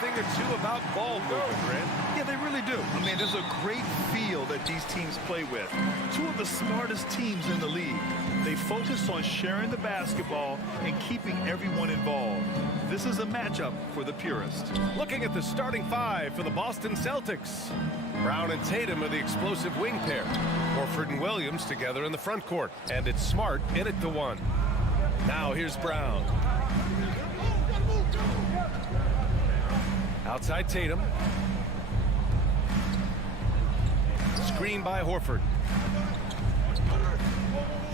thing or two about ball movement, Grant. Yeah, they really do. I mean, there's a great feel that these teams play with. Two of the smartest teams in the league. They focus on sharing the basketball and keeping everyone involved. This is a matchup for the purist. Looking at the starting five for the Boston Celtics. Brown and Tatum are the explosive wing pair. Horford and Williams together in the front court. And it's Smart in at the one. Now here's Brown. Outside Tatum. Screen by Horford.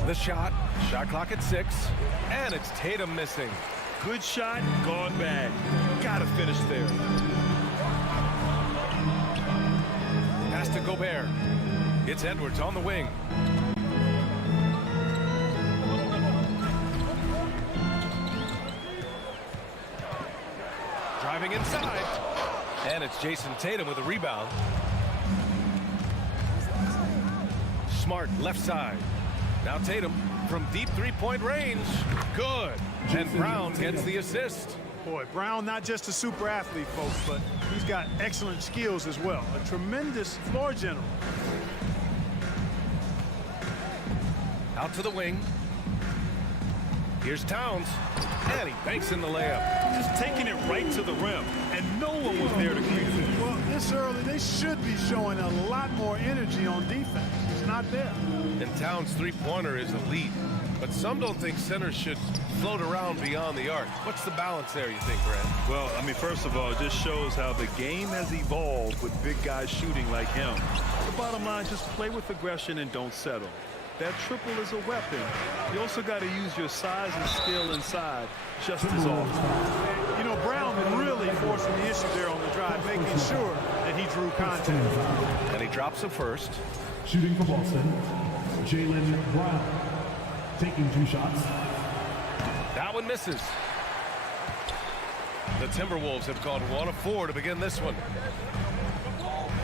The shot. Shot clock at 6. And it's Tatum missing. Good shot, gone bad. Gotta finish there. Pass to Gobert. It's Edwards on the wing. Driving inside. And it's Jason Tatum with a rebound. Smart left side. Now Tatum from deep three-point range. Good. And Brown gets the assist. Boy, Brown not just a super athlete, folks, but he's got excellent skills as well. A tremendous floor general. Out to the wing. Here's Towns. And he banks in the layup. Just taking it right to the rim, and no one was there to greet him. Well, this early, they should be showing a lot more energy on defense. It's not there. And Towns' three-pointer is elite. But some don't think centers should float around beyond the arc. What's the balance there, you think, Grant? Well, I mean, first of all, it just shows how the game has evolved with big guys shooting like him. The bottom line, just play with aggression and don't settle. That triple is a weapon. You also got to use your size and skill inside just as often. You know, Brown really forcing the issue there on the drive, making sure that he drew contact. And he drops a first. Shooting for Boston, Jaylen Brown. Taking 2 shots. That one misses. The Timberwolves have gone 1 of 4 to begin this one.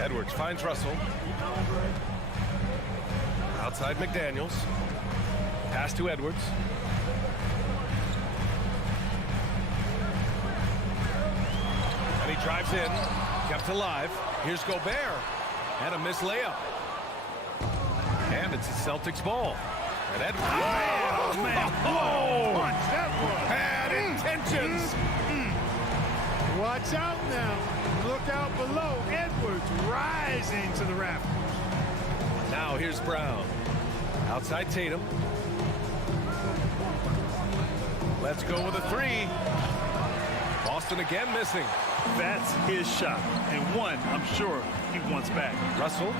Edwards finds Russell. Outside McDaniels. Pass to Edwards. And he drives in. Kept alive. Here's Gobert. And a missed layup. And it's the Celtics ball. And Edwards. Oh, man. Oh, Punch, that was. bad intentions. Watch out now. Look out below. Edwards rising to the rafters. Now here's Brown. Outside Tatum. Let's go with a 3. Boston again missing. That's his shot, and one I'm sure he wants back. Russell,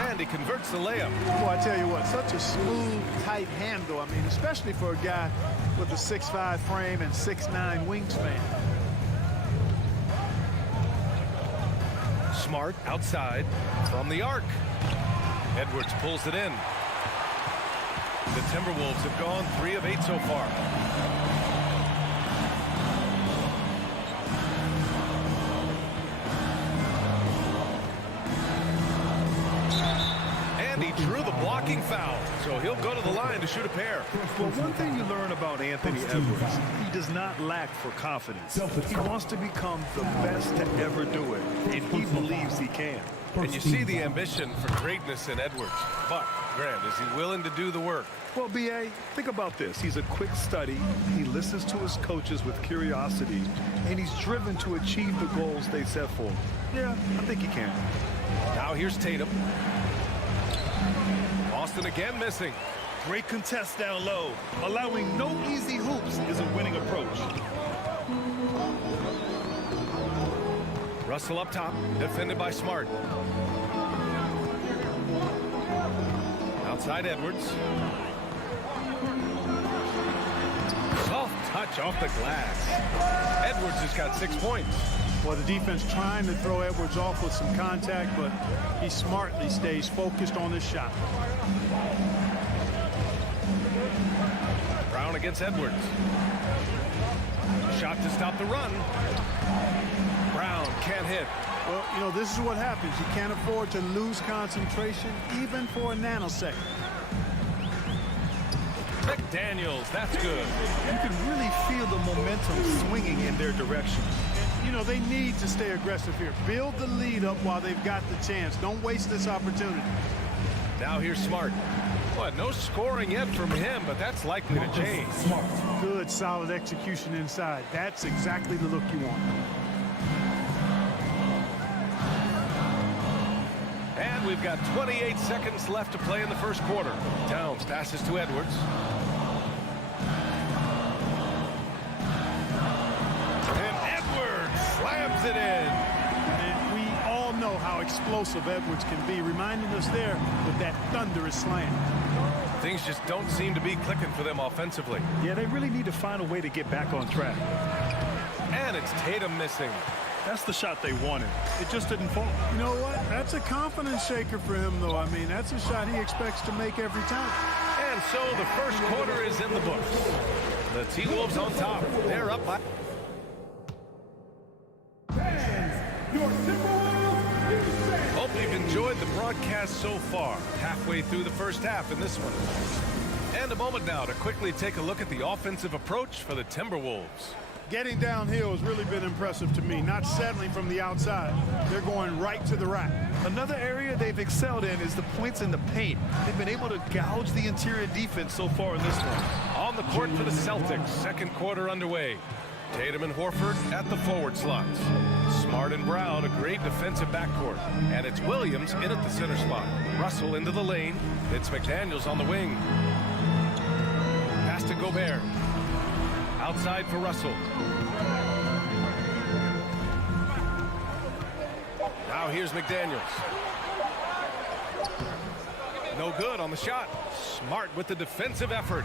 and he converts the layup. Boy, I tell you what, such a smooth, tight handle. I mean, especially for a guy with a 6'5" frame and 6'9" wingspan. Smart outside from the arc. Edwards pulls it in. The Timberwolves have gone 3 of 8 so far. And he drew the blocking foul, so he'll go to the line to shoot a pair. Well, one thing you learn about Anthony Edwards, he does not lack for confidence. He wants to become the best to ever do it, and he believes he can. And you see the ambition for greatness in Edwards. But, Grant, is he willing to do the work? Well, B.A., think about this. He's a quick study. He listens to his coaches with curiosity, and he's driven to achieve the goals they set for him. Yeah, I think he can. Now here's Tatum. Boston again missing. Great contest down low. Allowing no easy hoops is a winning approach. Russell up top, defended by Smart. Outside Edwards. Soft touch off the glass. Edwards has got 6 points. Well, the defense trying to throw Edwards off with some contact, but he smartly stays focused on his shot. Brown against Edwards. Shot to stop the run. Brown can't hit. Well, you know, this is what happens. You can't afford to lose concentration, even for a nanosecond. McDaniels, that's good. You can really feel the momentum swinging in their direction. You You know, they need to stay aggressive here. Build the lead up while they've got the chance. Don't waste this opportunity. Now here's Smart. Well, no scoring yet from him, but that's likely to change. Good, solid execution inside. That's exactly the look you want. And we've got 28 seconds left to play in the first quarter. Towns passes to Edwards. And Edwards slams it in. And we all know how explosive Edwards can be, reminding us there with that thunderous slam. Things just don't seem to be clicking for them offensively. Yeah, they really need to find a way to get back on track. And it's Tatum missing. That's the shot they wanted. It just didn't fall. You know what? That's a confidence shaker for him, though. I mean, that's a shot he expects to make every time. And so the first quarter is in the books. The T-Wolves on top. They're up by... Hope you've enjoyed the broadcast so far. Halfway through the first half in this one. And a moment now to quickly take a look at the offensive approach for the Timberwolves. Getting downhill has really been impressive to me, not settling from the outside. They're going right to the rack. Another area they've excelled in is the points in the paint. They've been able to gouge the interior defense so far in this one. On the court for the Celtics, second quarter underway. Tatum and Horford at the forward slots. Smart and Brown, a great defensive backcourt. And it's Williams in at the center spot. Russell into the lane. It's McDaniels on the wing. Pass to Gobert. Outside for Russell. Now here's McDaniels. No good on the shot. Smart with the defensive effort.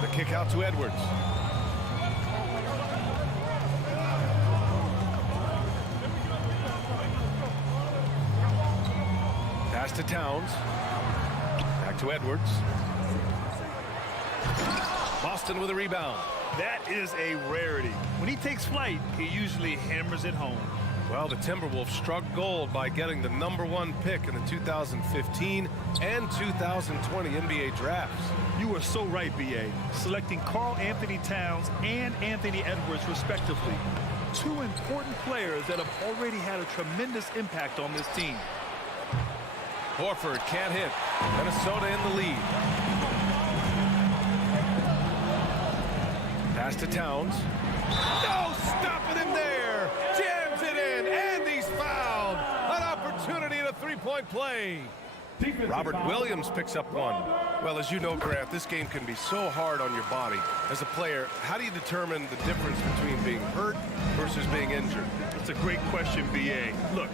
The kick out to Edwards. Pass to Towns. Back to Edwards. Boston with a rebound. That is a rarity. When he takes flight, he usually hammers it home. Well, the Timberwolves struck gold by getting the #1 pick in the 2015 and 2020 NBA drafts. You are so right, B.A. Selecting Karl Anthony Towns and Anthony Edwards, respectively. Two important players that have already had a tremendous impact on this team. Horford can't hit. Minnesota in the lead. Pass to Towns. No stopping him there. Jams it in, and he's fouled. An opportunity in a three-point play. Robert Williams picks up one. Well, as you know, Grant, this game can be so hard on your body. As a player, how do you determine the difference between being hurt versus being injured? It's a great question, B.A. Look,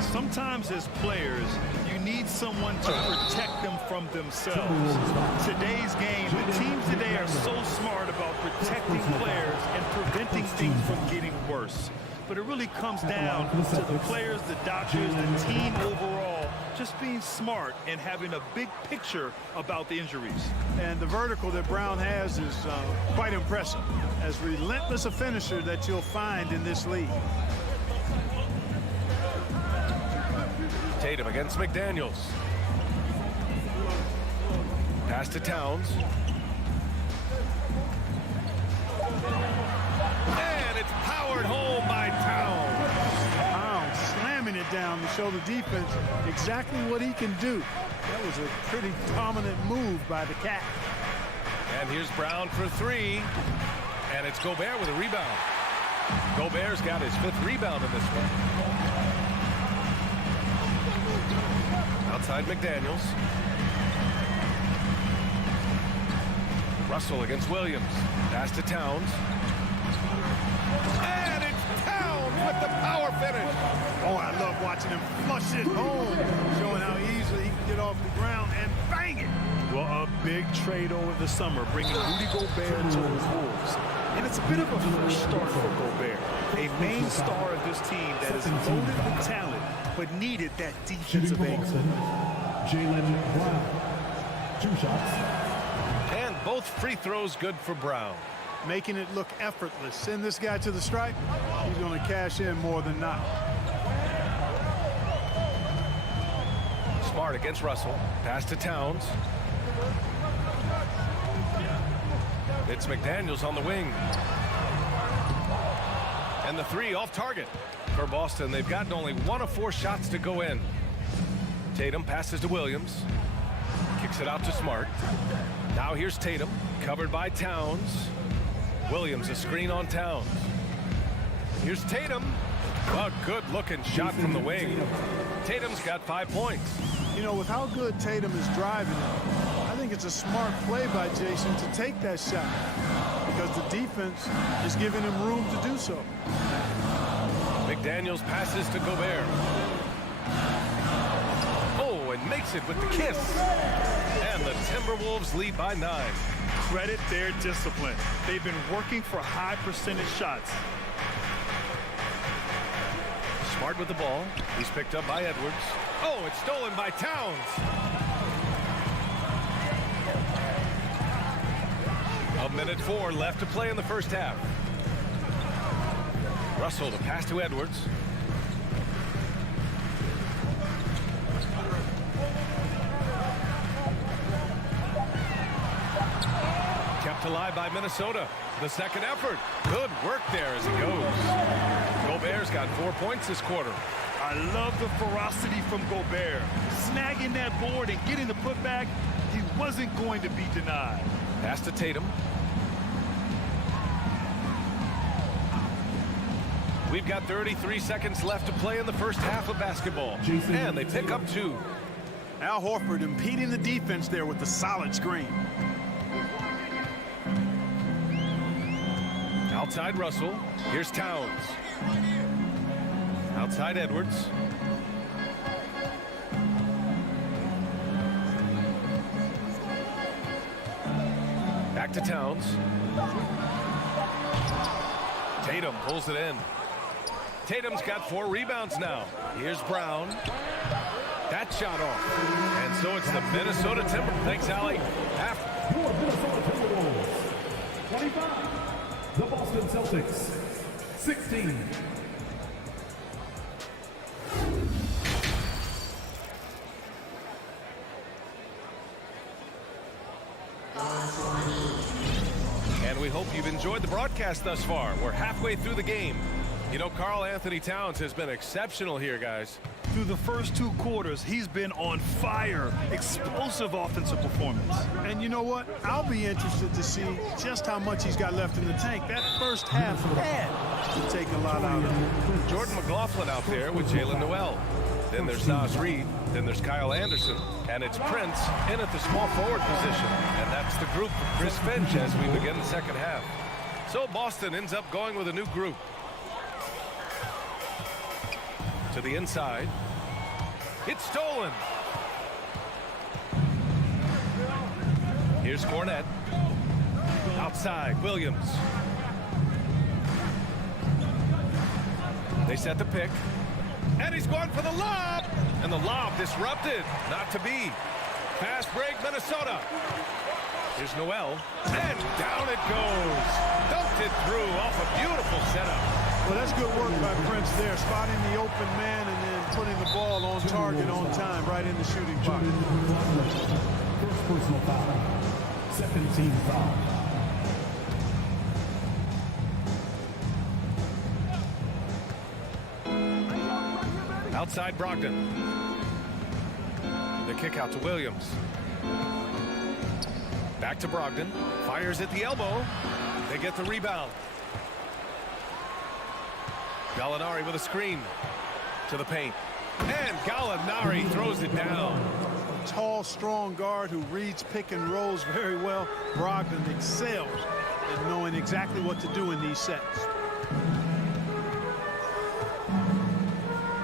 sometimes as players, you need someone to protect them from themselves. Today's game, the teams today are so smart about protecting players and preventing things from getting worse. But it really comes down to the players, the doctors, the team overall, just being smart and having a big picture about the injuries. And the vertical that Brown has is quite impressive. As relentless a finisher that you'll find in this league. Tatum against McDaniels. Pass to Towns. And it's powered home by Towns. Towns slamming it down to show the defense exactly what he can do. That was a pretty dominant move by the Cat. And here's Brown for three. And it's Gobert with a rebound. Gobert's got his 5th rebound in this one. Outside McDaniels. Russell against Williams. Pass to Towns. And it's Towns with the power finish. Oh, I love watching him flush it home, showing how easily he can get off the ground and bang it. Well, a big trade over the summer, bringing Rudy Gobert to the Wolves. And it's a bit of a fresh start for Gobert, a main star of this team that is loaded with talent, but needed that defensive angle. Jaylen Brown, 2 shots. And both free throws good for Brown. Making it look effortless. Send this guy to the stripe, he's going to cash in more than not. Smart against Russell. Pass to Towns. It's McDaniels on the wing. And the three off target. For Boston, they've gotten only 1 of 4 shots to go in. Tatum passes to Williams. Kicks it out to Smart. Now here's Tatum, covered by Towns. Williams, a screen on Towns. Here's Tatum. A good-looking shot from the wing. Tatum's got 5 points. You know, with how good Tatum is driving it, I think it's a smart play by Jason to take that shot because the defense is giving him room to do so. McDaniels passes to Gobert. Oh, and makes it with the kiss. And the Timberwolves lead by 9. Credit their discipline. They've been working for high percentage shots. Smart with the ball. He's picked up by Edwards. Oh, it's stolen by Towns. A minute 4 left to play in the first half. Russell to pass to Edwards. Kept alive by Minnesota. The second effort. Good work there as he goes. Gobert's got 4 points this quarter. I love the ferocity from Gobert. Snagging that board and getting the putback. He wasn't going to be denied. Pass to Tatum. We've got 33 seconds left to play in the first half of basketball. And they pick up 2. Al Horford impeding the defense there with the solid screen. Outside Russell. Here's Towns. Outside Edwards. Back to Towns. Tatum pulls it in. Tatum's got 4 rebounds now. Here's Brown. That shot off. And so it's the Minnesota Timberwolves. Thanks, Allie. For Minnesota Timberwolves, 25. The Boston Celtics, 16. And we hope you've enjoyed the broadcast thus far. We're halfway through the game. You know, Karl Anthony Towns has been exceptional here, guys. Through the first 2 quarters, he's been on fire. Explosive offensive performance. And you know what? I'll be interested to see just how much he's got left in the tank. That first half had to take a lot out of him. Jordan McLaughlin out there with Jalen Noel. Then there's Naz Reid. Then there's Kyle Anderson. And it's Prince in at the small forward position. And that's the group for Chris Finch as we begin the second half. So Boston ends up going with a new group. To the inside. It's stolen. Here's Cornette. Outside, Williams. They set the pick. And he's going for the lob. And the lob disrupted. Not to be. Fast break, Minnesota. Here's Noel. And down it goes. Dunked it through off a beautiful setup. Well, that's good work by Prince there, spotting the open man and then putting the ball on target on time, right in the shooting box. First personal foul. Second team foul. Outside Brogdon. The kick out to Williams. Back to Brogdon. Fires at the elbow. They get the rebound. Gallinari with a screen to the paint. And Gallinari throws it down. A tall, strong guard who reads pick and rolls very well. Brogdon excels at knowing exactly what to do in these sets.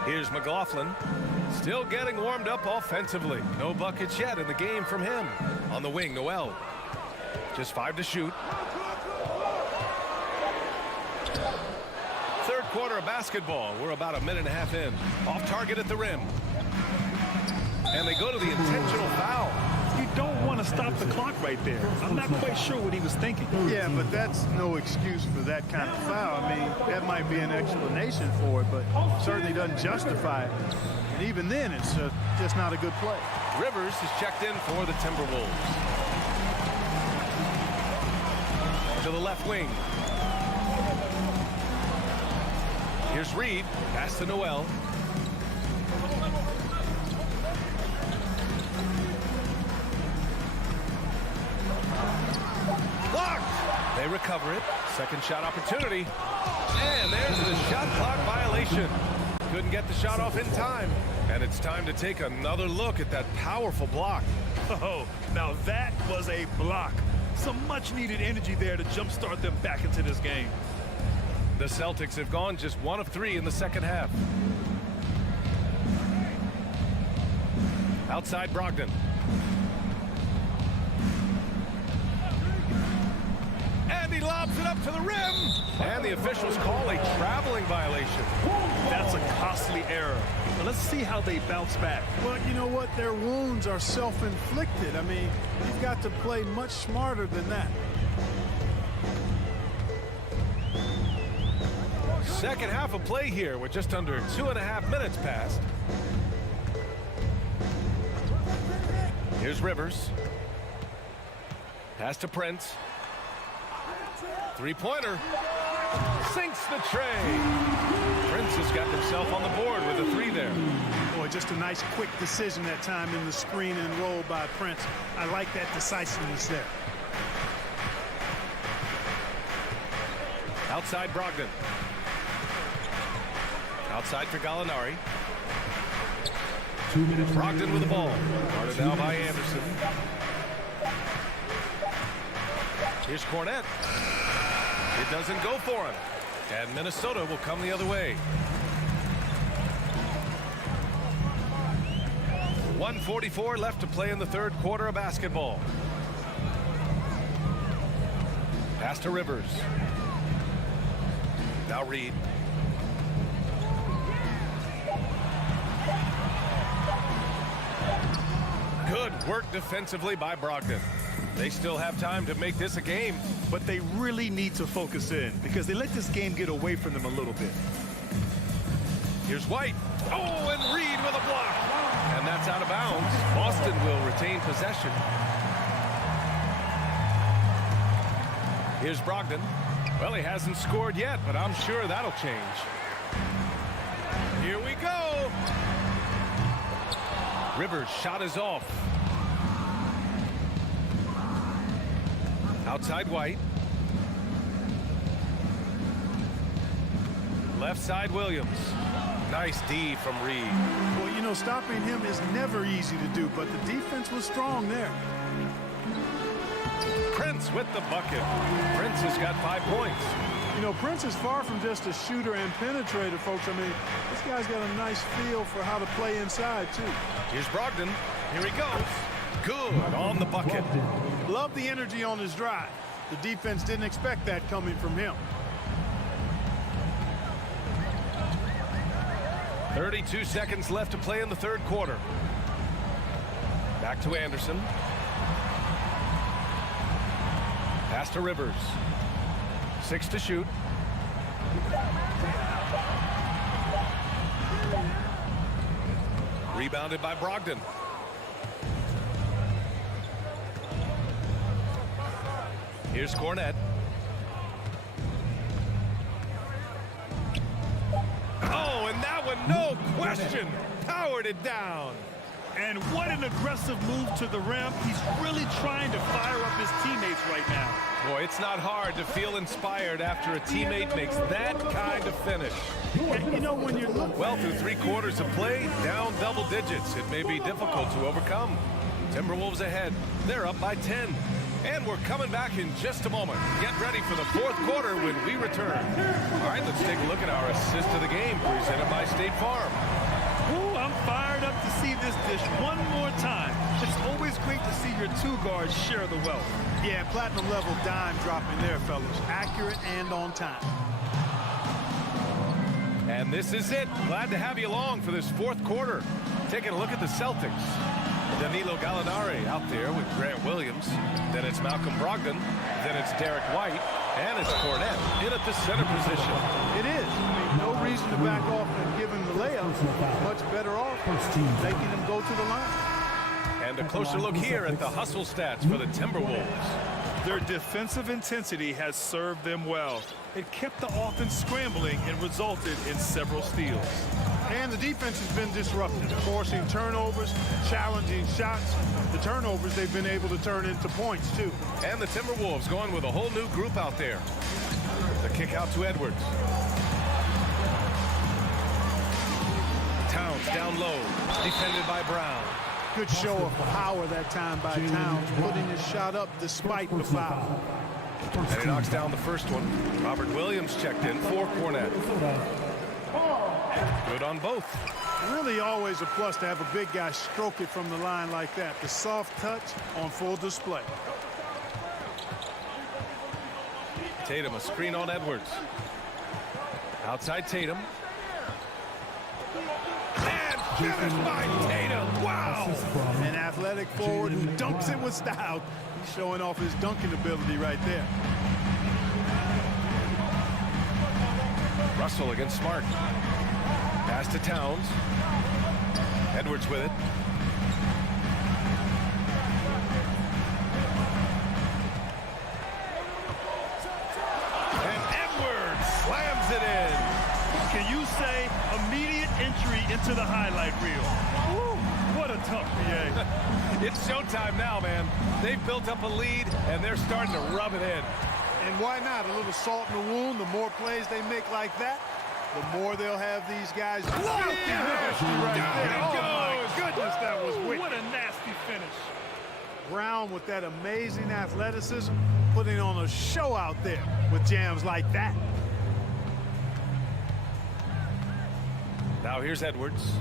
Here's McLaughlin. Still getting warmed up offensively. No buckets yet in the game from him. On the wing, Noel. Just 5 to shoot. Third quarter of basketball. We're about a minute and a half in. Off target at the rim. And they go to the intentional foul. You don't want to stop the clock right there. I'm not quite sure what he was thinking. Yeah, but that's no excuse for that kind of foul. I mean, that might be an explanation for it, but certainly doesn't justify it. And even then, it's just not a good play. Rivers is checked in for the Timberwolves. To the left wing. Here's Reed. Pass to Noel. Blocked. They recover it. Second shot opportunity. And there's the shot clock violation. Couldn't get the shot off in time. And it's time to take another look at that powerful block. Oh, now that was a block. Some much-needed energy there to jumpstart them back into this game. The Celtics have gone just 1 of 3 in the second half. Outside Brogdon. And he lobs it up to the rim. And the officials call a traveling violation. That's a costly error. Now let's see how they bounce back. Well, you know what? Their wounds are self-inflicted. I mean, you've got to play much smarter than that. Second half of play here with just under 2.5 minutes passed. Here's Rivers. Pass to Prince. Three-pointer. Sinks the tray. Prince has got himself on the board with a 3 there. Boy, just a nice quick decision that time in the screen and roll by Prince. I like that decisiveness there. Outside Brogdon. Outside for Gallinari. 2 minutes. Brogdon with the ball. Guarded now by Anderson. Here's Cornette. It doesn't go for him. And Minnesota will come the other way. 1:44 left to play in the third quarter of basketball. Pass to Rivers. Now Reed. Good work defensively by Brogdon. They still have time to make this a game. But they really need to focus in because they let this game get away from them a little bit. Here's White. Oh, and Reed with a block. And that's out of bounds. Boston will retain possession. Here's Brogdon. Well, he hasn't scored yet, but I'm sure that'll change. Here we go. Rivers' shot is off. Outside White. Left side Williams. Nice D from Reed. Well, you know, stopping him is never easy to do, but the defense was strong there. Prince with the bucket. Prince has got 5 points. You know, Prince is far from just a shooter and penetrator, folks. I mean, this guy's got a nice feel for how to play inside, too. Here's Brogdon. Here he goes. Good on the bucket. Love the energy on his drive. The defense didn't expect that coming from him. 32 seconds left to play in the third quarter. Back to Anderson. Pass to Rivers. 6 to shoot. Rebounded by Brogdon. Here's Cornette. Oh, and that one, no question, powered it down. And what an aggressive move to the rim. He's really trying to fire up his teammates right now. Boy, it's not hard to feel inspired after a teammate makes that kind of finish. And, you know, when you're looking... Well, through 3 quarters of play, down double digits. It may be difficult to overcome. Timberwolves ahead. They're up by 10. And we're coming back in just a moment. Get ready for the fourth quarter when we return. All right, let's take a look at our assist of the game presented by State Farm. Ooh, I'm fired up to see this dish one more time. It's always great to see your 2 guards share the wealth. Yeah, platinum level dime dropping there, fellas. Accurate and on time. And this is it. Glad to have you along for this fourth quarter. Taking a look at the Celtics. Danilo Gallinari out there with Grant Williams. Then it's Malcolm Brogdon. Then it's Derek White. And it's Cornette in at the center position. It is. I mean, no reason to back off and give him the layup. Much better off making him go to the line. And a closer look here at the hustle stats for the Timberwolves. Their defensive intensity has served them well. It kept the offense scrambling and resulted in several steals. And the defense has been disruptive, forcing turnovers, challenging shots. The turnovers they've been able to turn into points, too. And the Timberwolves going with a whole new group out there. The kick out to Edwards. Towns down low, defended by Brown. Good show of power that time by Towns, putting his shot up despite the foul. And he knocks down the first one. Robert Williams checked in for Cornette. Good on both. Really always a plus to have a big guy stroke it from the line like that. The soft touch on full display. Tatum, a screen on Edwards. Outside Tatum. And finished by Tatum. Wow! An athletic forward who dunks it with style. He's showing off his dunking ability right there. Russell against Smart. Pass to Towns. Edwards with it. And Edwards slams it in. Can you say immediate entry into the highlight reel? Woo, what a tough PA. It's showtime now, man. They've built up a lead, and they're starting to rub it in. And why not? A little salt in the wound. The more plays they make like that, the more they'll have these guys. Down it Oh, my goes. goodness, that was wicked. What a nasty finish. Brown with that amazing athleticism, putting on a show out there with jams like that. Now here's Edwards.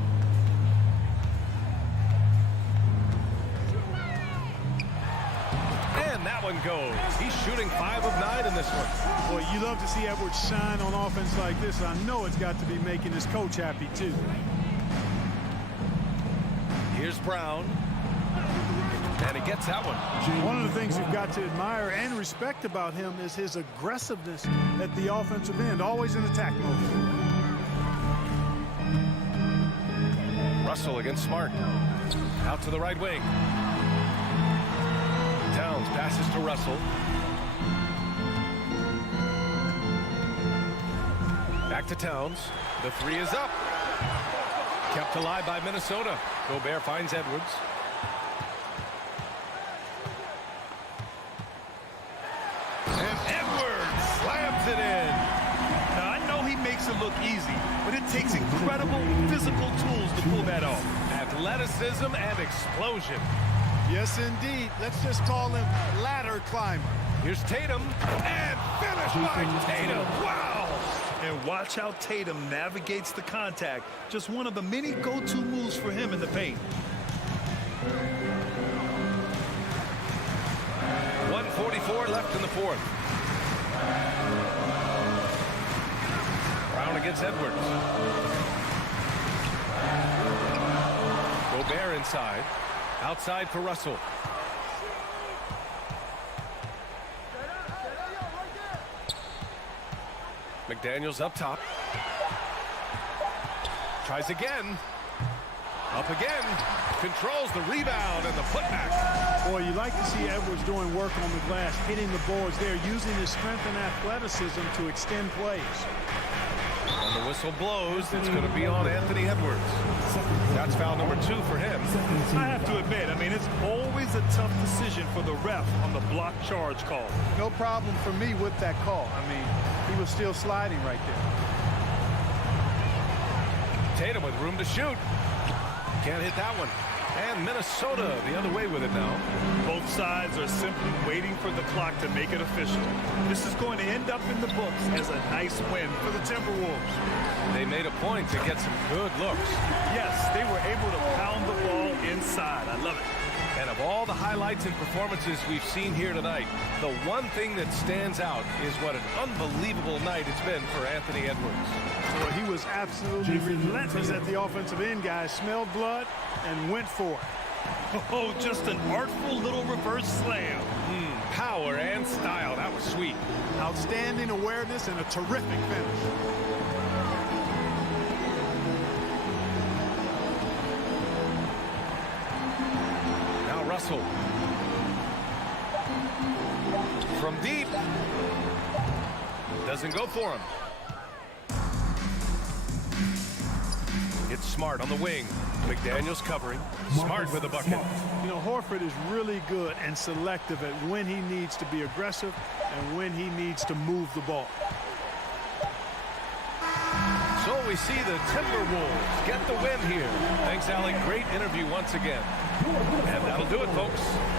And that one goes. He's shooting 5 of 9 in this one. Boy, you love to see Edwards shine on offense like this. I know it's got to be making his coach happy, too. Here's Brown. And he gets that one. One of the things you've got to admire and respect about him is his aggressiveness at the offensive end, always in attack mode. Russell against Smart. Out to the right wing. Towns passes to Russell. Back to Towns. The three is up. Kept alive by Minnesota. Gobert finds Edwards. And Edwards slams it in. Now, I know he makes it look easy, but it takes incredible physical tools to pull that off. Athleticism and explosion. Yes, indeed. Let's just call him ladder climber. Here's Tatum. And finished by Tatum. Wow! And watch how Tatum navigates the contact. Just one of the many go-to moves for him in the paint. 1:44 left in the fourth. Brown against Edwards. Gobert inside. Outside for Russell. McDaniels up top. Tries again. Up again. Controls the rebound and the putback. Boy, you like to see Edwards doing work on the glass, hitting the boards there, using his strength and athleticism to extend plays. And the whistle blows. It's going to be on Anthony Edwards. That's foul number 2 for him. I have to admit, I mean, it's always a tough decision for the ref on the block charge call. No problem for me with that call. I mean, he was still sliding right there. Tatum with room to shoot. Can't hit that one. And Minnesota the other way with it now. Both sides are simply waiting for the clock to make it official. This is going to end up in the books as a nice win for the Timberwolves. They made a point to get some good looks. Yes, they were able to pound the ball inside. I love it. And of all the highlights and performances we've seen here tonight, the one thing that stands out is what an unbelievable night it's been for Anthony Edwards. Boy, he was absolutely relentless at the offensive end, guys. Smelled blood and went for it. Oh, just an artful little reverse slam. Power and style. That was sweet. Outstanding awareness and a terrific finish. Now Russell. from deep. Doesn't go for him. It's Smart on the wing. McDaniels covering. Smart with a bucket. You know, Horford is really good and selective at when he needs to be aggressive and when he needs to move the ball. So we see the Timberwolves get the win here. Thanks, Alec. Great interview once again. And that'll do it, folks.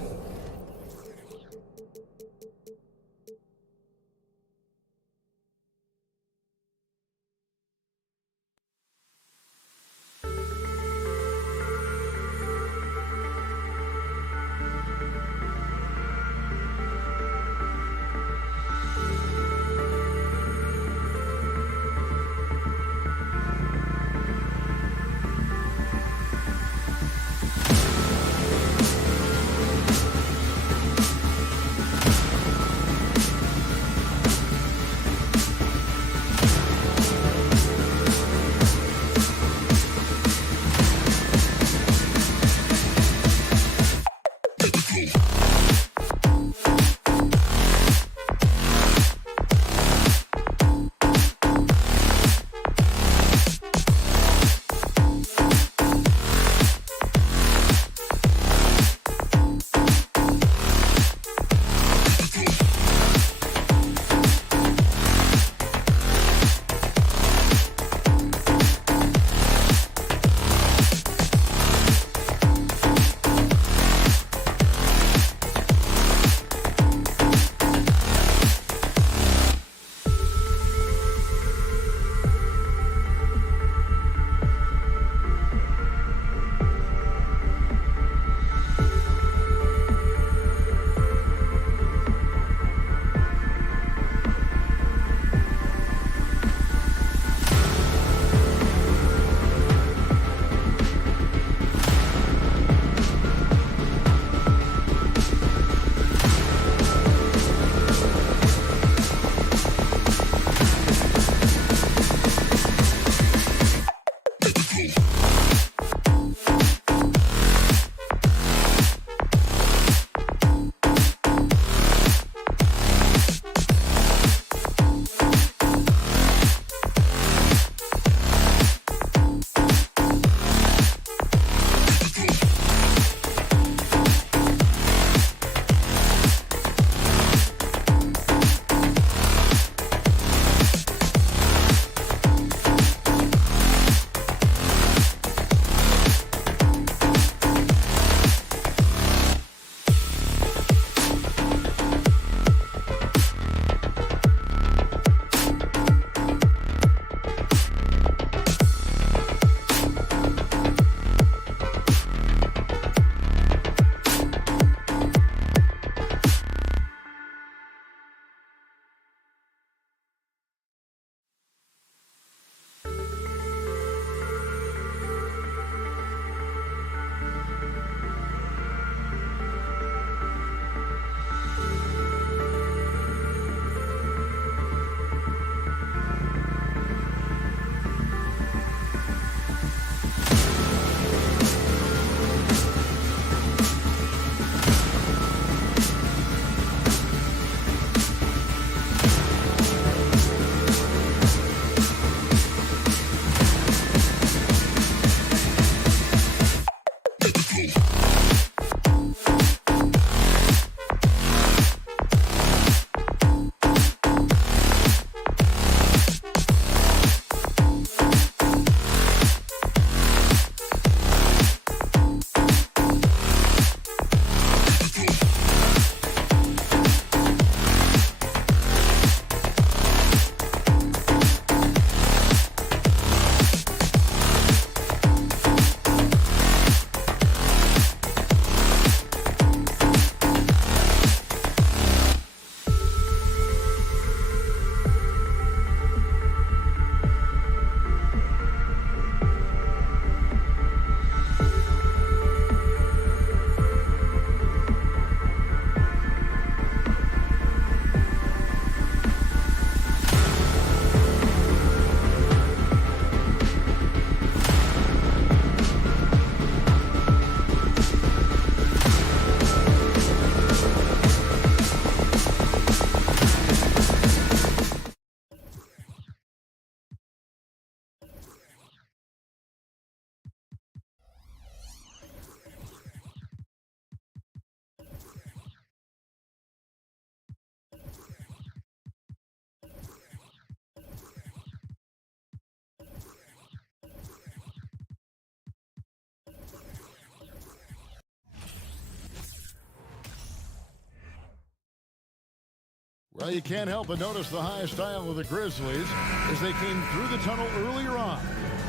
Well, you can't help but notice the high style of the Grizzlies as they came through the tunnel earlier on,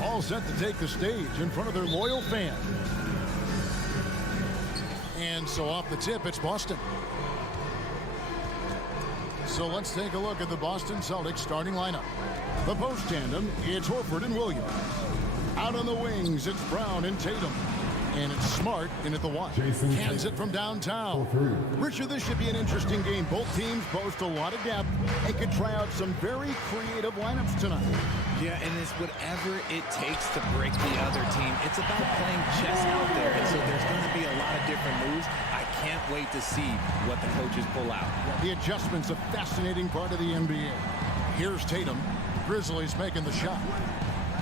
all set to take the stage in front of their loyal fans. And so off the tip, it's Boston. So let's take a look at the Boston Celtics starting lineup. The post tandem, it's Horford and Williams. Out on the wings, it's Brown and Tatum. And it's Smart in at the one. Hands it from downtown. Richard, this should be an interesting game. Both teams boast a lot of depth and could try out some very creative lineups tonight. Yeah, and it's whatever it takes to break the other team. It's about playing chess out there, and so there's going to be a lot of different moves. I can't wait to see what the coaches pull out. The adjustment's a fascinating part of the NBA. Here's Tatum. Grizzlies making the shot.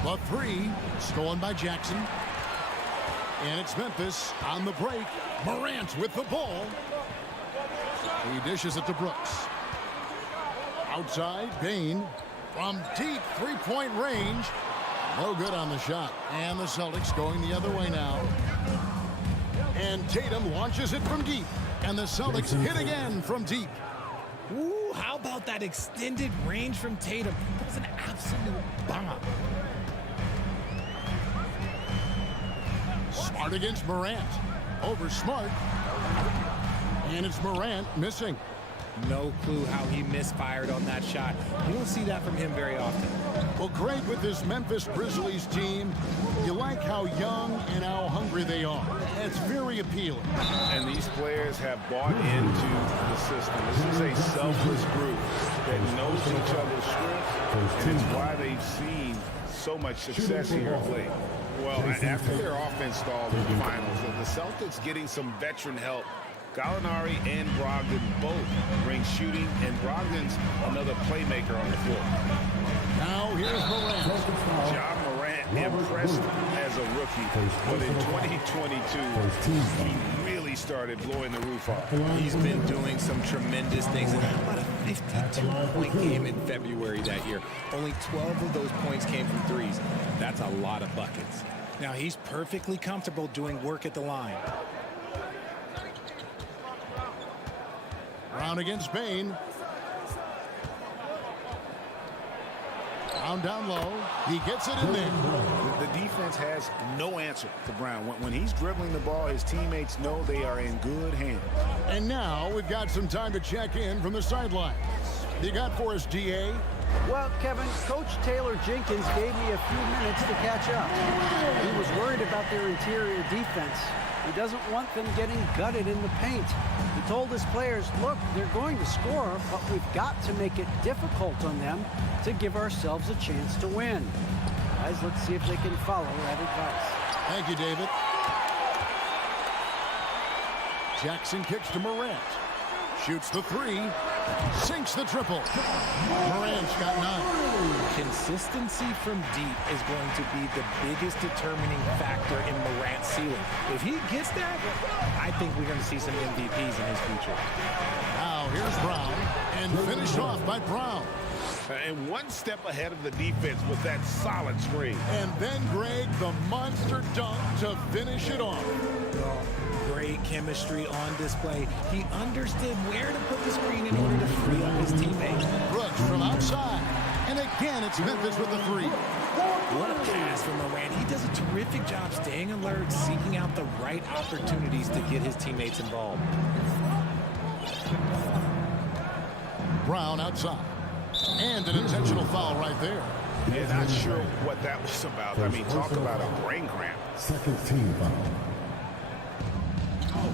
The three, stolen by Jackson. And it's Memphis on the break. Morant with the ball. He dishes it to Brooks. Outside, Bain from deep three-point range. No good on the shot. And the Celtics going the other way now. And Tatum launches it from deep. And the Celtics hit again from deep. Ooh, how about that extended range from Tatum? That was an absolute bomb. Smart against Morant. Over Smart. And it's Morant missing. No clue how he misfired on that shot. You don't see that from him very often. Well, great with this Memphis Grizzlies team. You like how young and how hungry they are. It's very appealing. And these players have bought into the system. This is a selfless group that knows each other's strengths, and it's why they've seen so much success here of late. Well, after their offense stalled in the finals, the Celtics getting some veteran help. Gallinari and Brogdon both bring shooting, and Brogdon's another playmaker on the floor. Now here's Morant. John Morant impressed as a rookie, but in 2022, he really started blowing the roof off. He's been doing some tremendous things. And how about a 52-point game in February that year? Only 12 of those points came from threes. That's a lot of buckets. Now he's perfectly comfortable doing work at the line. Brown against Bain. Brown down low. He gets it in there. The defense has no answer to Brown. When he's dribbling the ball, his teammates know they are in good hands. And now we've got some time to check in from the sidelines. You got for us, DA? Well, Kevin, Coach Taylor Jenkins gave me a few minutes to catch up. He was worried about their interior defense. He doesn't want them getting gutted in the paint. He told his players, look, they're going to score, but we've got to make it difficult on them to give ourselves a chance to win. Guys, let's see if they can follow that advice. Thank you, David. Jackson kicks to Morant. Shoots the three. Sinks the triple. Morant's got 9. Consistency from deep is going to be the biggest determining factor in Morant's ceiling. If he gets that, I think we're going to see some MVPs in his future. Now here's Brown, and finished off by Brown. And one step ahead of the defense with that solid screen. And then Greg, the monster dunk to finish it off. Great chemistry on display. He understood where to put the screen in order to free up his teammate. Brooks from outside. And again, it's Memphis with the three. What a pass from Morant. He does a terrific job staying alert, seeking out the right opportunities to get his teammates involved. Brown outside. And an intentional foul right there. Yeah, not sure what that was about. I mean, talk about a brain cramp. Second team foul.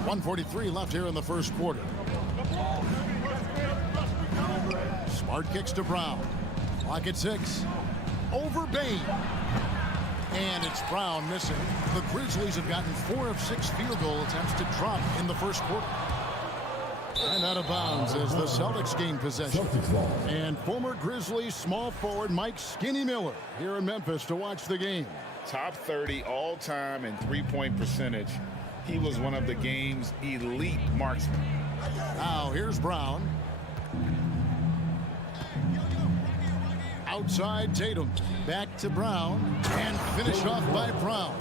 1:43 left here in the first quarter. Smart kicks to Brown. Clock at 6. Over Bain. And it's Brown missing. The Grizzlies have gotten 4 of 6 field goal attempts to drop in the first quarter. And out of bounds as the Celtics gain possession. And former Grizzlies small forward Mike Skinny Miller here in Memphis to watch the game. Top 30 all-time in three-point percentage. He was one of the game's elite marksmen. Now here's Brown. Outside Tatum. Back to Brown. And finished off by Brown.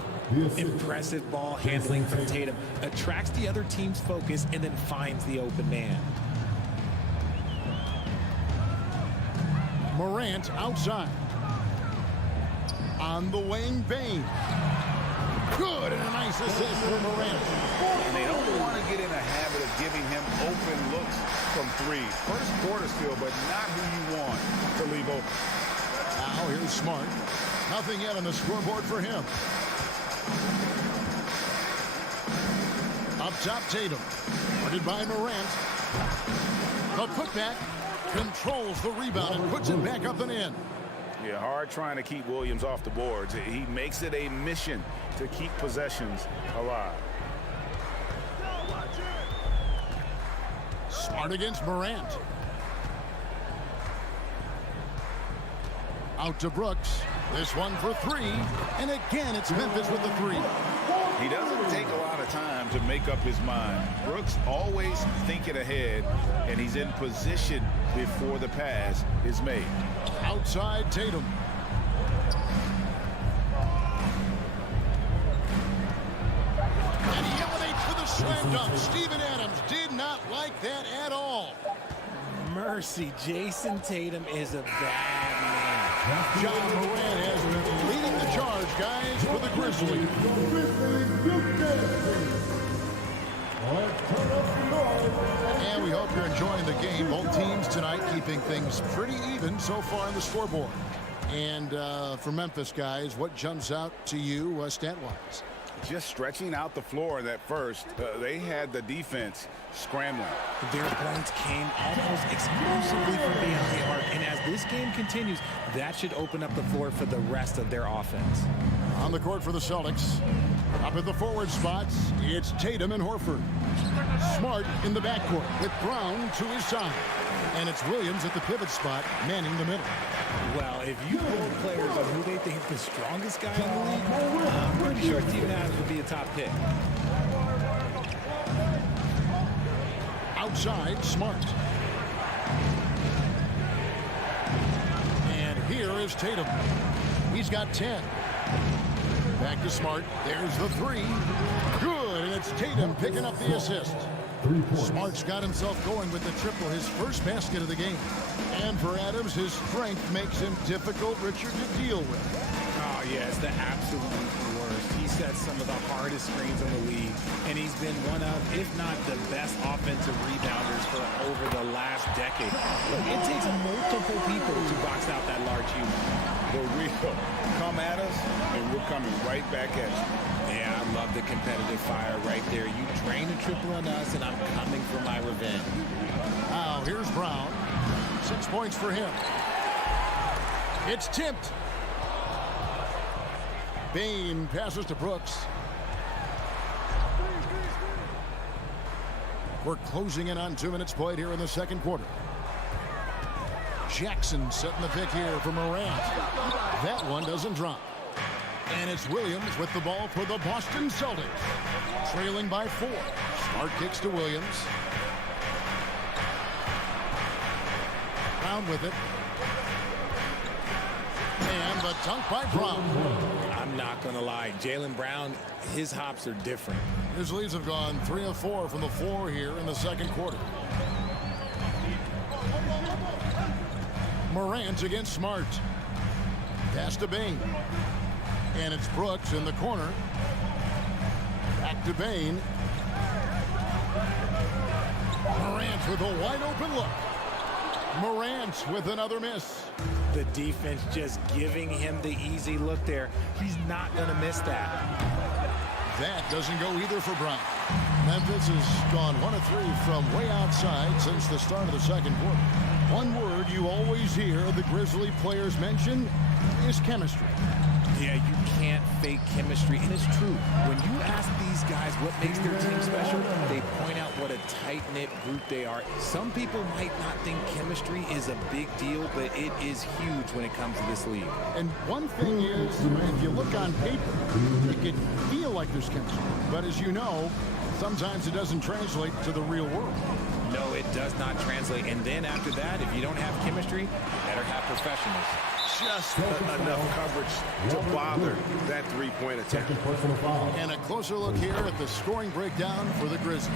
Impressive ball handling from Tatum. Attracts the other team's focus and then finds the open man. Morant outside. On the wing, Bane. Good, and a nice assist for Morant. And they don't want to get in a habit of giving him open looks from three. First quarter still, but not who you want to leave open. Now here's Smart. Nothing yet on the scoreboard for him. Up top, Tatum. Guarded by Morant. The putback controls the rebound and puts it back up and in. Yeah, hard trying to keep Williams off the boards. He makes it a mission to keep possessions alive. Smart against Morant. Out to Brooks. This one for three. And again, it's Memphis with the three. He doesn't take a lot of time to make up his mind. Brooks always thinking ahead, and he's in position before the pass is made. Outside Tatum. And he elevates for the slam dunk. Steven Adams did not like that at all. Mercy, Jason Tatum is a bad man. John Moran has been leading the charge, guys, for the Grizzlies. And we hope you're enjoying the game. Both teams tonight keeping things pretty even so far on the scoreboard. And for Memphis, guys, what jumps out to you stat-wise? Just stretching out the floor in that first. They had the defense scrambling. Their points came almost exclusively from beyond the arc. And as this game continues, that should open up the floor for the rest of their offense. On the court for the Celtics. Up at the forward spots, it's Tatum and Horford. Smart in the backcourt with Brown to his side. And it's Williams at the pivot spot, manning the middle. Well, if you poll players on who they think the strongest guy in the league, I'm pretty sure Steven Adams would be a top pick. Outside, Smart. And here is Tatum. He's got 10. Back to Smart. There's the three. Good, and it's Tatum picking up the assist. Smart's got himself going with the triple, his first basket of the game. And for Adams, his strength makes him difficult, Richard, to deal with. Oh, yeah, it's the absolute worst. He sets some of the hardest screens in the league, and he's been one of, if not the best offensive rebounders for over the last decade. Look, it takes multiple people to box out that large human. The real come at us, and we're coming right back at you. Yeah, I love the competitive fire right there. You drain a triple on us, and I'm coming for my revenge. Now, here's Brown. 6 points for him. It's tipped. Bane passes to Brooks. We're closing in on 2 minutes played here in the second quarter. Jackson setting the pick here for Morant. That one doesn't drop. And it's Williams with the ball for the Boston Celtics. Trailing by 4. Smart kicks to Williams. Brown with it. And the dunk by Brown. I'm not going to lie. Jaylen Brown, his hops are different. Grizzlies have gone 3 of 4 from the floor here in the second quarter. Morant against Smart. Pass to Bane. And it's Brooks in the corner. Back to Bane. Morant with a wide open look. Morant with another miss. The defense just giving him the easy look there. He's not going to miss that. That doesn't go either for Brown. Memphis has gone 1 of 3 from way outside since the start of the second quarter. One word you always hear the Grizzly players mention is chemistry. Yeah, you can't fake chemistry, and it's true. When you ask these guys what makes their team special, they point out what a tight-knit group they are. Some people might not think chemistry is a big deal, but it is huge when it comes to this league. And one thing is, if you look on paper, it can feel like there's chemistry. But as you know, sometimes it doesn't translate to the real world. No, it does not translate. And then after that, if you don't have chemistry, you better have professionals. just enough coverage to bother that three-point attempt. And a closer look here at the scoring breakdown for the Grizzlies.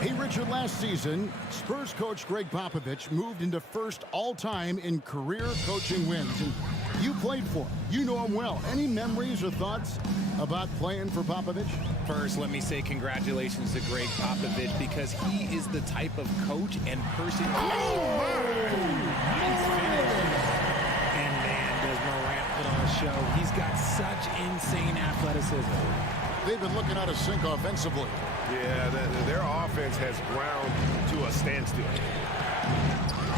Hey, Richard, last season, Spurs coach Greg Popovich moved into first all-time in career coaching wins. And you played for him. You know him well. Any memories or thoughts about playing for Popovich? First, let me say congratulations to Greg Popovich because he is the type of coach and person. He's finished. And man, does Morant put on a show. He's got such insane athleticism. They've been looking out of sync offensively. Yeah, their offense has ground to a standstill.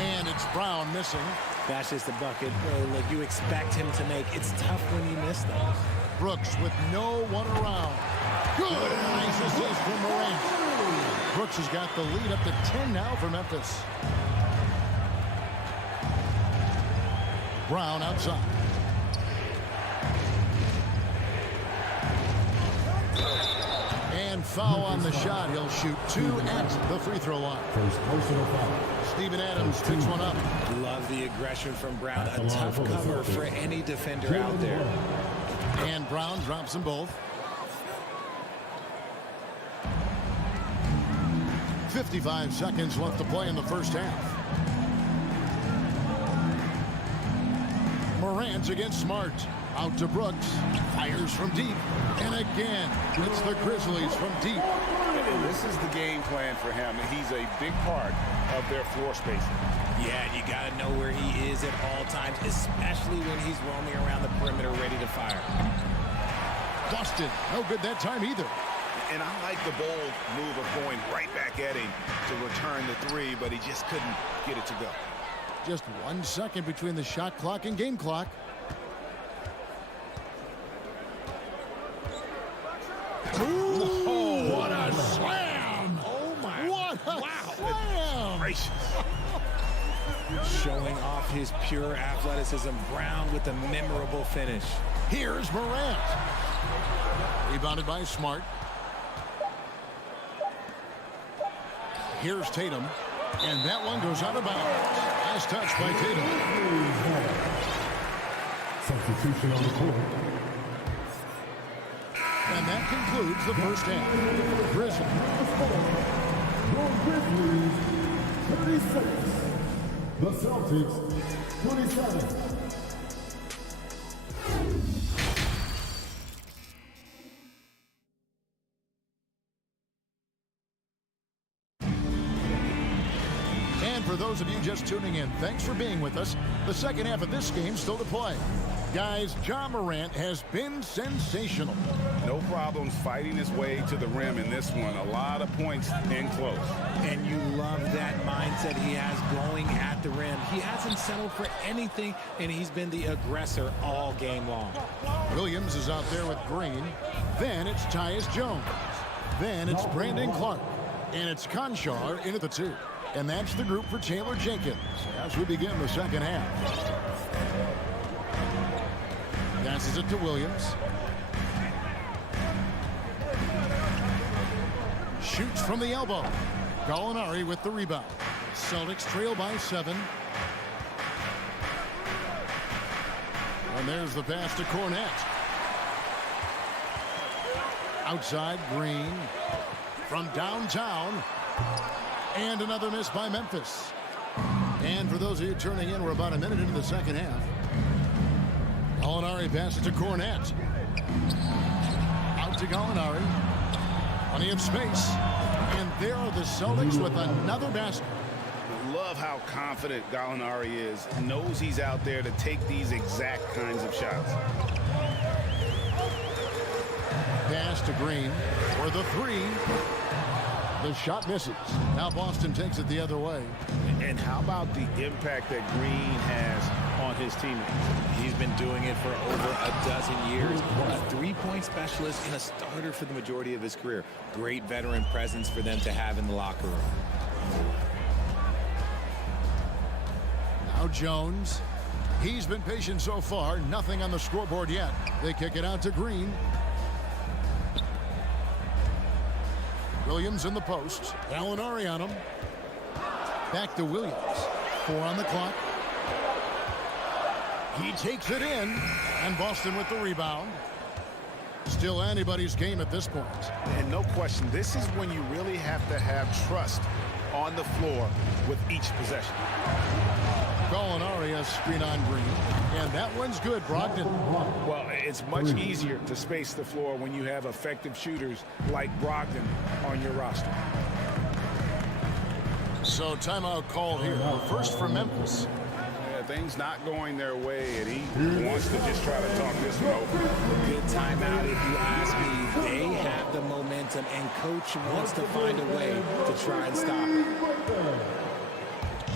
And it's Brown missing. That's just a bucket. Look, you expect him to make. It's tough when you miss those. Brooks with no one around. Good. Nice assist from Morant. Brooks has got the lead up to 10 now for Memphis. Brown outside. And foul on the shot. He'll shoot 2 at the free throw line. First personal foul. Steven Adams picks one up. Love the aggression from Brown. A tough cover for any defender out there. And Brown drops them both. 55 seconds left to play in the first half. Morant against Smart. Out to Brooks. Fires from deep. And again, it's the Grizzlies from deep. And this is the game plan for him. He's a big part of their floor spacing. Yeah, you got to know where he is at all times, especially when he's roaming around the perimeter ready to fire. Busted. No good that time either. And I like the bold move of going right back at him to return the three, but he just couldn't get it to go. Just 1 second between the shot clock and game clock. Ooh, what a slam! Oh, my. What a slam! Gracious. Showing off his pure athleticism. Brown with a memorable finish. Here's Morant. Rebounded by Smart. Here's Tatum. And that one goes out of bounds. Last touch by Tatum. Substitution on the court. And that concludes the first half. Grizzlies. Your Grizzlies, 36. The Celtics, 27. And for those of you just tuning in, thanks for being with us. The second half of this game still to play. Guys, Ja Morant has been sensational. No problems fighting his way to the rim in this one. A lot of points in close. And you love that mindset he has going at the rim. He hasn't settled for anything, and he's been the aggressor all game long. Williams is out there with Green. Then it's Tyus Jones. Then it's Brandon Clark. And it's Conchar into the 2. And that's the group for Taylor Jenkins as we begin the second half. Passes it to Williams. Shoots from the elbow. Gallinari with the rebound. Celtics trail by 7. And there's the pass to Cornette. Outside, Green. From downtown. And another miss by Memphis. And for those of you turning in, we're about a minute into the second half. Gallinari passes to Cornette. Out to Gallinari. Plenty of space. And there are the Celtics with another basket. Love how confident Gallinari is. Knows he's out there to take these exact kinds of shots. Pass to Green for the 3. The shot misses. Now Boston takes it the other way. And how about the impact that Green has on his teammates? He's been doing it for over a dozen years. A three-point specialist and a starter for the majority of his career. Great veteran presence for them to have in the locker room. Now Jones. He's been patient so far. Nothing on the scoreboard yet. They kick it out to Green. Williams in the post. Gallinari on him. Back to Williams. 4 on the clock. He takes it in, and Boston with the rebound. Still anybody's game at this point. And no question, this is when you really have to have trust on the floor with each possession. Gallinari has screen on Green, and that one's good, Brogdon. Well, it's much easier to space the floor when you have effective shooters like Brogdon on your roster. So timeout called here. The first for Memphis. Things not going their way, and he wants to just try to talk this one over. Good timeout, if you ask me. They have the momentum, and coach wants to find a way to try and stop it.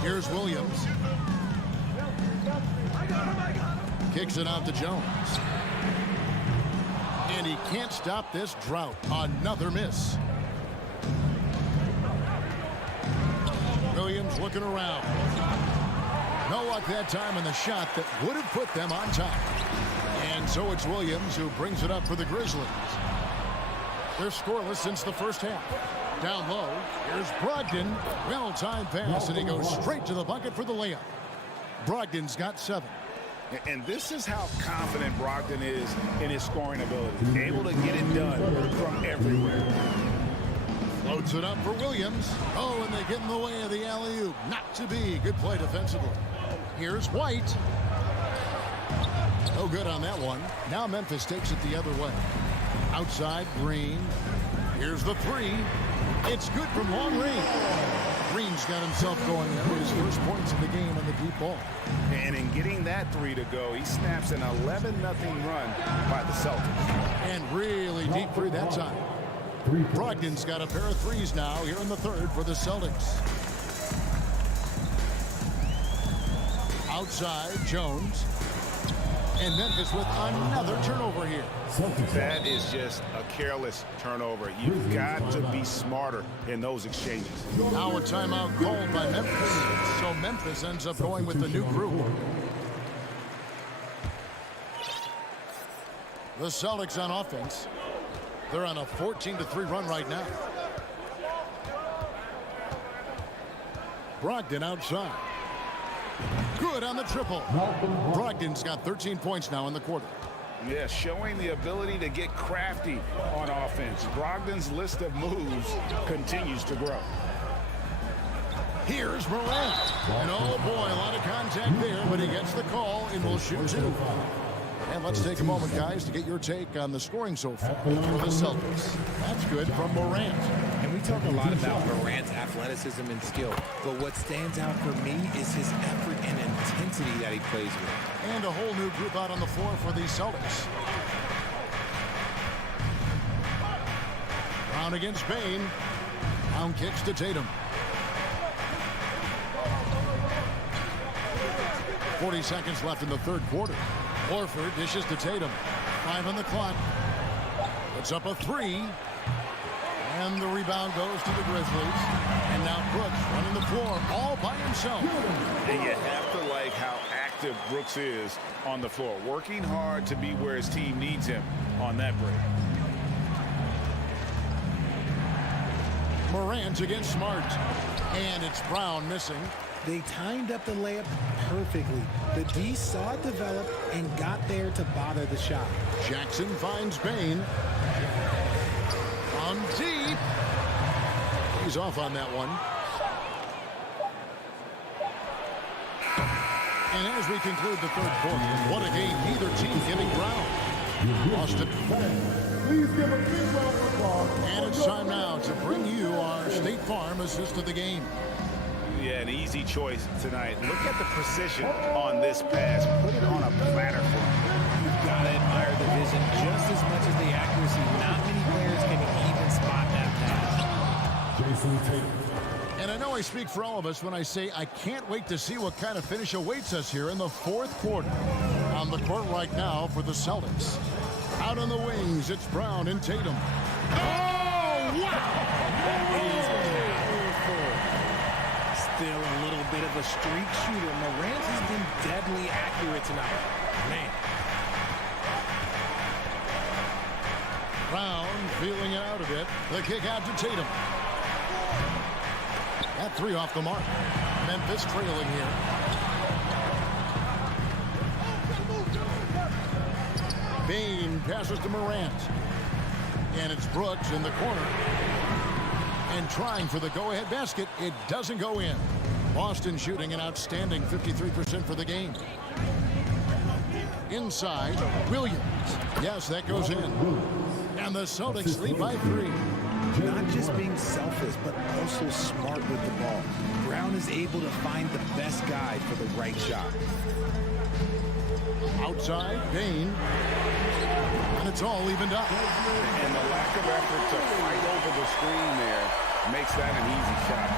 Here's Williams. Kicks it out to Jones. And he can't stop this drought. Another miss. Williams looking around. No luck that time in the shot that would have put them on top. And so it's Williams who brings it up for the Grizzlies. They're scoreless since the first half. Down low, here's Brogdon. Well-timed pass, and he goes straight to the bucket for the layup. Brogdon's got 7. And this is how confident Brogdon is in his scoring ability. Able to get it done from everywhere. Loads it up for Williams. Oh, and they get in the way of the alley-oop. Not to be. Good play defensively. Here's White. No good on that one. Now Memphis takes it the other way. Outside, Green. Here's the 3. It's good from long range. Green's got himself going there. His first points in the game on the deep ball. And in getting that 3 to go, he snaps an 11-0 run by the Celtics. And really deep 3 that time. Brogdon's got a pair of 3s now here in the third for the Celtics. Outside, Jones. And Memphis with another turnover here. That is just a careless turnover. You've got to be smarter in those exchanges. Now a timeout called by Memphis. So Memphis ends up going with the new group. The Celtics on offense. They're on a 14-3 run right now. Brogdon outside. Good on the triple. Brogdon's got 13 points now in the quarter. Yeah, showing the ability to get crafty on offense. Brogdon's list of moves continues to grow. Here's Morant. And oh boy, a lot of contact there, but he gets the call and will shoot 2. And let's take a moment, guys, to get your take on the scoring so far for the Celtics. That's good from Morant. And we talk a lot about Morant's athleticism and skill, but what stands out for me is his effort and intensity that he plays with. And a whole new group out on the floor for the Celtics. Brown against Bain. Brown kicks to Tatum. 40 seconds left in the third quarter. Horford dishes to Tatum. 5 on the clock. It's up a 3. And the rebound goes to the Grizzlies. And now Brooks running the floor all by himself. And you have to like how active Brooks is on the floor. Working hard to be where his team needs him on that break. Morant against Smart. And it's Brown missing. They timed up the layup perfectly. The D saw it develop and got there to bother the shot. Jackson finds Bain. On deep. He's off on that one. And as we conclude the third quarter, what a game neither team giving ground. Boston. Please give a big round of applause. And it's time now to bring you our State Farm assist of the game. Yeah, an easy choice tonight. Look at the precision on this pass. Put it on a platter for him. You've got to admire the vision just as much as the accuracy. Not many players can even spot that pass. Jason Tatum. And I know I speak for all of us when I say I can't wait to see what kind of finish awaits us here in the fourth quarter. On the court right now for the Celtics. Out on the wings, it's Brown and Tatum. Oh, wow! Still a little bit of a streak shooter. Morant has been deadly accurate tonight. Man. Brown feeling it out a bit. The kick out to Tatum. That 3 off the mark. Memphis trailing here. Bain passes to Morant. And it's Brooks in the corner. And trying for the go-ahead basket. It doesn't go in. Boston shooting an outstanding 53% for the game. Inside, Williams. Yes, that goes in. And the Celtics lead by 3. Not just being selfish, but also smart with the ball. Brown is able to find the best guy for the right shot. Outside, Bain. And it's all evened up. And the lack of effort to fight over the screen there makes that an easy shot.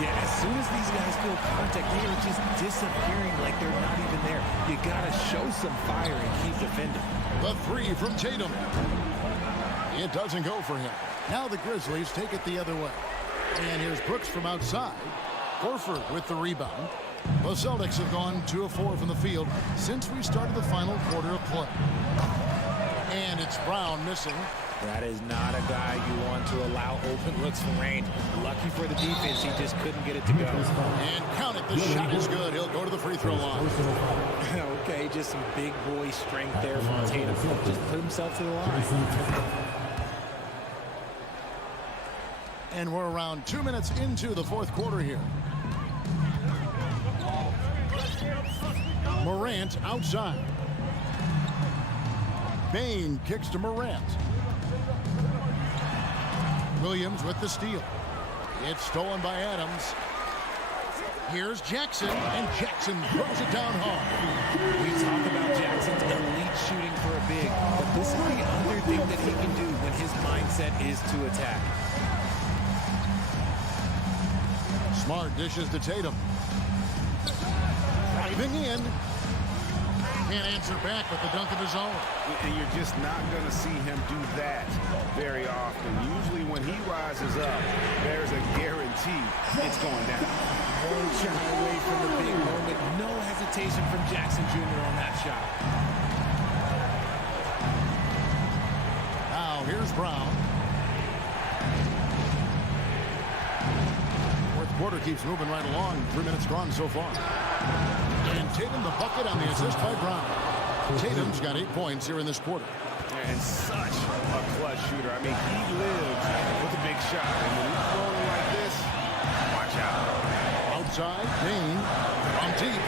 Yeah, as soon as these guys feel contact, they are just disappearing like they're not even there. You got to show some fire and keep defending. The 3 from Tatum. It doesn't go for him. Now the Grizzlies take it the other way. And here's Brooks from outside. Horford with the rebound. The Celtics have gone 2 of 4 from the field since we started the final quarter of play. And it's Brown missing. That is not a guy you want to allow open looks from range. Lucky for the defense, he just couldn't get it to go. And count it, the shot is good. He'll go to the free throw line. Okay, just some big boy strength there from Tatum. Just put himself to the line. And we're around 2 minutes into the fourth quarter here. Morant outside. Bain kicks to Morant. Williams with the steal. It's stolen by Adams. Here's Jackson, and Jackson throws it down hard. We talk about Jackson's elite shooting for a big, but this is the other thing that he can do when his mindset is to attack. Smart dishes to Tatum. Driving in. Can't answer back with the dunk of his own. And you're just not going to see him do that very often. Usually when he rises up, there's a guarantee it's going down. Won't shy away from the big moment. No hesitation from Jackson Jr. on that shot. Now here's Brown. Fourth quarter keeps moving right along. 3 minutes gone so far. And Tatum the bucket on the assist by Brown. Tatum's got 8 points here in this quarter. And such a clutch shooter. I mean, he lives with a big shot. And when he's rolling like this, watch out. Outside, Bain from deep.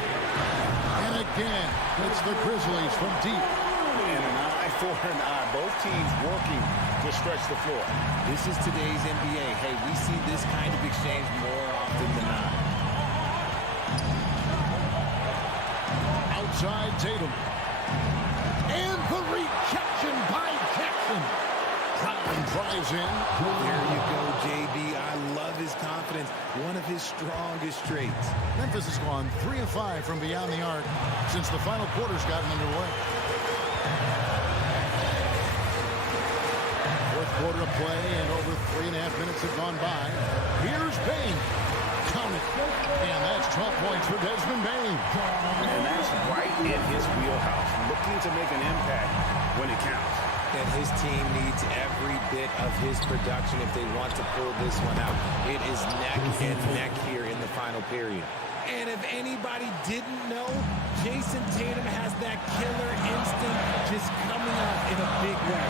And again, it's the Grizzlies from deep. And an eye for an eye. Both teams working to stretch the floor. This is today's NBA. Hey, we see this kind of exchange more often than not. Outside Tatum. And the rejection by Jackson. Brown drives in. There you go, JB. I love his confidence. One of his strongest traits. Memphis has gone 3 of 5 from beyond the arc since the final quarter's gotten underway. Fourth quarter of play, and over 3.5 minutes have gone by. Here's Bain. Count it. And that's 12 points for Desmond Bain. And that's right in his wheelhouse. Looking to make an impact when it counts. And his team needs every bit of his production if they want to pull this one out. It is neck and neck here in the final period. And if anybody didn't know, Jason Tatum has that killer instinct just coming out in a big way.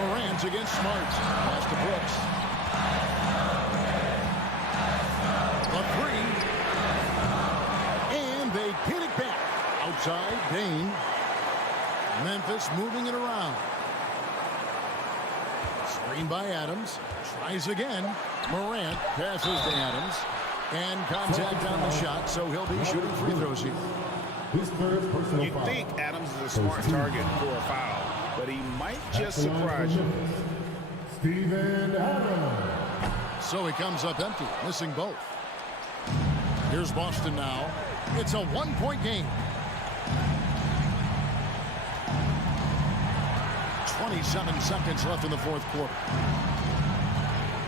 Morant against Smart. Pass to Brooks. The 3. And they get it back. Outside, Bain. Memphis moving it around. Screen by Adams. Tries again. Morant passes to Adams. And contact on the shot, so he'll be shooting free throws here. You think Adams is a smart target for a foul, but he might just surprise you. Steven Adams. So he comes up empty, missing both. Here's Boston now. It's a 1-point game. 27 seconds left in the fourth quarter.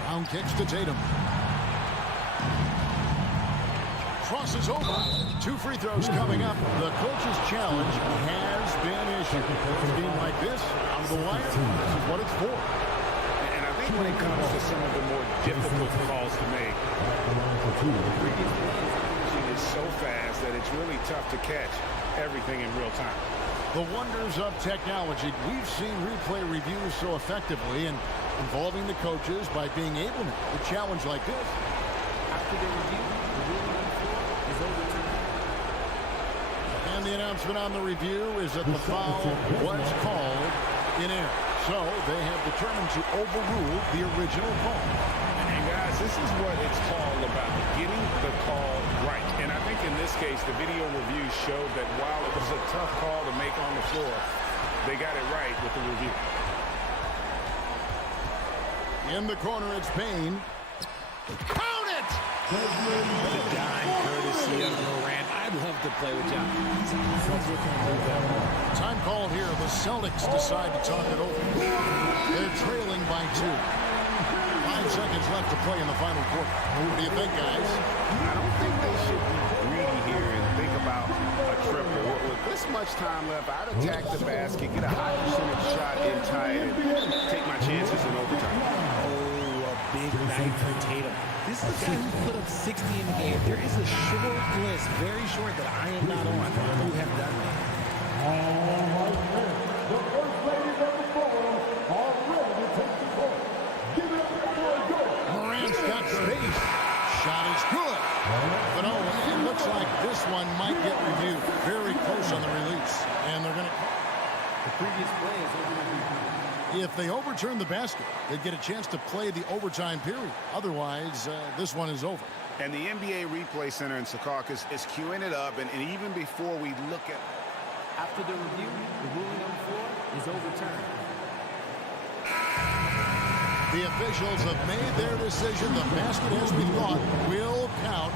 Brown kicks to Tatum. Crosses over. 2 free throws coming up. The coach's challenge has been issued. A game like this, out of the wire, this is what it's for. And I think when it comes to some of the more difficult calls to make, the is so fast that it's really tough to catch. everything in real time. The wonders of technology. We've seen replay reviews so effectively and involving the coaches by being able to make a challenge like this. After the review, the ruling on the floor is overturned. And the announcement on the review is that the foul was called in air. So they have determined to overrule the original call. And guys, this is what it's all about, getting the call right. And I think in this case, the video review showed that while it was a tough call to make on the floor, they got it right with the review. In the corner, it's Payne. Count it! The dime courtesy of Morant. I'd love to play with John. Time called here. The Celtics decide to talk it over. They're trailing by 2. 5 seconds left to play in the final quarter. What do you think, guys? I don't think they should be greedy here and think about a triple. With this much time left, I'd attack the basket, get a high percentage shot in tight, and take my chances in overtime. Oh, a big night for Tatum. This is a guy who put up 60 in the game. There is a short list, very short, that I am not on, who have done that. The first ladies of the ball are ready to take the court. Give it up for a goal. Morant's got space. Shot is good. But oh, it looks like this one might get reviewed. Very close on the release. And they're going to... The previous play is overturned. If they overturn the basket, they'd get a chance to play the overtime period. Otherwise, this one is over. And the NBA Replay Center in Secaucus is queuing it up. And even before we look at... After the review, the ruling on the floor is overturned. The officials have made their decision. The basket, as we thought, will count.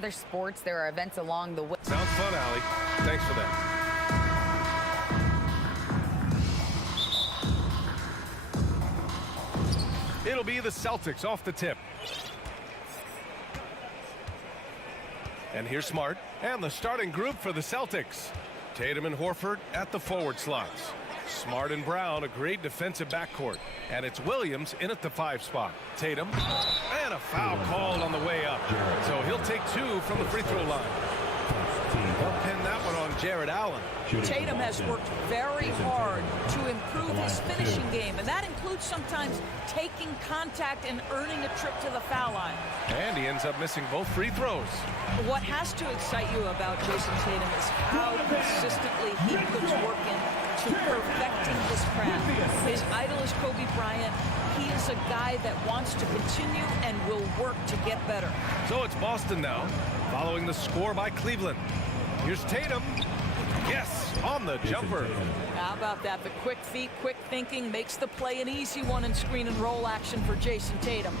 other sports, there are events along the way. Sounds fun, Allie. Thanks for that. It'll be the Celtics off the tip. And here's Smart. And the starting group for the Celtics. Tatum and Horford at the forward slots. Smart and Brown, a great defensive backcourt. And it's Williams in at the 5 spot. Tatum, and a foul called on the way up. So he'll take 2 from the free throw line. They'll pin that one on Jared Allen. Tatum has worked very hard to improve his finishing game, and that includes sometimes taking contact and earning a trip to the foul line. And he ends up missing both free throws. What has to excite you about Jason Tatum is how consistently he puts work in to perfecting his craft. His idol is Kobe Bryant. He is a guy that wants to continue and will work to get better. So it's Boston now, following the score by Cleveland. Here's Tatum. Yes, on the jumper. How about that? The quick feet, quick thinking makes the play an easy one in screen and roll action for Jason Tatum.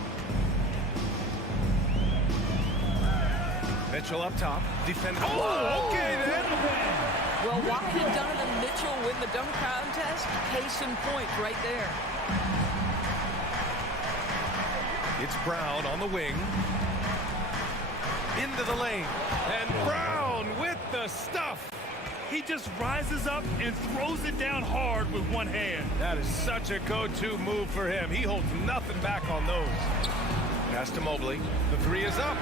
Mitchell up top, defending. Oh, okay then. Well, why did Donovan Mitchell win the dunk contest? Case in point right there. It's Brown on the wing. Into the lane. And Brown with the stuff. He just rises up and throws it down hard with one hand. That is such a go-to move for him. He holds nothing back on those. Pass to Mobley. The 3 is up.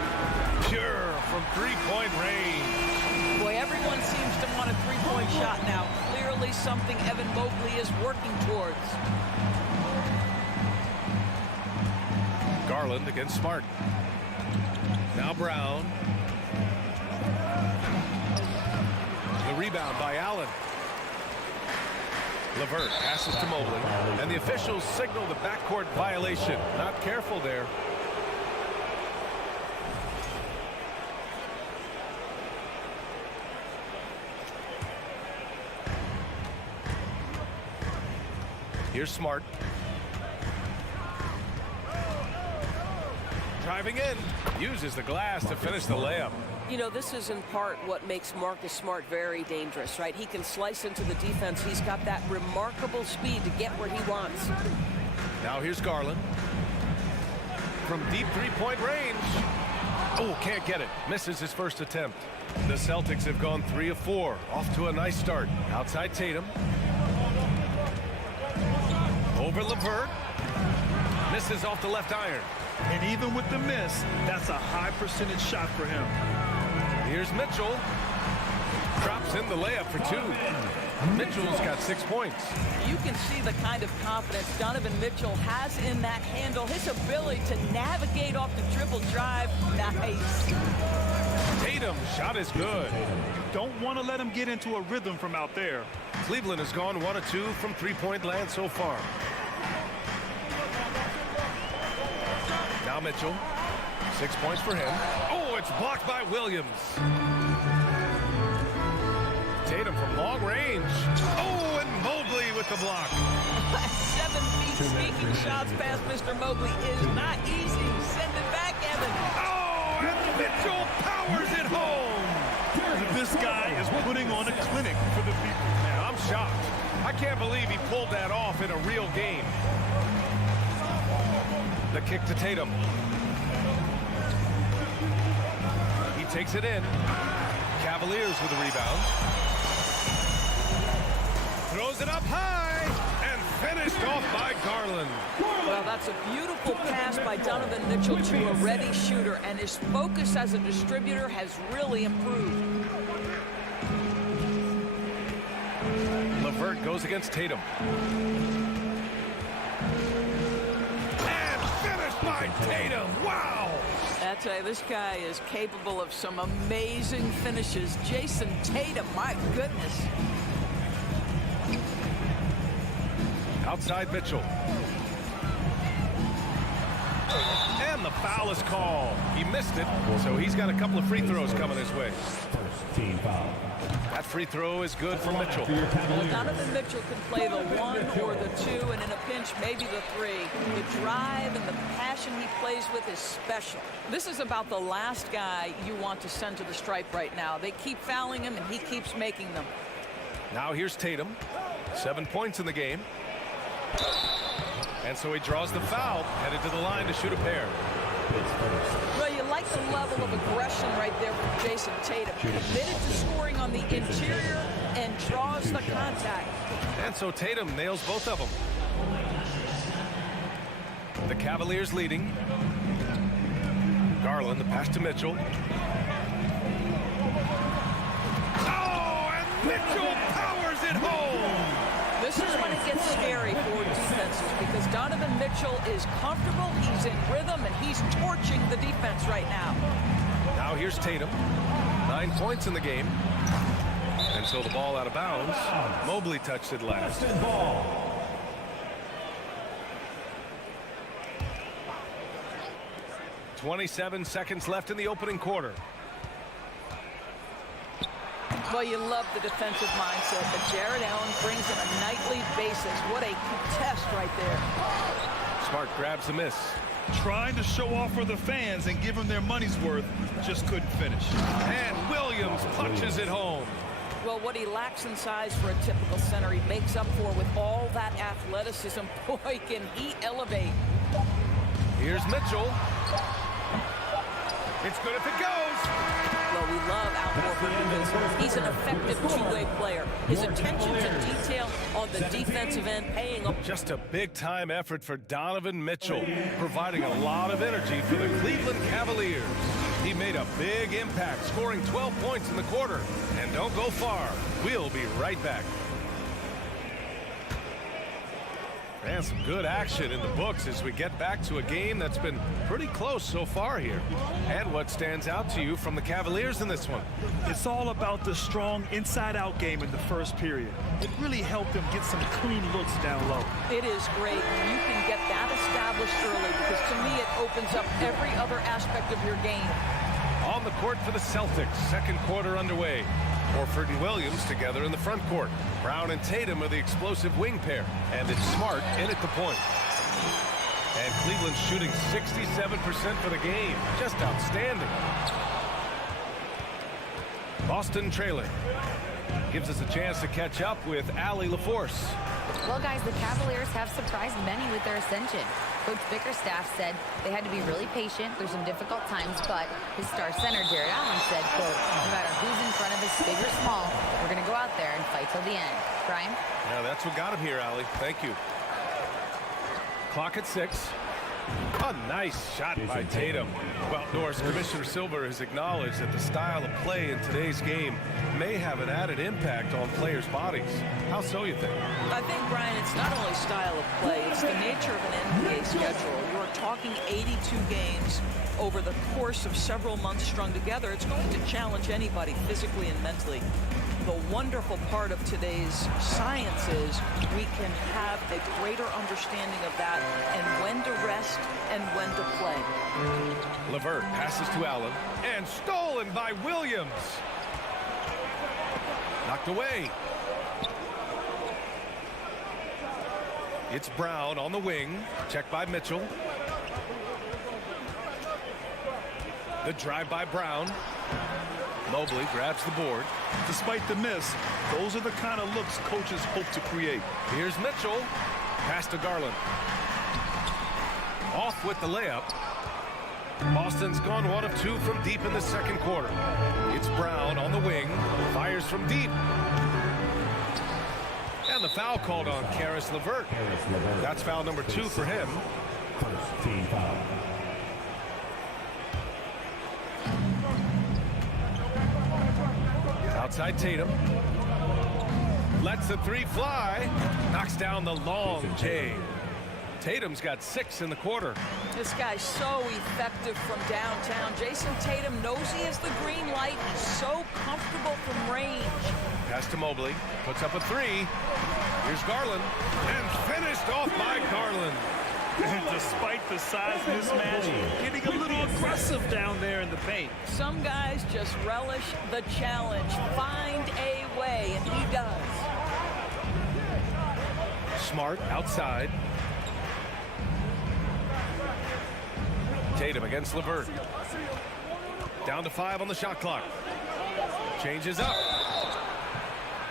Pure from three-point range. Boy, everyone seems to want a three-point shot now. Clearly something Evan Mobley is working towards. Garland against Smart. Now Brown. The rebound by Allen. LeVert passes to Mobley. And the officials signal the backcourt violation. Not careful there. Here's Smart. Driving in. Uses the glass to finish the layup. You know, this is in part what makes Marcus Smart very dangerous, right? He can slice into the defense. He's got that remarkable speed to get where he wants. Now here's Garland. From deep three-point range. Oh, can't get it. Misses his first attempt. The Celtics have gone 3 of 4. Off to a nice start. Outside Tatum. Over LeVert. Misses off the left iron. And even with the miss, that's a high percentage shot for him. Here's Mitchell. Drops in the layup for 2. Mitchell's got 6 points. You can see the kind of confidence Donovan Mitchell has in that handle. His ability to navigate off the dribble drive. Nice. Tatum's shot is good. Don't want to let him get into a rhythm from out there. Cleveland has gone 1 of 2 from three-point land so far. Now Mitchell. 6 points for him. Oh, it's blocked by Williams. Tatum from long range. Oh, and Mobley with the block. 7 feet sneaking shots past Mr. Mobley is not easy. Send it back, Evan. Oh, and Mitchell powers it home. This guy is putting on a clinic for the people. Man, I'm shocked. I can't believe he pulled that off in a real game. The kick to Tatum. He takes it in. Cavaliers with a rebound. Throws it up high and finished off by Garland. Well, that's a beautiful pass by Donovan Mitchell to a ready shooter, and his focus as a distributor has really improved. LeVert goes against Tatum. And finished by Tatum. Wow! I tell you, this guy is capable of some amazing finishes. Jason Tatum, my goodness. Outside Mitchell. And the foul is called. He missed it, so he's got a couple of free throws coming his way. That free throw is good for Mitchell. Well, Donovan Mitchell can play the 1 or the 2, and in a pinch, maybe the 3. The drive and the passion he plays with is special. This is about the last guy you want to send to the stripe right now. They keep fouling him, and he keeps making them. Now here's Tatum. 7 points in the game. And so he draws the foul, headed to the line to shoot a pair. Well, you like the level of aggression right there from Jason Tatum. Committed to scoring on the interior and draws the contact. And so Tatum nails both of them. The Cavaliers leading. Garland, the pass to Mitchell. Oh, and Mitchell powers it home. This is when it gets scary for defenses because Donovan Mitchell is comfortable, he's in rhythm, and he's torching the defense right now. Now here's Tatum. 9 points in the game. Until the ball out of bounds. Mobley touched it last. 27 seconds left in the opening quarter. Well, you love the defensive mindset, but Jared Allen brings in a nightly basis. What a contest right there. Smart grabs the miss. Trying to show off for the fans and give them their money's worth, just couldn't finish. And Williams punches it home. Well, what he lacks in size for a typical center, he makes up for with all that athleticism. Boy, can he elevate. Here's Mitchell. It's good if it goes. Well, we love Al Horford because he's an effective two-way player. His attention to detail on the defensive end paying off. Just a big-time effort for Donovan Mitchell, providing a lot of energy for the Cleveland Cavaliers. He made a big impact, scoring 12 points in the quarter. And don't go far. We'll be right back. And some good action in the books as we get back to a game that's been pretty close so far here. And what stands out to you from the Cavaliers in this one? It's all about the strong inside-out game in the first period. It really helped them get some clean looks down low. It is great when you can get that established early because to me it opens up every other aspect of your game. On the court for the Celtics, second quarter underway. Horford and Williams together in the front court. Brown and Tatum are the explosive wing pair. And it's Smart in at the point. And Cleveland shooting 67% for the game. Just outstanding. Boston trailing. Gives us a chance to catch up with Allie LaForce. Well, guys, the Cavaliers have surprised many with their ascension. Coach Bickerstaff said they had to be really patient through some difficult times, but his star center, Jared Allen, said, quote, no matter who's in front of us, big or small, we're going to go out there and fight till the end. Brian? Yeah, that's what got him here, Allie. Thank you. Clock at 6. A nice shot by Tatum. Well, Norris, Commissioner Silver has acknowledged that the style of play in today's game may have an added impact on players' bodies. How so, you think? I think, Brian, it's not only style of play, it's the nature of an NBA schedule. You're talking 82 games over the course of several months strung together. It's going to challenge anybody physically and mentally. The wonderful part of today's science is we can have a greater understanding of that and when to rest and when to play. LeVert passes to Allen and stolen by Williams. Knocked away. It's Brown on the wing. Checked by Mitchell. The drive by Brown. Mobley grabs the board. Despite the miss, those are the kind of looks coaches hope to create. Here's Mitchell. Pass to Garland. Off with the layup. Boston's gone 1 of 2 from deep in the second quarter. It's Brown on the wing. Fires from deep. And the foul called on Caris LeVert. That's foul number 2 for him. First team foul. Outside Tatum. Lets the 3 fly. Knocks down the long J. Tatum's got 6 in the quarter. This guy's so effective from downtown. Jason Tatum knows he has the green light. He's so comfortable from range. Pass to Mobley. Puts up a 3. Here's Garland. And finished off by Garland. And despite the size mismatch, getting a little aggressive down there in the paint. Some guys just relish the challenge. Find a way, and he does. Smart outside. Tatum against LeVert. Down to 5 on the shot clock. Changes up.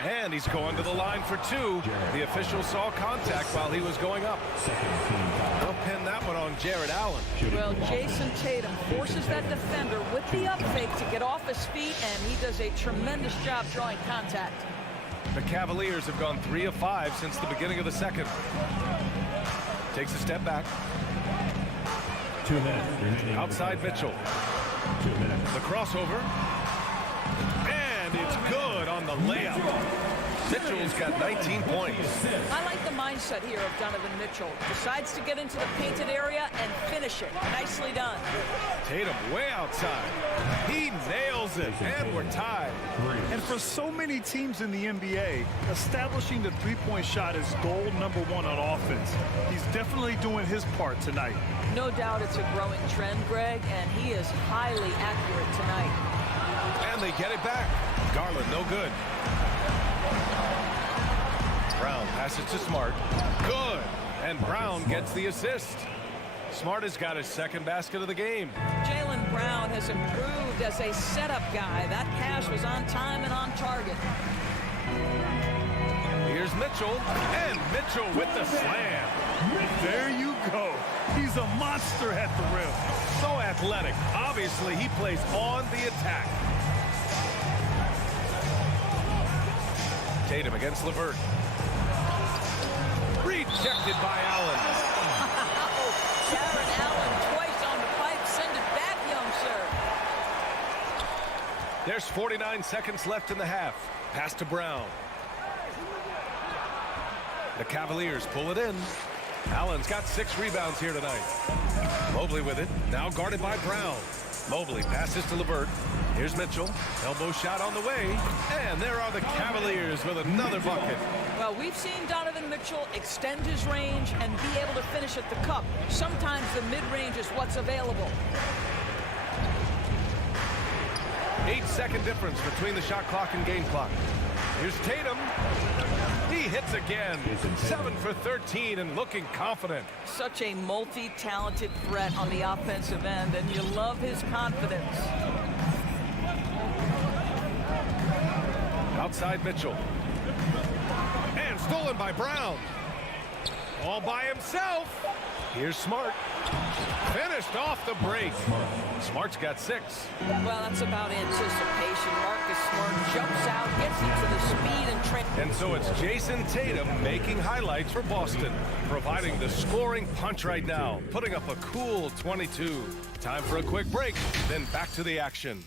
And he's going to the line for two. The official saw contact while he was going up. They'll pin that one on Jared Allen. Well, Jason Tatum forces that defender with the up fake to get off his feet, and he does a tremendous job drawing contact. The Cavaliers have gone 3 of 5 since the beginning of the second. Takes a step back. 2 minutes. Outside Mitchell. 2 minutes. The crossover. And it's good on the layup. Mitchell's got 19 points. I like the mindset here of Donovan Mitchell. Decides to get into the painted area and finish it. Nicely done. Tatum way outside. He nails it, and we're tied. And for so many teams in the NBA, establishing the three-point shot is goal number 1 on offense. He's definitely doing his part tonight. No doubt it's a growing trend, Greg, and he is highly accurate tonight. And they get it back. Garland, no good. Brown passes to Smart. Good. And Brown gets the assist. Smart has got his second basket of the game. Jaylen Brown has improved as a setup guy. That pass was on time and on target. Here's Mitchell. And Mitchell with the slam. There you go. He's a monster at the rim. So athletic. Obviously, he plays on the attack. Tatum against LeVert. Rejected by Allen. Jared Allen twice on the pipe. Send it back, young sir. There's 49 seconds left in the half. Pass to Brown. The Cavaliers pull it in. Allen's got 6 rebounds here tonight. Mobley with it. Now guarded by Brown. Mobley passes to LeVert. Here's Mitchell. Elbow shot on the way. And there are the Cavaliers with another bucket. Well, we've seen Donovan Mitchell extend his range and be able to finish at the cup. Sometimes the mid-range is what's available. 8-second difference between the shot clock and game clock. Here's Tatum. He hits again. 7 for 13 and looking confident. Such a multi-talented threat on the offensive end, and you love his confidence. Outside Mitchell. And stolen by Brown. All by himself. Here's Smart. Finished off the break. Smart's got 6. Well, that's about anticipation. Marcus Smart jumps out, gets into the speed and trend. And so it's Jason Tatum making highlights for Boston, providing the scoring punch right now, putting up a cool 22. Time for a quick break, then back to the action.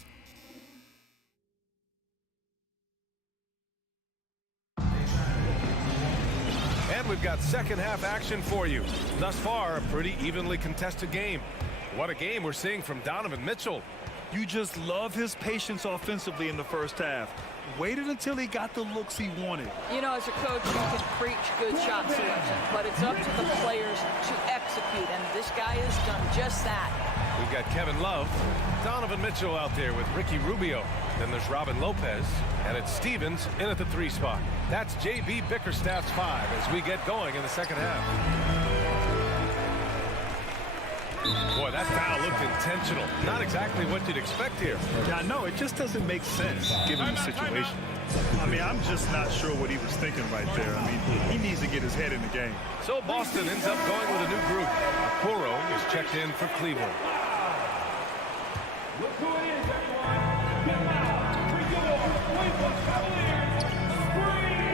And we've got second half action for you. Thus far, a pretty evenly contested game. What a game we're seeing from Donovan Mitchell. You just love his patience offensively in the first half. Waited until he got the looks he wanted. You know, as a coach, you can preach good shot selection, but it's up to the players to execute, and this guy has done just that. We've got Kevin Love, Donovan Mitchell out there with Ricky Rubio. Then there's Robin Lopez, and it's Stevens in at the 3 spot. That's J.B. Bickerstaff's 5 as we get going in the second half. Boy, that foul looked intentional. Not exactly what you'd expect here. Yeah, no, it just doesn't make sense given the situation. I mean, I'm just not sure what he was thinking right there. I mean, he needs to get his head in the game. So Boston ends up going with a new group. Okoro is checked in for Cleveland. Look who it is, everyone. Get out. We go. Cleveland Cavaliers.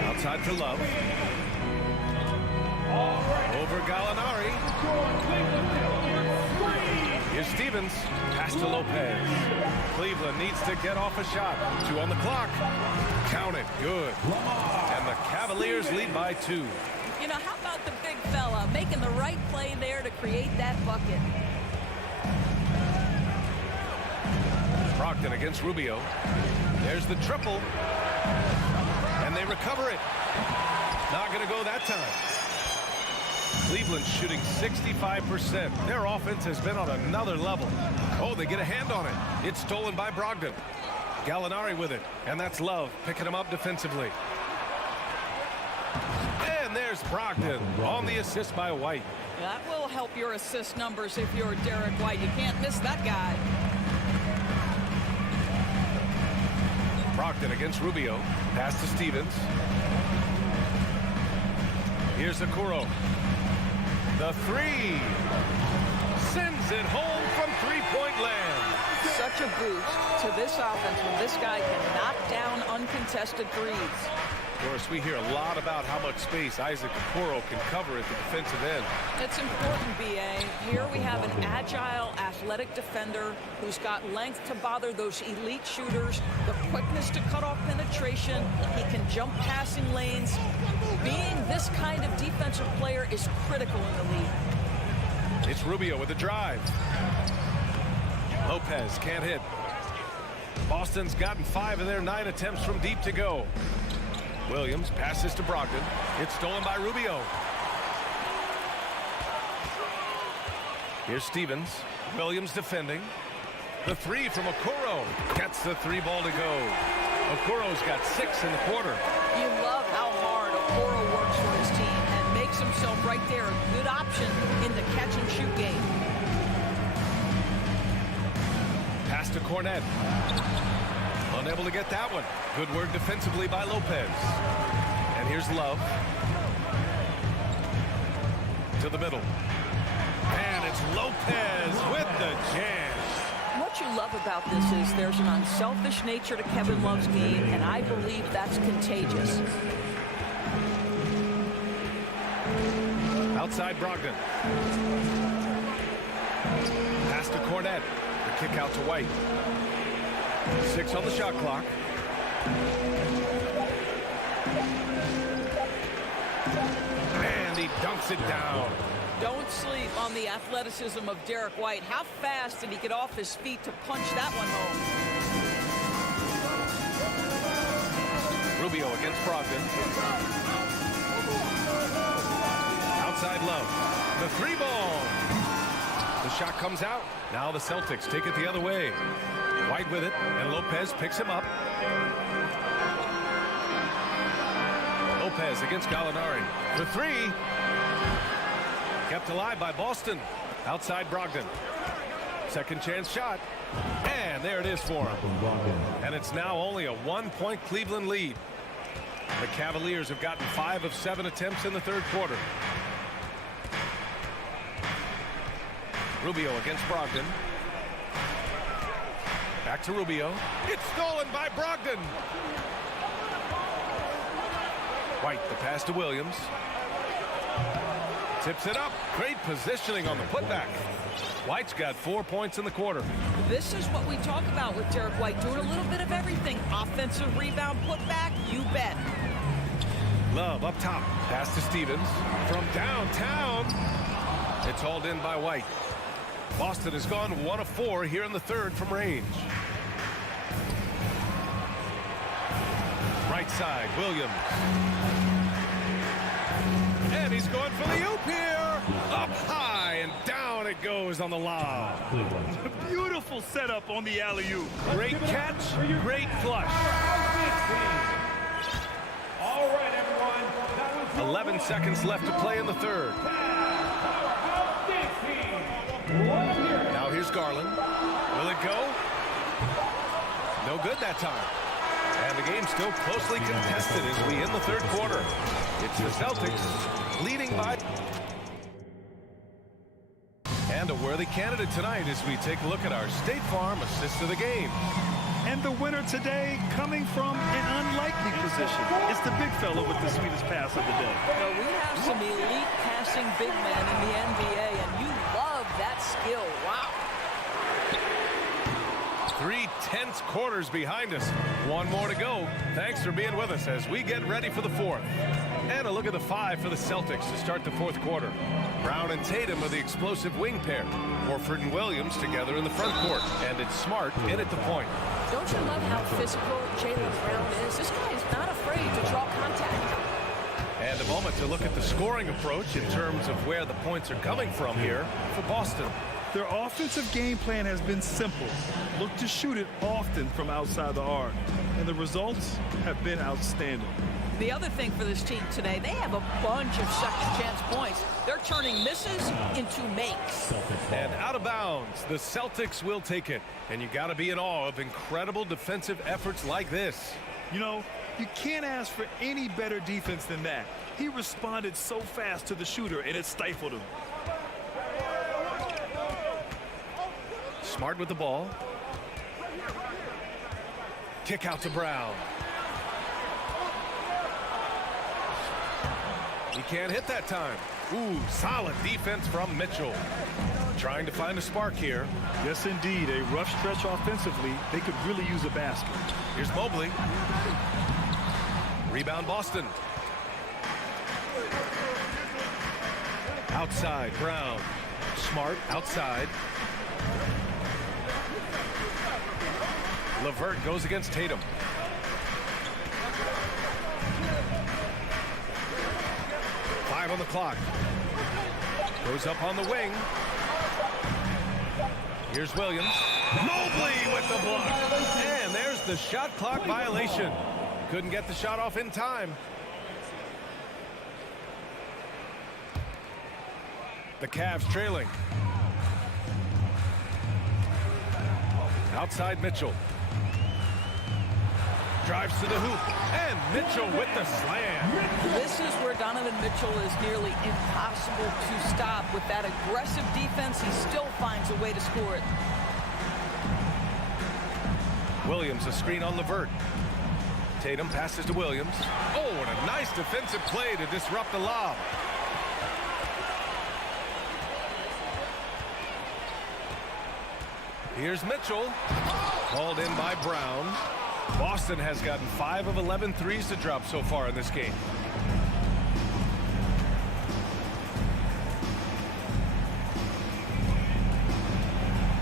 Outside for Love. Over Gallinari. Here's Stevens. Pass to Lopez. Cleveland needs to get off a shot. 2 on the clock. Count it. Good. And the Cavaliers lead by 2. You know, how about the big fella making the right play there to create that bucket? Brogdon against Rubio. There's the triple. And they recover it. Not going to go that time. Cleveland shooting 65%. Their offense has been on another level. Oh, they get a hand on it. It's stolen by Brogdon. Gallinari with it. And that's Love picking him up defensively. And there's Brogdon on the assist by White. That will help your assist numbers if you're Derek White. You can't miss that guy. Brogdon against Rubio. Pass to Stevens. Here's Okoro. The three. Sends it home from three-point land. Such a boost to this offense when this guy can knock down uncontested threes. Of course, we hear a lot about how much space Isaac Okoro can cover at the defensive end. It's important, B.A. Here we have an agile, athletic defender who's got length to bother those elite shooters, the quickness to cut off penetration. He can jump passing lanes. Being this kind of defensive player is critical in the league. It's Rubio with the drive. Lopez can't hit. Boston's gotten 5 of their 9 attempts from deep to go. Williams passes to Brogdon. It's stolen by Rubio. Here's Stevens. Williams defending. The three from Okoro. Gets the three ball to go. Okoro's got 6 in the quarter. You love how hard Okoro works for his team and makes himself right there a good option in the catch and shoot game. Pass to Cornet. Unable to get that one. Good work defensively by Lopez. And here's Love. To the middle. And it's Lopez with the jam. What you love about this is there's an unselfish nature to Kevin Love's game, and I believe that's contagious. Outside Brogdon. Pass to Cornet. The kick out to White. 6 on the shot clock. And he dunks it down. Don't sleep on the athleticism of Derek White. How fast did he get off his feet to punch that one home? Rubio against Brogdon. Outside Love. The three ball. The shot comes out. Now the Celtics take it the other way. White with it, and Lopez picks him up. Lopez against Gallinari. The three. Kept alive by Boston. Outside Brogdon. Second chance shot. And there it is for him. And it's now only a 1-point Cleveland lead. The Cavaliers have gotten 5 of 7 attempts in the third quarter. Rubio against Brogdon. Back to Rubio. It's stolen by Brogdon. White, the pass to Williams. Tips it up. Great positioning on the putback. White's got 4 points in the quarter. This is what we talk about with Derek White, doing a little bit of everything. Offensive rebound, putback, you bet. Love up top. Pass to Stevens. From downtown. It's hauled in by White. Boston has gone 1 of 4 here in the third from range. Right side, Williams. And he's going for the oop here. Up high and down it goes on the lob. Beautiful setup on the alley-oop. Great catch, great flush. All right, everyone. 11 seconds left to play in the third. Now here's Garland. Will it go? No good that time. And the game's still closely contested as we end the third quarter. It's the Celtics leading by. And a worthy candidate tonight as we take a look at our State Farm assist of the game. And the winner today coming from an unlikely position. It's the big fella with the sweetest pass of the day. Well, we have some elite passing big men in the NBA, and you love that skill. Wow. 3 tense quarters behind us. 1 more to go. Thanks for being with us as we get ready for the fourth. And a look at the 5 for the Celtics to start the fourth quarter. Brown and Tatum are the explosive wing pair. Horford and Williams together in the front court. And it's Smart in at the point. Don't you love how physical Jaylen Brown is? This guy is not afraid to draw contact. And a moment to look at the scoring approach in terms of where the points are coming from here for Boston. Their offensive game plan has been simple. Look to shoot it often from outside the arc. and the results have been outstanding. The other thing for this team today, they have a bunch of second chance points. They're turning misses into makes. And out of bounds, the Celtics will take it. And you got to be in awe of incredible defensive efforts like this. You know, you can't ask for any better defense than that. He responded so fast to the shooter, and it stifled him. Smart with the ball. Kick out to Brown. He can't hit that time. Ooh, solid defense from Mitchell. Trying to find a spark here. Yes, indeed. A rough stretch offensively. They could really use a basket. Here's Mobley. Rebound Boston. Outside, Brown. Smart, outside. LeVert goes against Tatum. On the clock. Goes up on the wing. Here's Williams. Mobley with the block. And there's the shot clock violation. Couldn't get the shot off in time. The Cavs trailing. Outside Mitchell. Drives to the hoop, and Mitchell with the slam. This is where Donovan Mitchell is nearly impossible to stop. With that aggressive defense, he still finds a way to score it. Williams, a screen on LeVert. Tatum passes to Williams. Oh, and a nice defensive play to disrupt the lob. Here's Mitchell. Called in by Brown. Boston has gotten 5 of 11 threes to drop so far in this game.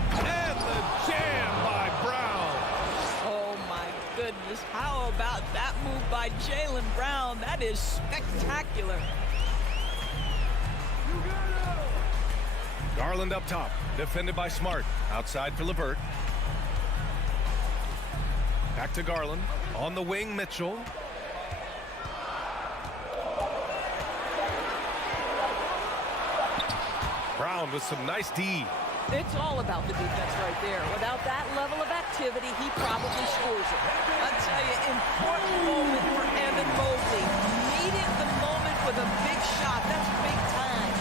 And the jam by Brown. Oh, my goodness. How about that move by Jaylen Brown? That is spectacular. Garland up top. Defended by Smart. Outside for LeVert. Back to Garland. On the wing, Mitchell. Brown with some nice D. It's all about the defense right there. Without that level of activity, he probably scores it. I'll tell you, important moment for Evan Mobley. Needed the moment with a big shot. That's big time.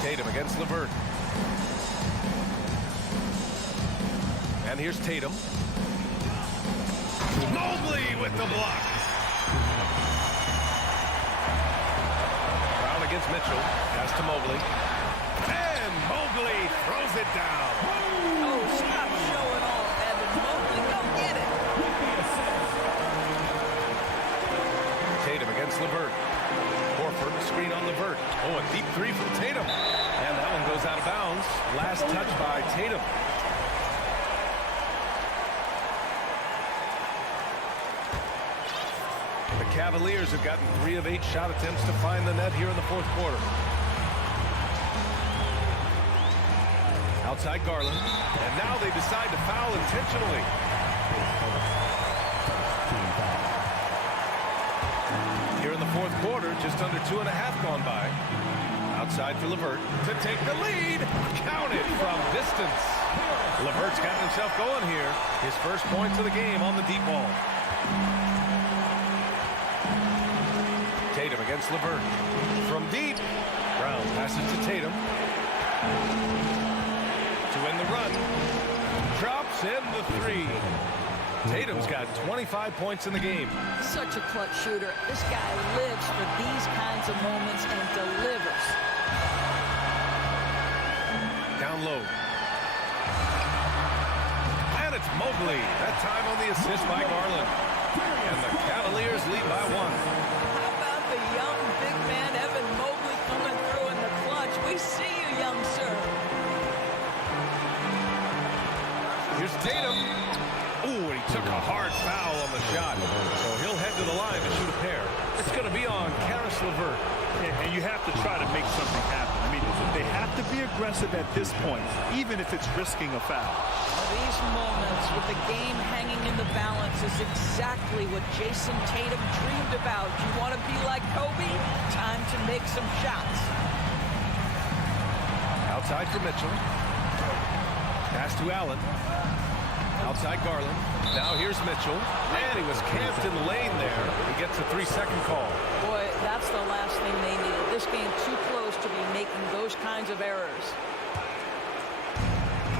Tatum against LeVert. And here's Tatum. Mobley with the block. Brown against Mitchell. Pass to Mobley. And Mobley throws it down. Oh, stop showing off, Evan Mobley. Go get it. Tatum against LeVert. Horford, screen on LeVert. Oh, a deep three from Tatum. And that one goes out of bounds. Last touch by Tatum. The Cavaliers have gotten 3 of 8 shot attempts to find the net here in the fourth quarter. Outside Garland. And now they decide to foul intentionally. Here in the fourth quarter, just under 2.5 gone by. Outside for LeVert to take the lead. Counted from distance. LeVert's gotten himself going here. His first points of the game on the deep ball. Tatum against LeVert. From deep. Brown passes to Tatum. To win the run. Drops in the 3. Tatum's got 25 points in the game. Such a clutch shooter. This guy lives for these kinds of moments and delivers. Down low. And it's Mobley. That time on the assist by Garland. And the Cavaliers lead by 1. How about the young big man Evan Mobley coming through in the clutch? We see you, young sir. Here's Tatum. Ooh, and he took a hard foul on the shot. So he'll head to the line to shoot a pair. It's going to be on Caris LeVert. And you have to try to make something happen. I mean, they have to be aggressive at this point, even if it's risking a foul. These moments with the game hanging in the balance is exactly what Jason Tatum dreamed about. You want to be like Kobe? Time to make some shots. Outside for Mitchell. Pass to Allen. Outside Garland. Now here's Mitchell. And he was camped in the lane there. He gets a 3-second call. Boy, that's the last thing they needed. This game too close to be making those kinds of errors.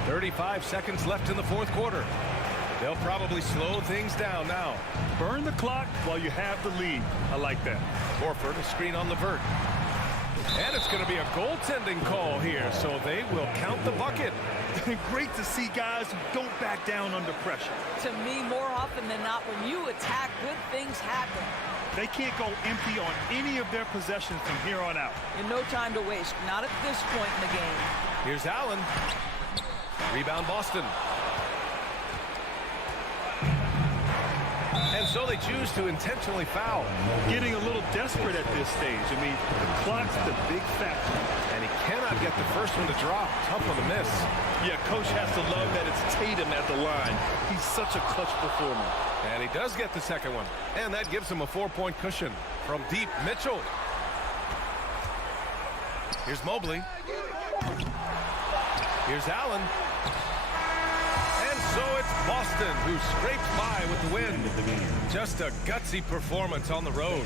35 seconds left in the fourth quarter. They'll probably slow things down now. Burn the clock while you have the lead. I like that. Horford, a screen on Levert. And it's going to be a goaltending call here, so they will count the bucket. Great to see guys who don't back down under pressure. To me, more often than not, when you attack, good things happen. They can't go empty on any of their possessions from here on out. And no time to waste, not at this point in the game. Here's Allen. Rebound Boston. And so they choose to intentionally foul. Getting a little desperate at this stage. I mean, the clock's the big factor. And he cannot get the first one to drop. Tough one to miss. Yeah, coach has to love that it's Tatum at the line. He's such a clutch performer. And he does get the second one. And that gives him a 4-point cushion. From deep, Mitchell. Here's Mobley. Here's Allen. And so it's Boston who scrapes by with the win. Just a gutsy performance on the road.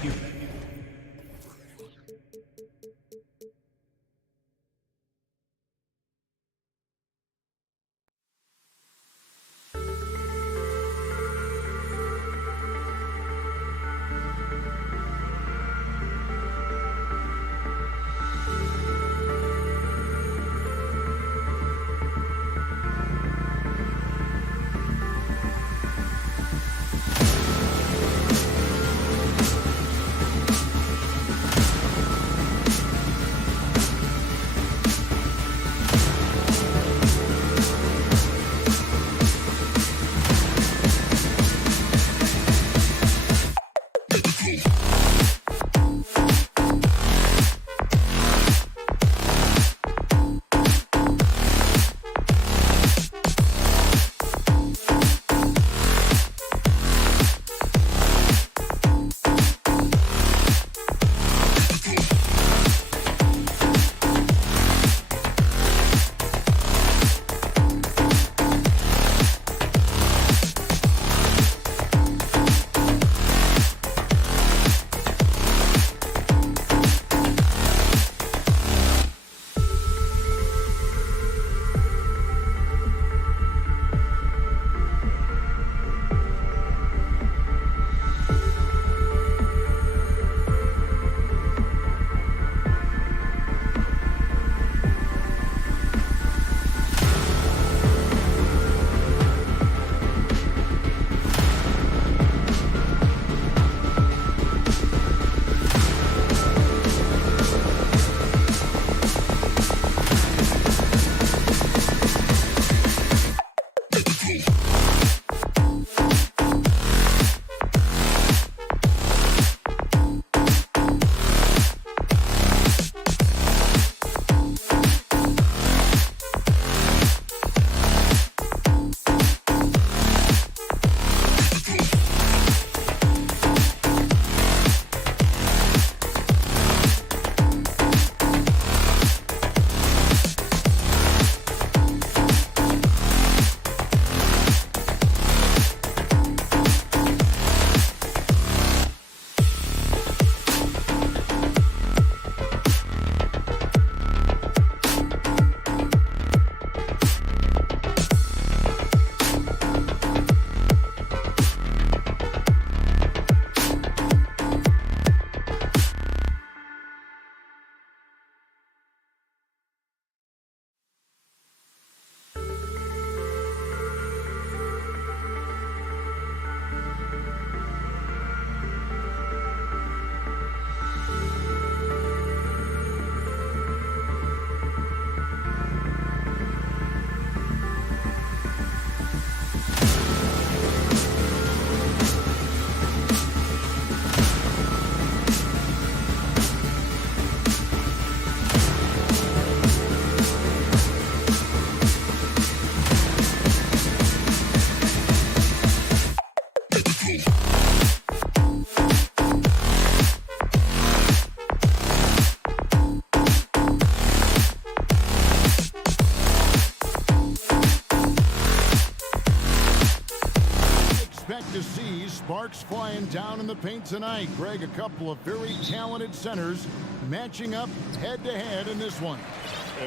expect to see sparks flying down in the paint tonight. Greg, a couple of very talented centers matching up head-to-head in this one.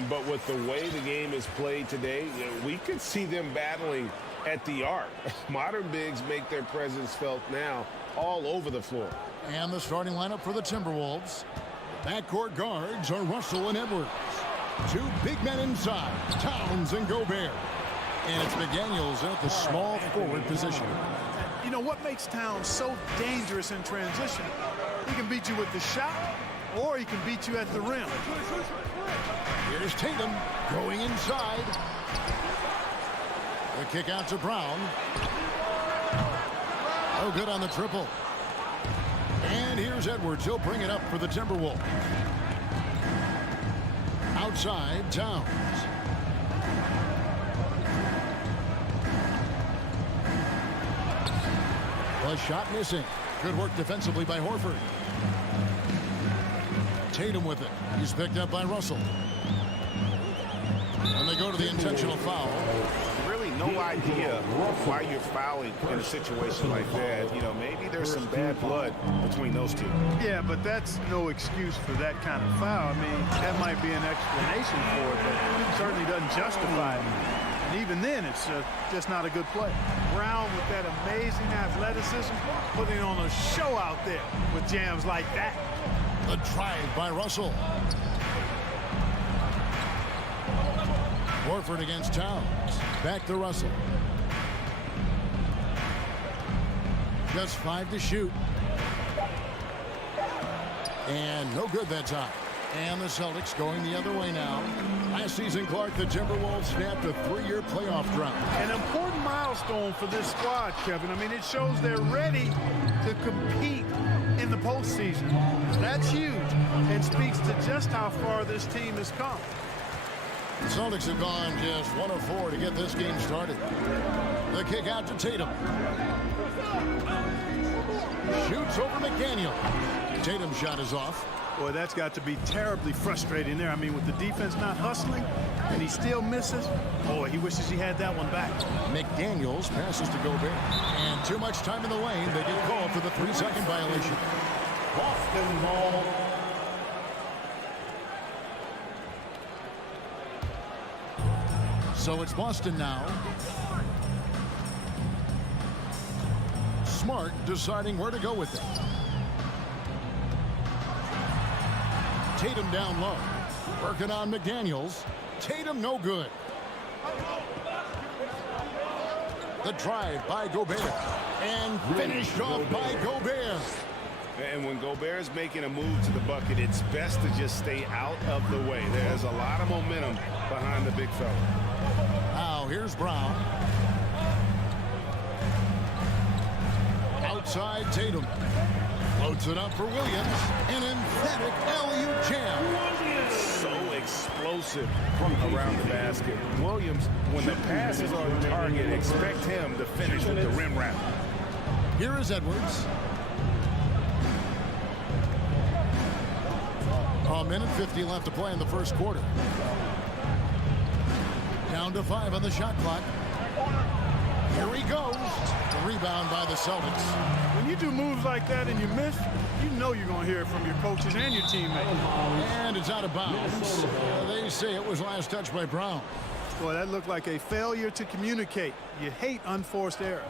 But with the way the game is played today, we could see them battling at the arc. Modern bigs make their presence felt now all over the floor. And the starting lineup for the Timberwolves. Backcourt guards are Russell and Edwards. Two big men inside, Towns and Gobert. And it's McDaniels at the small forward position. You know what makes Towns so dangerous in transition? He can beat you with the shot, or he can beat you at the rim. Here's Tatum going inside. The kick out to Brown. Oh, good on the triple. And here's Edwards. He'll bring it up for the Timberwolves. Outside, Towns. The shot missing. Good work defensively by Horford. Tatum with it. He's picked up by Russell. And they go to the intentional foul. Really no idea why you're fouling in a situation like that. You know, maybe there's some bad blood between those two. Yeah, but that's no excuse for that kind of foul. I mean, that might be an explanation for it, but it certainly doesn't justify it. And even then, it's just not a good play. Brown with that amazing athleticism, putting on a show out there with jams like that. The drive by Russell. Horford against Towns. Back to Russell. Just 5 to shoot. And no good that time. And the Celtics going the other way now. Last season, Clark, the Timberwolves snapped a 3-year playoff drought. An important milestone for this squad, Kevin. I mean, it shows they're ready to compete in the postseason. That's huge and speaks to just how far this team has come. The Celtics have gone just 1 of 4 to get this game started. The kick out to Tatum. Shoots over McDaniel. Tatum's shot is off. Boy, that's got to be terribly frustrating there. I mean, with the defense not hustling and he still misses, boy, he wishes he had that one back. McDaniels passes to Gobert. And too much time in the lane. They get called for the 3-second violation. Boston ball. So it's Boston now. Smart deciding where to go with it. Tatum down low. Working on McDaniels. Tatum no good. The drive by Gobert. And finished off by Gobert. And when Gobert is making a move to the bucket, it's best to just stay out of the way. There's a lot of momentum behind the big fella. Now here's Brown. Outside Tatum. Floats it up for Williams. An emphatic alley-oop jam. So explosive from around the basket. Williams, when the pass is on target, expect him to finish with the rim wrap. Here is Edwards. A minute 50 left to play in the first quarter. Down to 5 on the shot clock. Here he goes. The rebound by the Celtics. When you do moves like that and you miss, you know you're going to hear it from your coaches and your teammates. And it's out of bounds. They say it was last touched by Brown. Boy, that looked like a failure to communicate. You hate unforced errors.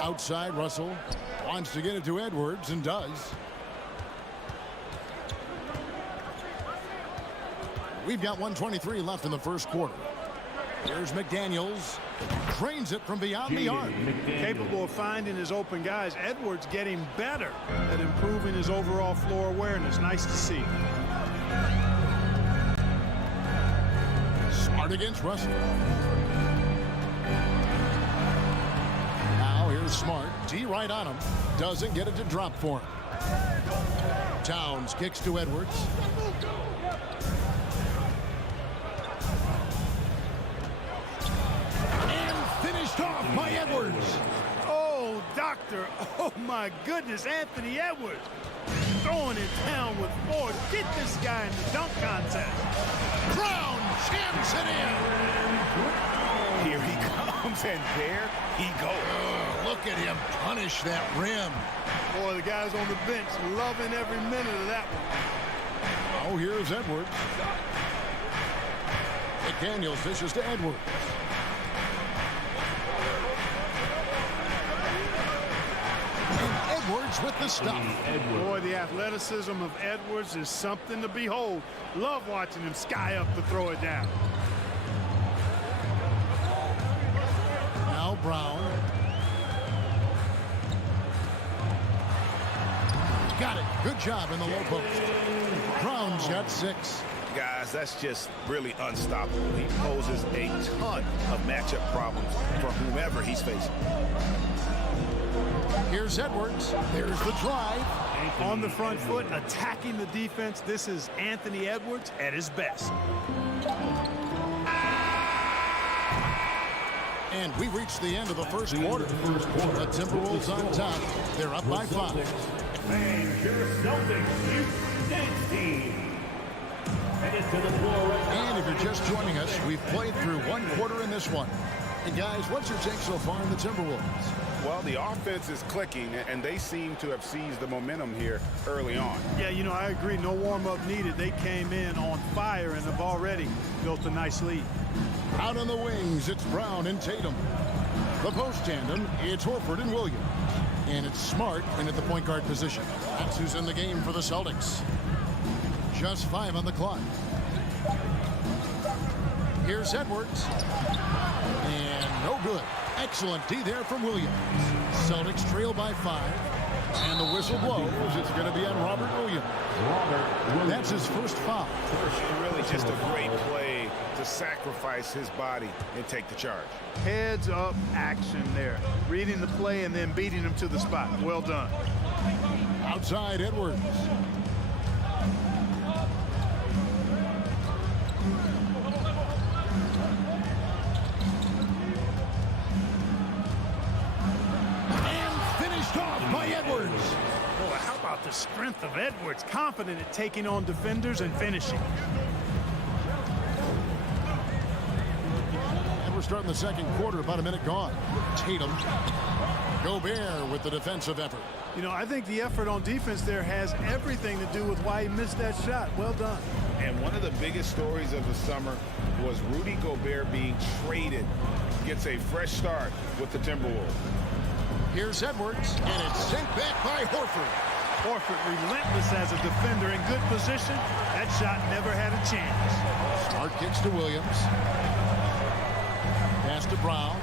Outside, Russell wants to get it to Edwards and does. We've got 1:23 left in the first quarter. Here's McDaniels. Trains it from beyond the arc. Capable of finding his open guys. Edwards getting better at improving his overall floor awareness. Nice to see. Smart against Russell. Now here's Smart. D right on him. Doesn't get it to drop for him. Towns kicks to Edwards. Off by Edwards. Oh, doctor. Oh, my goodness. Anthony Edwards throwing it down with force. Get this guy in the dunk contest. Brown jams it in. Here he comes, and there he goes. Look at him punish that rim. Boy, the guys on the bench loving every minute of that one. Oh, here's Edwards. McDaniels dishes to Edwards. And Edwards with the stop. Boy, the athleticism of Edwards is something to behold. Love watching him sky up to throw it down. Now Brown. Got it. Good job in the low post. Brown's got 6. Guys, that's just really unstoppable. He poses a ton of matchup problems for whomever he's facing. Here's Edwards. There's the drive. On the front foot, attacking the defense. This is Anthony Edwards at his best. And we reached the end of the first quarter. The Timberwolves on top. They're up by 5. And your Celtics, you team. And if you're just joining us, we've played through 1 quarter in this one. And guys, what's your take so far in the Timberwolves? Well, the offense is clicking, and they seem to have seized the momentum here early on. Yeah, you know, I agree. No warm-up needed. They came in on fire and have already built a nice lead. Out on the wings, it's Brown and Tatum. The post tandem, it's Horford and Williams. And it's Smart in at the point guard position. That's who's in the game for the Celtics. Just 5 on the clock. Here's Edwards. And no good. Excellent D there from Williams. Celtics trail by 5. And the whistle blows. It's going to be on Robert Williams. That's his first foul. Really just a great play to sacrifice his body and take the charge. Heads up action there. Reading the play and then beating him to the spot. Well done. Outside Edwards. By Edwards. Boy, how about the strength of Edwards? Confident at taking on defenders and finishing. And we're starting the second quarter, about a minute gone. Tatum. Gobert with the defensive effort. You know, I think the effort on defense there has everything to do with why he missed that shot. Well done. And one of the biggest stories of the summer was Rudy Gobert being traded. Gets a fresh start with the Timberwolves. Here's Edwards, and it's sent back by Horford. Horford relentless as a defender in good position. That shot never had a chance. Smart kicks to Williams. Pass to Brown.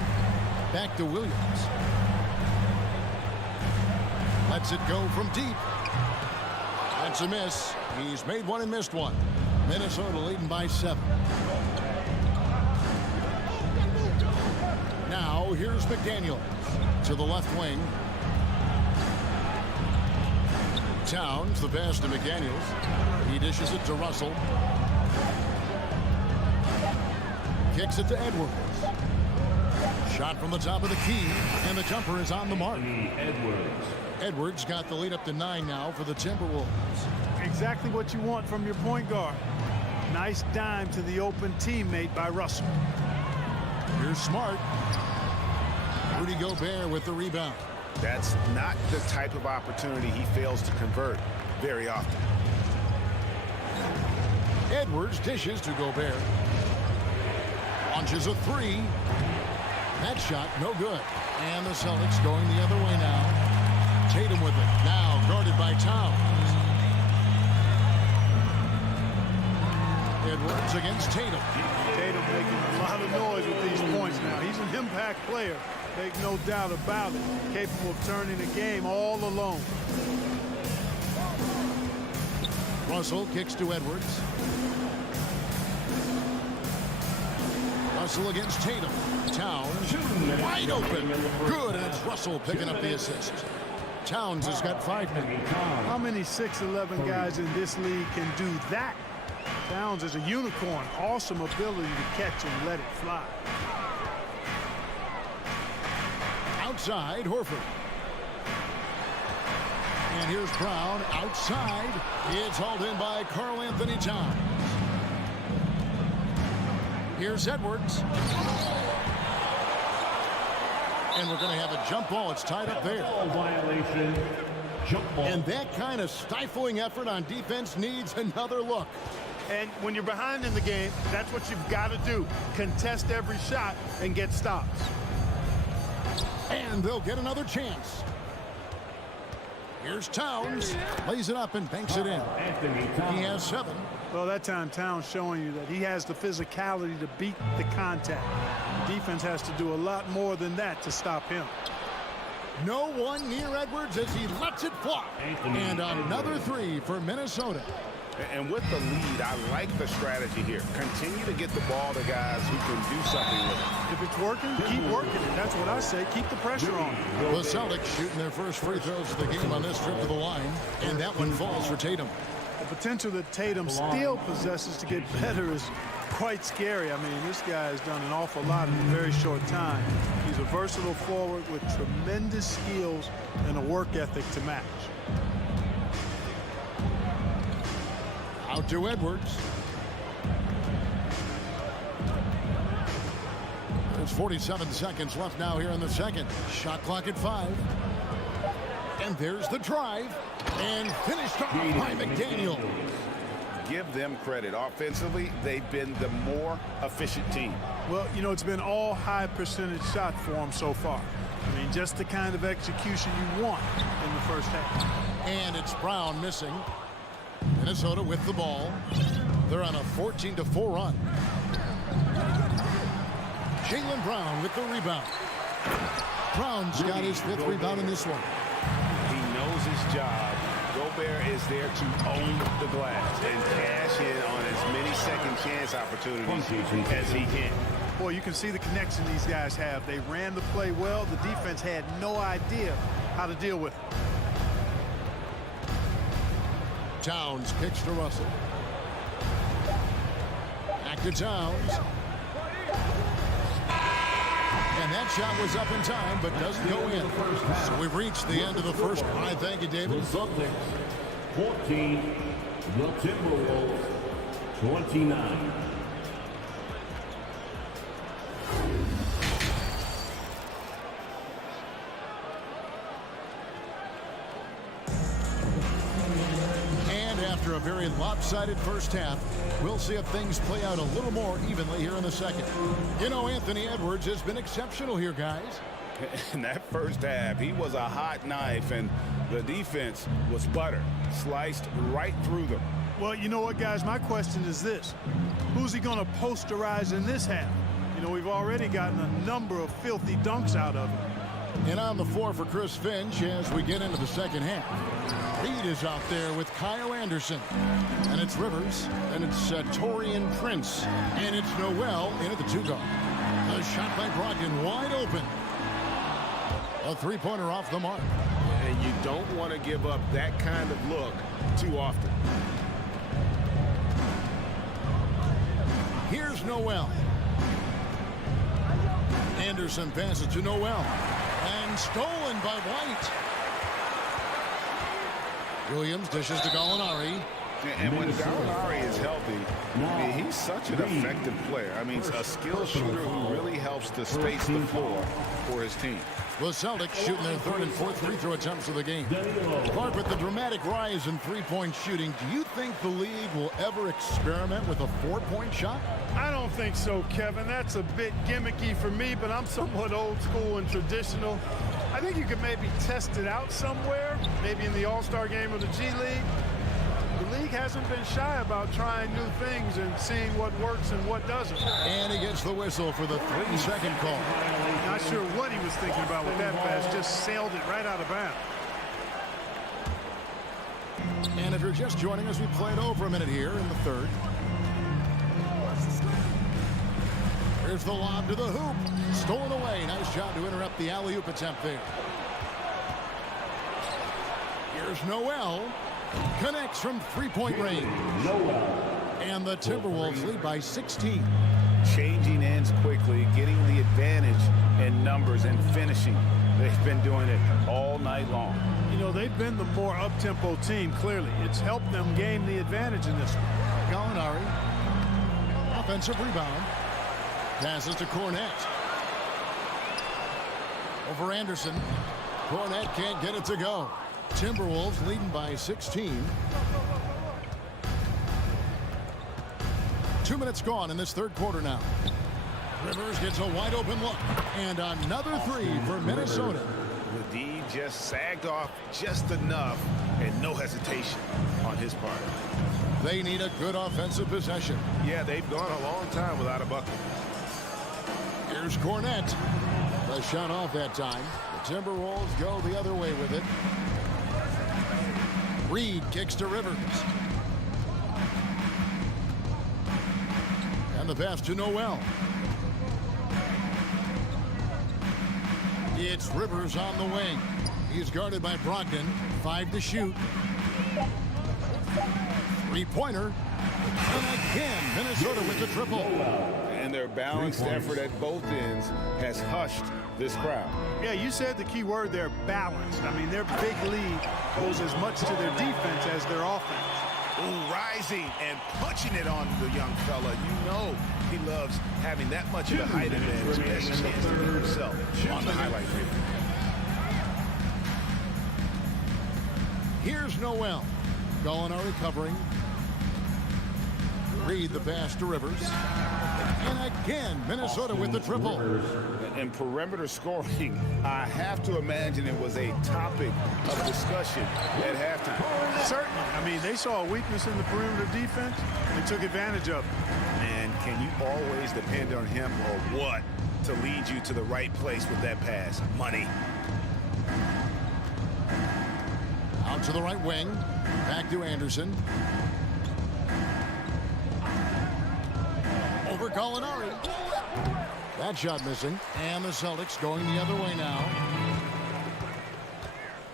Back to Williams. Lets it go from deep. That's a miss. He's made one and missed one. Minnesota leading by 7. Now here's McDaniels. To the left wing. Towns, the pass to McDaniels. He dishes it to Russell. Kicks it to Edwards. Shot from the top of the key, and the jumper is on the mark. Edwards got the lead up to 9 now for the Timberwolves. Exactly what you want from your point guard. Nice dime to the open teammate by Russell. Here's Smart. Rudy Gobert with the rebound. That's not the type of opportunity he fails to convert very often. Edwards dishes to Gobert. Launches a 3. That shot no good. And the Celtics going the other way now. Tatum with it. Now guarded by Towns. Edwards against Tatum. Tatum making a lot of noise with these points now. He's an impact player. Make no doubt about it. Capable of turning the game all alone. Russell kicks to Edwards. Russell against Tatum. Towns wide open. Good, and it's Russell picking up the assist. Towns has got 5 now. How many 6'11" guys in this league can do that? Towns is a unicorn. Awesome ability to catch and let it fly. Outside, Horford. And here's Brown outside. It's hauled in by Karl Anthony Towns. Here's Edwards. And we're going to have a jump ball. It's tied up there. Violation. Jump ball. And that kind of stifling effort on defense needs another look. And when you're behind in the game, that's what you've got to do. Contest every shot and get stops. And they'll get another chance. Here's Towns. Lays it up and banks it in. He has 7. Well, that time Towns showing you that he has the physicality to beat the contact. The defense has to do a lot more than that to stop him. No one near Edwards as he lets it fly. And another 3 for Minnesota. And with the lead, I like the strategy here. Continue to get the ball to guys who can do something with it. If it's working, keep working it. That's what I say. Keep the pressure on. The Celtics shooting their first free throws of the game on this trip to the line. And that one falls for Tatum. The potential that Tatum still possesses to get better is quite scary. I mean, this guy has done an awful lot in a very short time. He's a versatile forward with tremendous skills and a work ethic to match. Out to Edwards. There's 47 seconds left now here in the second. Shot clock at 5. And there's the drive. And finished off by McDaniel. Give them credit. Offensively, they've been the more efficient team. Well, you know, it's been all high percentage shot for them so far. I mean, just the kind of execution you want in the first half. And it's Brown missing. Minnesota with the ball. They're on a 14-4 run. Jaylen Brown with the rebound. Brown's got his 5th rebound in this one. He knows his job. Gobert is there to own the glass and cash in on as many second chance opportunities as he can. Boy, you can see the connection these guys have. They ran the play well. The defense had no idea how to deal with it. Towns kicks to Russell. Back to Towns. And that shot was up in time, but doesn't go in. So we've reached the end of the first. All right, thank you, David. The Celtics 14, the Timberwolves 29. After a very lopsided first half, we'll see if things play out a little more evenly here in the second. You know, Anthony Edwards has been exceptional here, guys. In that first half, he was a hot knife, and the defense was butter, sliced right through them. Well, you know what, guys? My question is this. Who's he going to posterize in this half? You know, we've already gotten a number of filthy dunks out of him. And on the floor for Chris Finch as we get into the second half. Reed is out there with Kyle Anderson. And it's Rivers. And it's Taurean Prince. And it's Noel in at the 2-guard. A shot by Brogdon wide open. A 3-pointer off the mark. And you don't want to give up that kind of look too often. Here's Noel. Anderson passes to Noel. And stolen by White. Williams dishes to Gallinari. And when Gallinari is healthy, I mean, he's such an effective player. I mean, a skilled shooter who really helps to space the floor for his team. The Celtics shooting their 3rd and 4th free throw attempts of the game. Clark, with the dramatic rise in three-point shooting, do you think the league will ever experiment with a 4-point shot? I don't think so, Kevin. That's a bit gimmicky for me, but I'm somewhat old school and traditional. I think you could maybe test it out somewhere, maybe in the All-Star game or the G League. The league hasn't been shy about trying new things and seeing what works and what doesn't. And he gets the whistle for the 3-second call. Not sure what he was thinking about with that pass. Just sailed it right out of bounds. And if you're just joining us, we played over a minute here in the 3rd. Here's the lob to the hoop. Stolen away. Nice job to interrupt the alley-oop attempt there. Here's Noel. Connects from 3-point range. And the Timberwolves lead by 16. Changing ends quickly, getting the advantage in numbers and finishing. They've been doing it all night long. You know, they've been the more up-tempo team, clearly. It's helped them gain the advantage in this one. Gallinari. Offensive rebound. Passes to Cornette. Over Anderson. Cornette can't get it to go. Timberwolves leading by 16. 2 minutes gone in this third quarter now. Rivers gets a wide open look. And another three for Minnesota. The D just sagged off just enough and no hesitation on his part. They need a good offensive possession. Yeah, they've gone a long time without a bucket. Here's Cornette. The shot off that time. The Timberwolves go the other way with it. Reed kicks to Rivers. And the pass to Noel. It's Rivers on the wing. He's guarded by Brogdon. 5 to shoot. Three-pointer. And again, Minnesota with the triple. And their balanced effort at both ends has hushed this crowd. Yeah, you said the key word there, balanced. I mean, their big lead owes as much to their defense as their offense. Ooh, rising and punching it on the young fella. You know he loves having that much of a height advantage. He has a chance to get himself on the highlight reel. Here's Noel. Gallinari covering. Reed the pass to Rivers. And again, Minnesota with the triple. And perimeter scoring, I have to imagine it was a topic of discussion at halftime. Certainly. I mean, they saw a weakness in the perimeter defense and took advantage of it. And can you always depend on him or what to lead you to the right place with that pass? Money. Out to the right wing. Back to Anderson. Over Gallinari. That shot missing. And the Celtics going the other way now.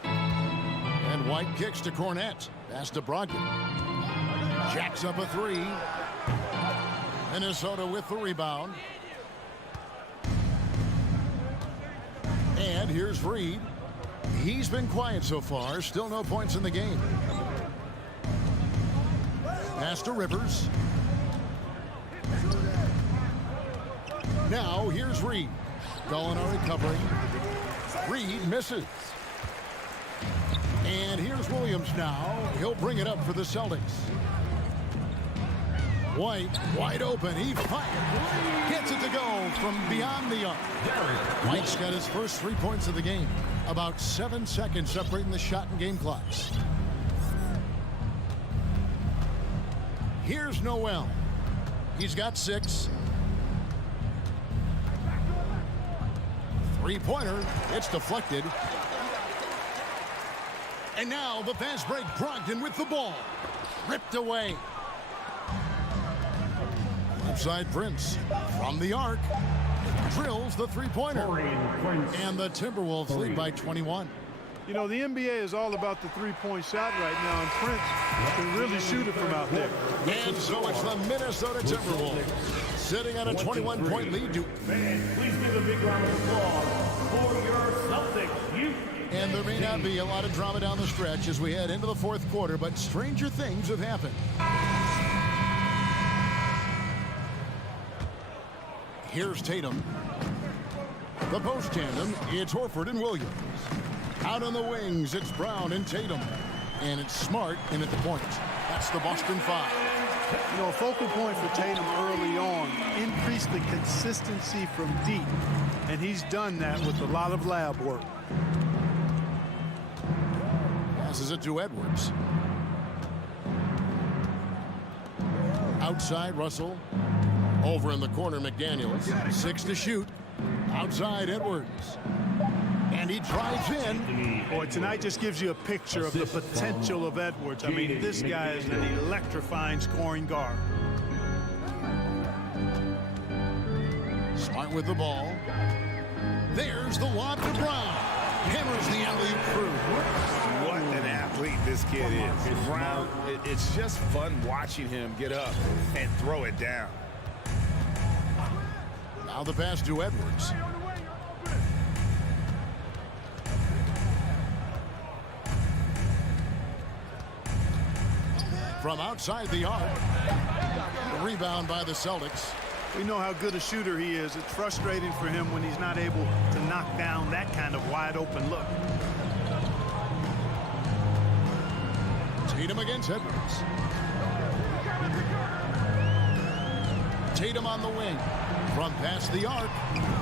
And White kicks to Cornette. Pass to Brogdon. Jacks up a three. Minnesota with the rebound. And here's Reed. He's been quiet so far. Still no points in the game. Pass to Rivers. Now here's Reed. Gallinari covering. Reed misses. And here's Williams now. He'll bring it up for the Celtics. White wide open. He fires. Gets it to go from beyond the arc. White's got his first 3 points of the game. About 7 seconds separating the shot and game clocks. Here's Noel. He's got 6. Three-pointer. It's deflected. And now the fast break. Brogdon with the ball. Ripped away. Upside Prince from the arc. Drills the three-pointer. And the Timberwolves lead by 21. You know, the NBA is all about the three-point shot right now, and Prince can really shoot it from out there. And so it's the Minnesota Timberwolves sitting on a 21-point lead. Please give a big round of applause for your Celtics. And there may not be a lot of drama down the stretch as we head into the fourth quarter, but stranger things have happened. Here's Tatum. The post tandem, it's Horford and Williams. Out on the wings, it's Brown and Tatum. And it's Smart in at the point. That's the Boston Five. You know, a focal point for Tatum early on, increase the consistency from deep. And he's done that with a lot of lab work. Passes it to Edwards. Outside, Russell. Over in the corner, McDaniels. 6 to shoot. Outside, Edwards. And he drives in. Boy, tonight just gives you a picture of the potential of Edwards. I mean, this guy is an electrifying scoring guard. Smart with the ball. There's the lob to Brown. Hammers the alley-oop through. What an athlete this kid is. Brown, it's just fun watching him get up and throw it down. Now the pass to Edwards. From outside the arc. The rebound by the Celtics. We know how good a shooter he is. It's frustrating for him when he's not able to knock down that kind of wide open look. Tatum against Edwards. Tatum on the wing from past the arc,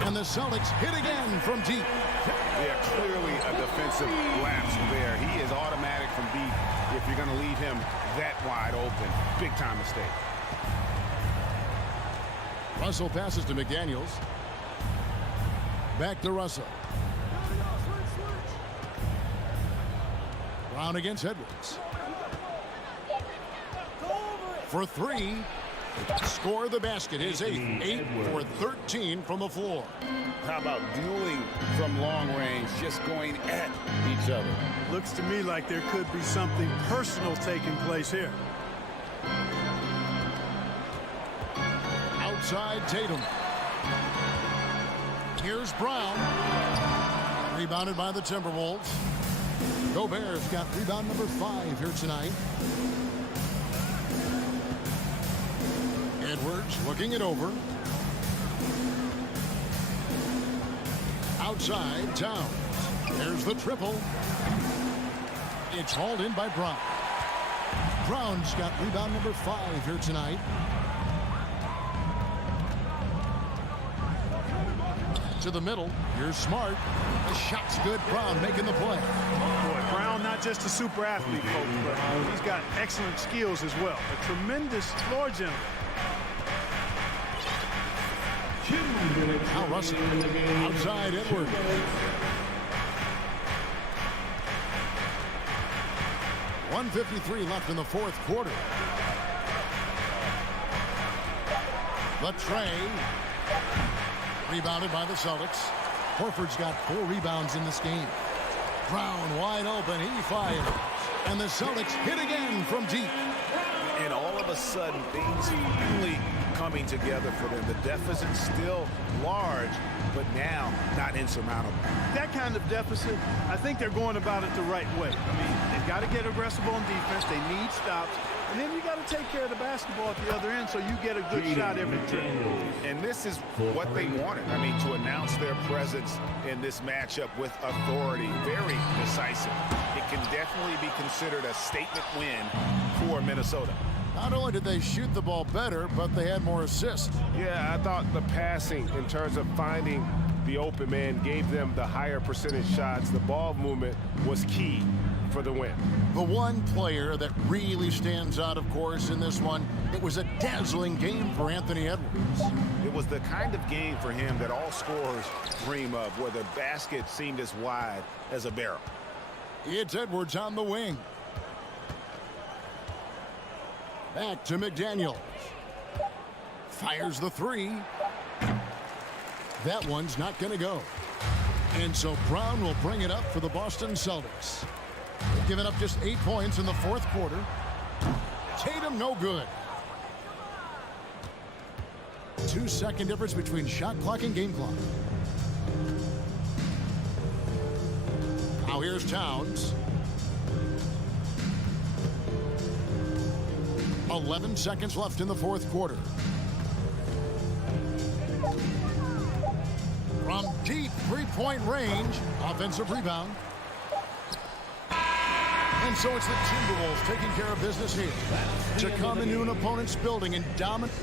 and the Celtics hit again from deep. Yeah, clearly a defensive lapse there. He is automatic from deep if you're going to leave him that wide open. Big time mistake. Russell passes to McDaniels. Back to Russell. Brown against Edwards. For three. Score the basket. His 8 for 13 from the floor. How about dueling from long range, just going at each other? Looks to me like there could be something personal taking place here. Outside Tatum. Here's Brown. Rebounded by the Timberwolves. Gobert's got rebound number 5 here tonight. Edwards looking it over. Outside Towns. There's the triple. It's hauled in by Brown. Brown's got rebound number 5 here tonight. To the middle. Here's Smart. The shot's good. Brown making the play. Boy, Brown not just a super athlete, folks, but he's got excellent skills as well. A tremendous floor general. Now Russell. Outside Edwards. .153 left in the fourth quarter. The tray. Rebounded by the Celtics. Horford's got 4 rebounds in this game. Brown wide open. He fires. And the Celtics hit again from deep. And all of a sudden, things finally coming together for them. The deficit's still large, but now not insurmountable. That kind of deficit, I think they're going about it the right way. I mean, they've got to get aggressive on defense. They need stops. And then you got to take care of the basketball at the other end so you get a good shot every trip. And this is what they wanted. I mean, to announce their presence in this matchup with authority, very decisive. It can definitely be considered a statement win for Minnesota. Not only did they shoot the ball better, but they had more assists. Yeah, I thought the passing in terms of finding the open man gave them the higher percentage shots. The ball movement was key for the win. The one player that really stands out, of course, in this one, it was a dazzling game for Anthony Edwards. It was the kind of game for him that all scorers dream of, where the basket seemed as wide as a barrel. It's Edwards on the wing. Back to McDaniels. Fires the 3. That one's not going to go. And so Brown will bring it up for the Boston Celtics. They've given up just 8 points in the fourth quarter. Tatum no good. 2-second difference between shot clock and game clock. Now here's Towns. 11 seconds left in the fourth quarter. From deep three-point range, offensive rebound. And so it's the Timberwolves taking care of business here to come into an opponent's building and dominate.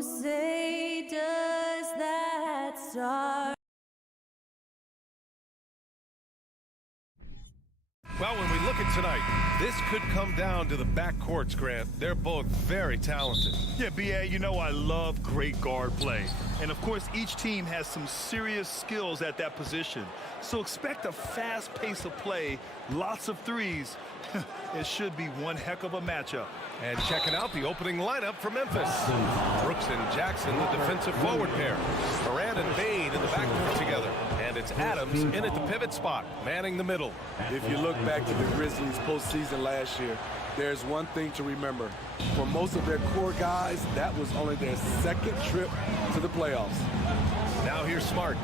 You say, does that start? Well, when we look at tonight, this could come down to the backcourts, Grant. They're both very talented. Yeah, B.A., you know I love great guard play. And, of course, each team has some serious skills at that position. So expect a fast pace of play, lots of threes. It should be one heck of a matchup. And checking out the opening lineup for Memphis. Brooks and Jackson, the defensive forward pair. Moran and Bain in the backcourt together. And it's Adams in at the pivot spot, manning the middle. If you look back to the Grizzlies postseason last year, there's one thing to remember. For most of their core guys, that was only their second trip to the playoffs. Now here's Smart.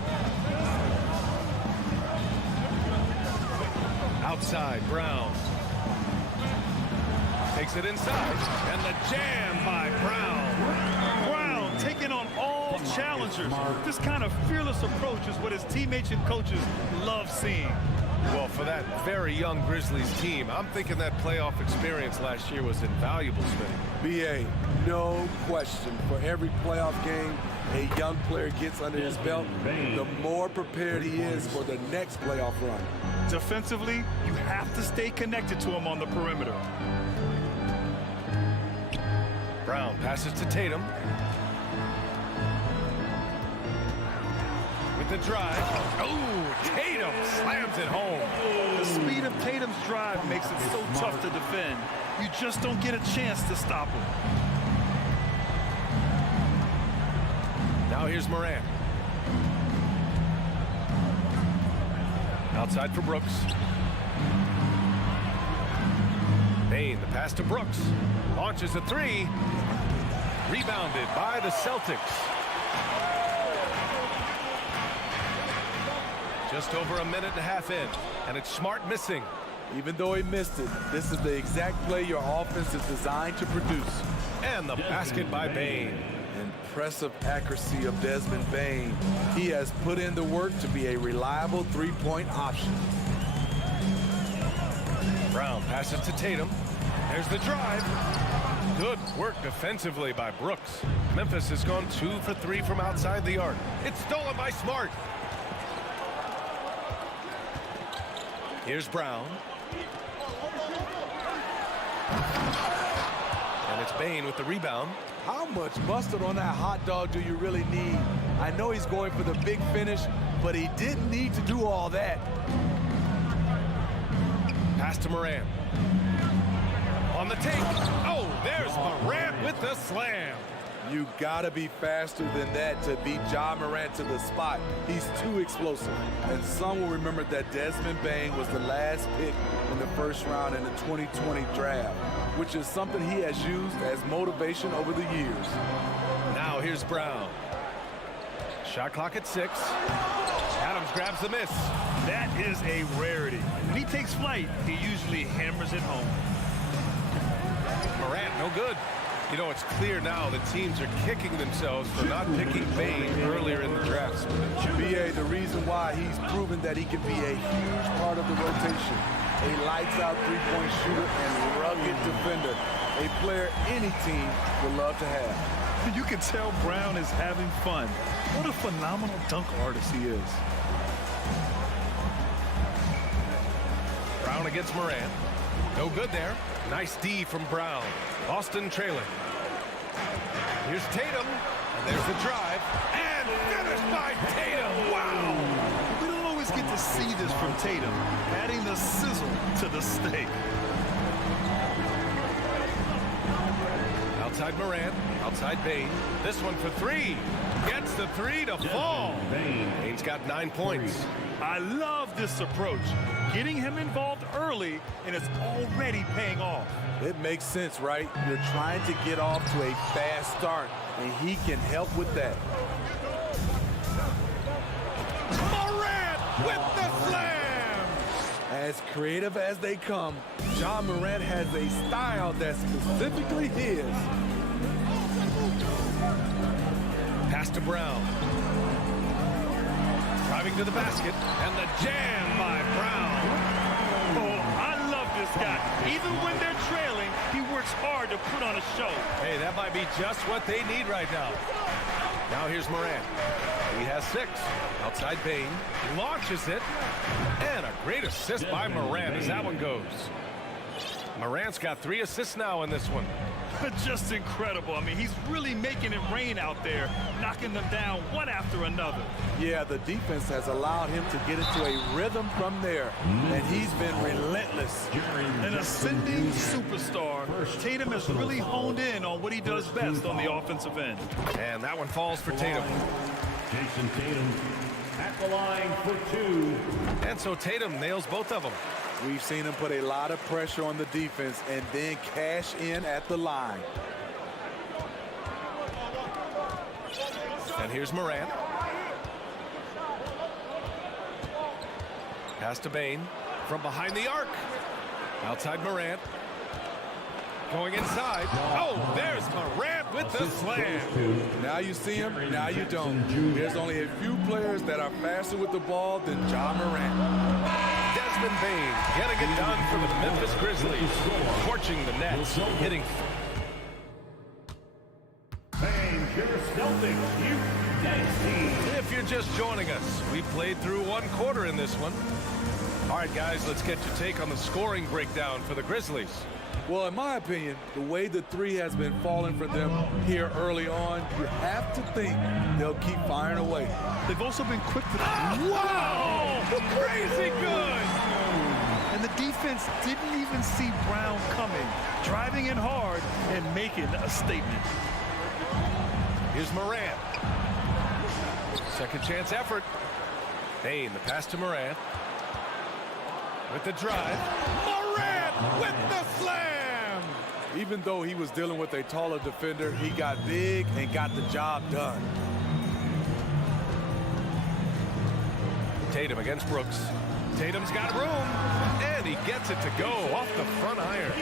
Outside, Brown. Takes it inside, and the jam by Brown. Brown taking on all challengers. This kind of fearless approach is what his teammates and coaches love seeing. Well, for that very young Grizzlies team, I'm thinking that playoff experience last year was invaluable, Smitty. B.A., no question. For every playoff game a young player gets under his belt, the more prepared he is for the next playoff run. Defensively, you have to stay connected to him on the perimeter. Brown passes to Tatum. With the drive. Oh, Tatum slams it home. The speed of Tatum's drive makes it so tough to defend. You just don't get a chance to stop him. Now here's Moran. Outside for Brooks. Bain, the pass to Brooks. Launches a three. Rebounded by the Celtics. Just over a minute and a half in, and it's Smart missing. Even though he missed it, this is the exact play your offense is designed to produce. And the basket by Bain. Impressive accuracy of Desmond Bain. He has put in the work to be a reliable three-point option. Brown passes to Tatum. There's the drive. Good work defensively by Brooks. Memphis has gone 2 for 3 from outside the arc. It's stolen by Smart. Here's Brown. And it's Bain with the rebound. How much mustard on that hot dog do you really need? I know he's going for the big finish, but he didn't need to do all that. Pass to Moran. On the take. Oh, there's Moran with the slam. You gotta be faster than that to beat Ja Morant to the spot. He's too explosive. And some will remember that Desmond Bain was the last pick in the first round in the 2020 draft, which is something he has used as motivation over the years. Now here's Brown. Shot clock at 6. Adams grabs the miss. That is a rarity. When he takes flight, he usually hammers it home. Morant, no good. You know, it's clear now that teams are kicking themselves for not picking Bain earlier in the draft. B.A., the reason why he's proven that he can be a huge part of the rotation. A lights-out three-point shooter and rugged defender. A player any team would love to have. You can tell Brown is having fun. What a phenomenal dunk artist he is. Brown against Moran. No good there. Nice D from Brown. Boston trailing. Here's Tatum. And there's the drive. And finished by Tatum. Wow. We don't always get to see this from Tatum, adding the sizzle to the steak. Outside Moran. Outside Bain. This one for 3. Gets the 3 to fall. Bain's got 9 points. I love this approach. Getting him involved early, and it's already paying off. It makes sense, right? You're trying to get off to a fast start, and he can help with that. Morant with the slam! As creative as they come, Ja Morant has a style that's specifically his. Pass to Brown. Driving to the basket, and the jam by Brown. Oh, I love this guy. Even when they're trailing, He works hard to put on a show. Hey, that might be just what they need right now. Now here's Morant. He has 6. Outside Bain. He launches it. And a great assist by Morant as that one goes. Morant's got 3 assists now in this one. Just incredible. I mean, he's really making it rain out there, knocking them down one after another. Yeah, the defense has allowed him to get into a rhythm from there, and he's been relentless. An ascending superstar. Tatum has really honed in on what he does best on the offensive end. And that one falls for Tatum. Jason Tatum at the line for 2. And so Tatum nails both of them. We've seen him put a lot of pressure on the defense and then cash in at the line. And here's Morant. Pass to Bain from behind the arc. Outside Morant. Going inside. Oh, there's Morant with the slam. Now you see him, now you don't. There's only a few players that are faster with the ball than Ja Morant. Desmond Bain getting it done for the Memphis Grizzlies. Torching the Nets. Hitting. And your Celtics, you dynasty. If you're just joining us, we played through 1 quarter in this one. All right, guys, let's get your take on the scoring breakdown for the Grizzlies. Well, in my opinion, the way the 3 has been falling for them here early on, you have to think they'll keep firing away. They've also been quick to... Wow! Crazy good! And the defense didn't even see Brown coming, driving in hard and making a statement. Here's Morant. Second chance effort. Bain, the pass to Morant. With the drive. Morant with the slam! Even though he was dealing with a taller defender, he got big and got the job done. Tatum against Brooks. Tatum's got room, and he gets it to go off the front iron.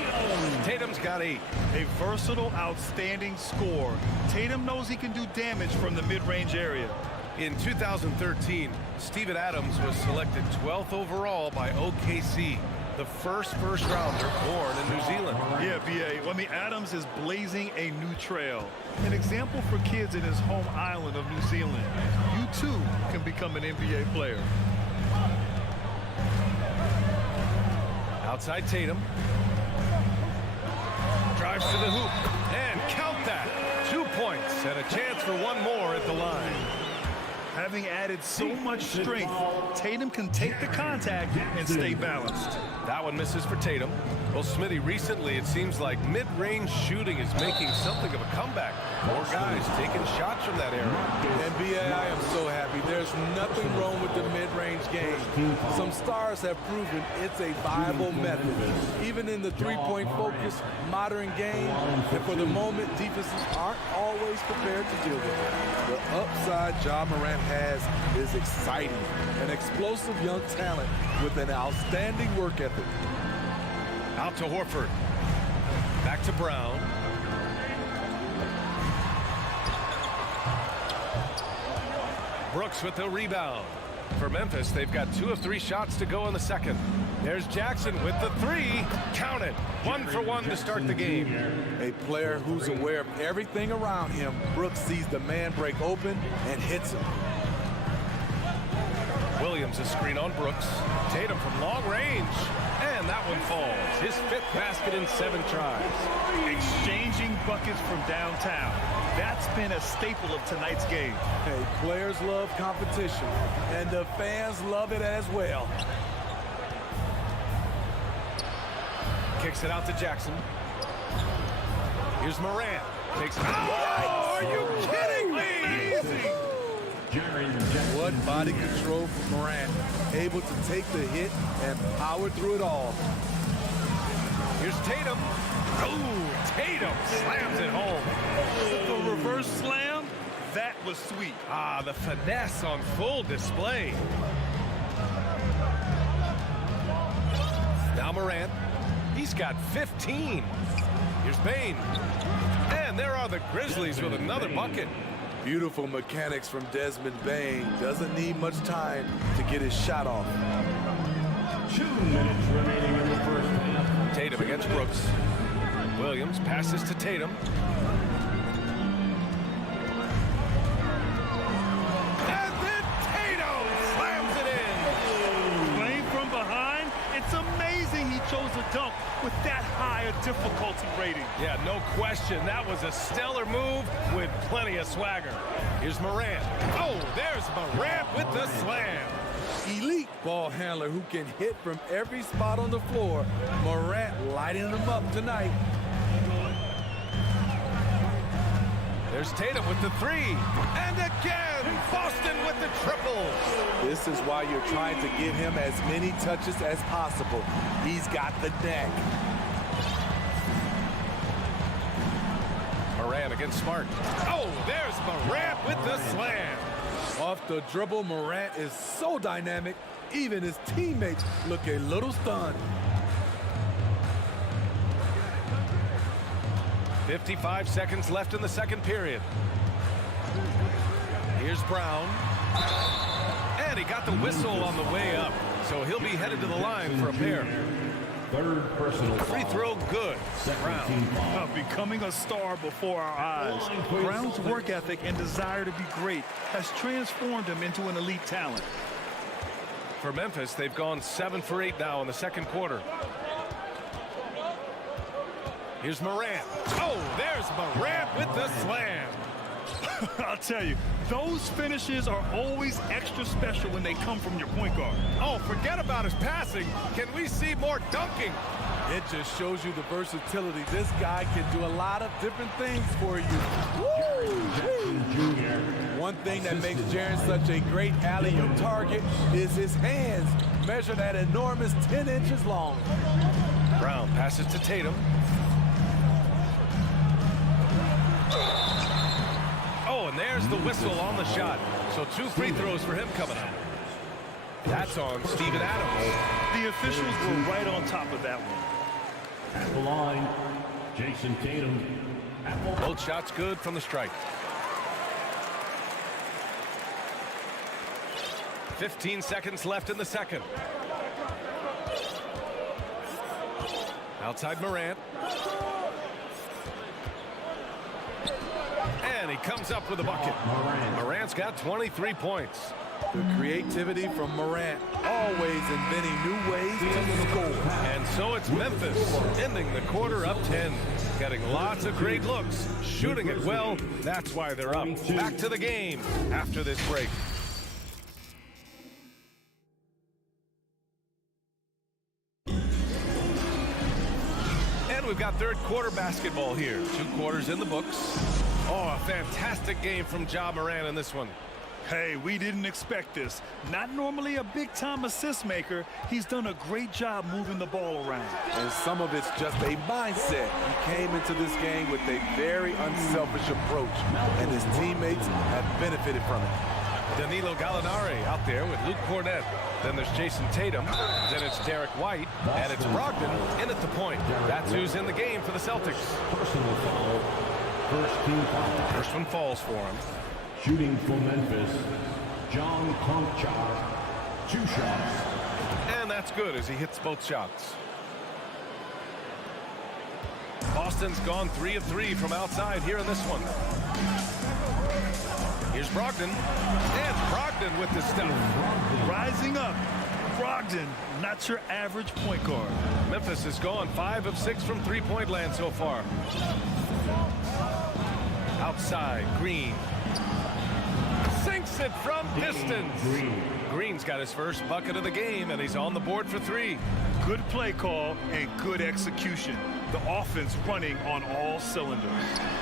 Tatum's got 8. A versatile, outstanding scorer. Tatum knows he can do damage from the mid-range area. In 2013, Steven Adams was selected 12th overall by OKC, the first rounder born in New Zealand. Yeah, B.A. I mean, Adams is blazing a new trail. An example for kids in his home island of New Zealand. You, too, can become an NBA player. Outside Tatum. Drives to the hoop. And count that. 2 points and a chance for one more at the line. Having added so much strength, Tatum can take the contact and stay balanced. That one misses for Tatum. Well, Smitty, recently it seems like mid-range shooting is making something of a comeback. More guys taking shots from that area. And B.A., I am so happy. There's nothing wrong with the mid-range game. Some stars have proven it's a viable method. Even in the three-point focused modern game, and for the moment, defenses aren't always prepared to deal with it. The upside Ja Morant has is exciting. An explosive young talent with an outstanding work ethic. Out to Horford. Back to Brown. Brooks with the rebound. For Memphis, they've got 2 of 3 shots to go in the second. There's Jackson with the 3. Count it. 1 for 1 to start the game. A player who's aware of everything around him. Brooks sees the man break open and hits him. Williams a screen on Brooks. Tatum from long range. And that one falls. His 5th basket in 7 tries. Exchanging buckets from downtown. That's been a staple of tonight's game. Hey, players love competition, and the fans love it as well. Kicks it out to Jackson. Here's Morant. Takes it. Oh, are you kidding me? What body control from Morant. Able to take the hit and power through it all. Here's Tatum. Oh, Tatum slams it home. The reverse slam, that was sweet. Ah, the finesse on full display. Now Morant. He's got 15. Here's Bain. And there are the Grizzlies with another bucket. Beautiful mechanics from Desmond Bain. Doesn't need much time to get his shot off. 2 minutes remaining in the first half. Tatum against Brooks. Williams passes to Tatum. And then Tatum slams it in. Playing from behind, it's amazing he chose a dunk with that high a difficulty rating. Yeah, no question. That was a stellar move with plenty of swagger. Here's Morant. Oh, there's Morant with the slam. Elite ball handler who can hit from every spot on the floor. Morant lighting them up tonight. There's Tatum with the three. And again, Boston with the triple. This is why you're trying to give him as many touches as possible. He's got the neck. Morant against Smart. Oh, there's Morant with the slam. Off the dribble, Morant is so dynamic, even his teammates look a little stunned. 55 seconds left in the second period. Here's Brown. And he got the whistle on the way up, so he'll be headed to the line for a pair. Third personal Free throw good. Brown. Becoming a star before our eyes. Brown's work ethic and desire to be great has transformed him into an elite talent. For Memphis, they've gone 7 for 8 now in the second quarter. Here's Morant. Oh, there's Morant with the slam. I'll tell you, those finishes are always extra special when they come from your point guard. Oh, forget about his passing. Can we see more dunking? It just shows you the versatility. This guy can do a lot of different things for you. One thing that makes Jaren such a great alley-oop target is his hands, measured at enormous 10 inches long. Brown passes to Tatum. Oh, and there's the whistle on the shot. So 2 free throws for him coming up. That's on Steven Adams. The officials were right on top of that one. At the line, Jason Tatum. Both shots good from the strike. 15 seconds left in the second. Outside Morant. And he comes up with a bucket. Morant's got 23 points. The creativity from Morant, always inventing new ways to score. And so it's Memphis, ending the quarter up 10. Getting lots of great looks, shooting it well. That's why they're up. Back to the game after this break. And we've got third quarter basketball here. 2 quarters in the books. Oh, a fantastic game from Ja Morant in this one. Hey, we didn't expect this. Not normally a big-time assist maker. He's done a great job moving the ball around. And some of it's just a mindset. He came into this game with a very unselfish approach, and his teammates have benefited from it. Danilo Gallinari out there with Luke Cornett. Then there's Jason Tatum. Then it's Derek White. And it's Brogdon in at the point. That's who's in the game for the Celtics. Personal foul. First team foul. First one falls for him. Shooting for Memphis, John Conchar, 2 shots. And that's good as he hits both shots. Boston's gone 3 of 3 from outside here in this one. Here's Brogdon. And Brogdon with the stuff. Rising up. Brogdon, not your average point guard. Memphis has gone 5 of 6 from three-point land so far. Outside, Green. Sinks it from distance. Green's got his first bucket of the game, and he's on the board for 3. Good play call and good execution. The offense running on all cylinders.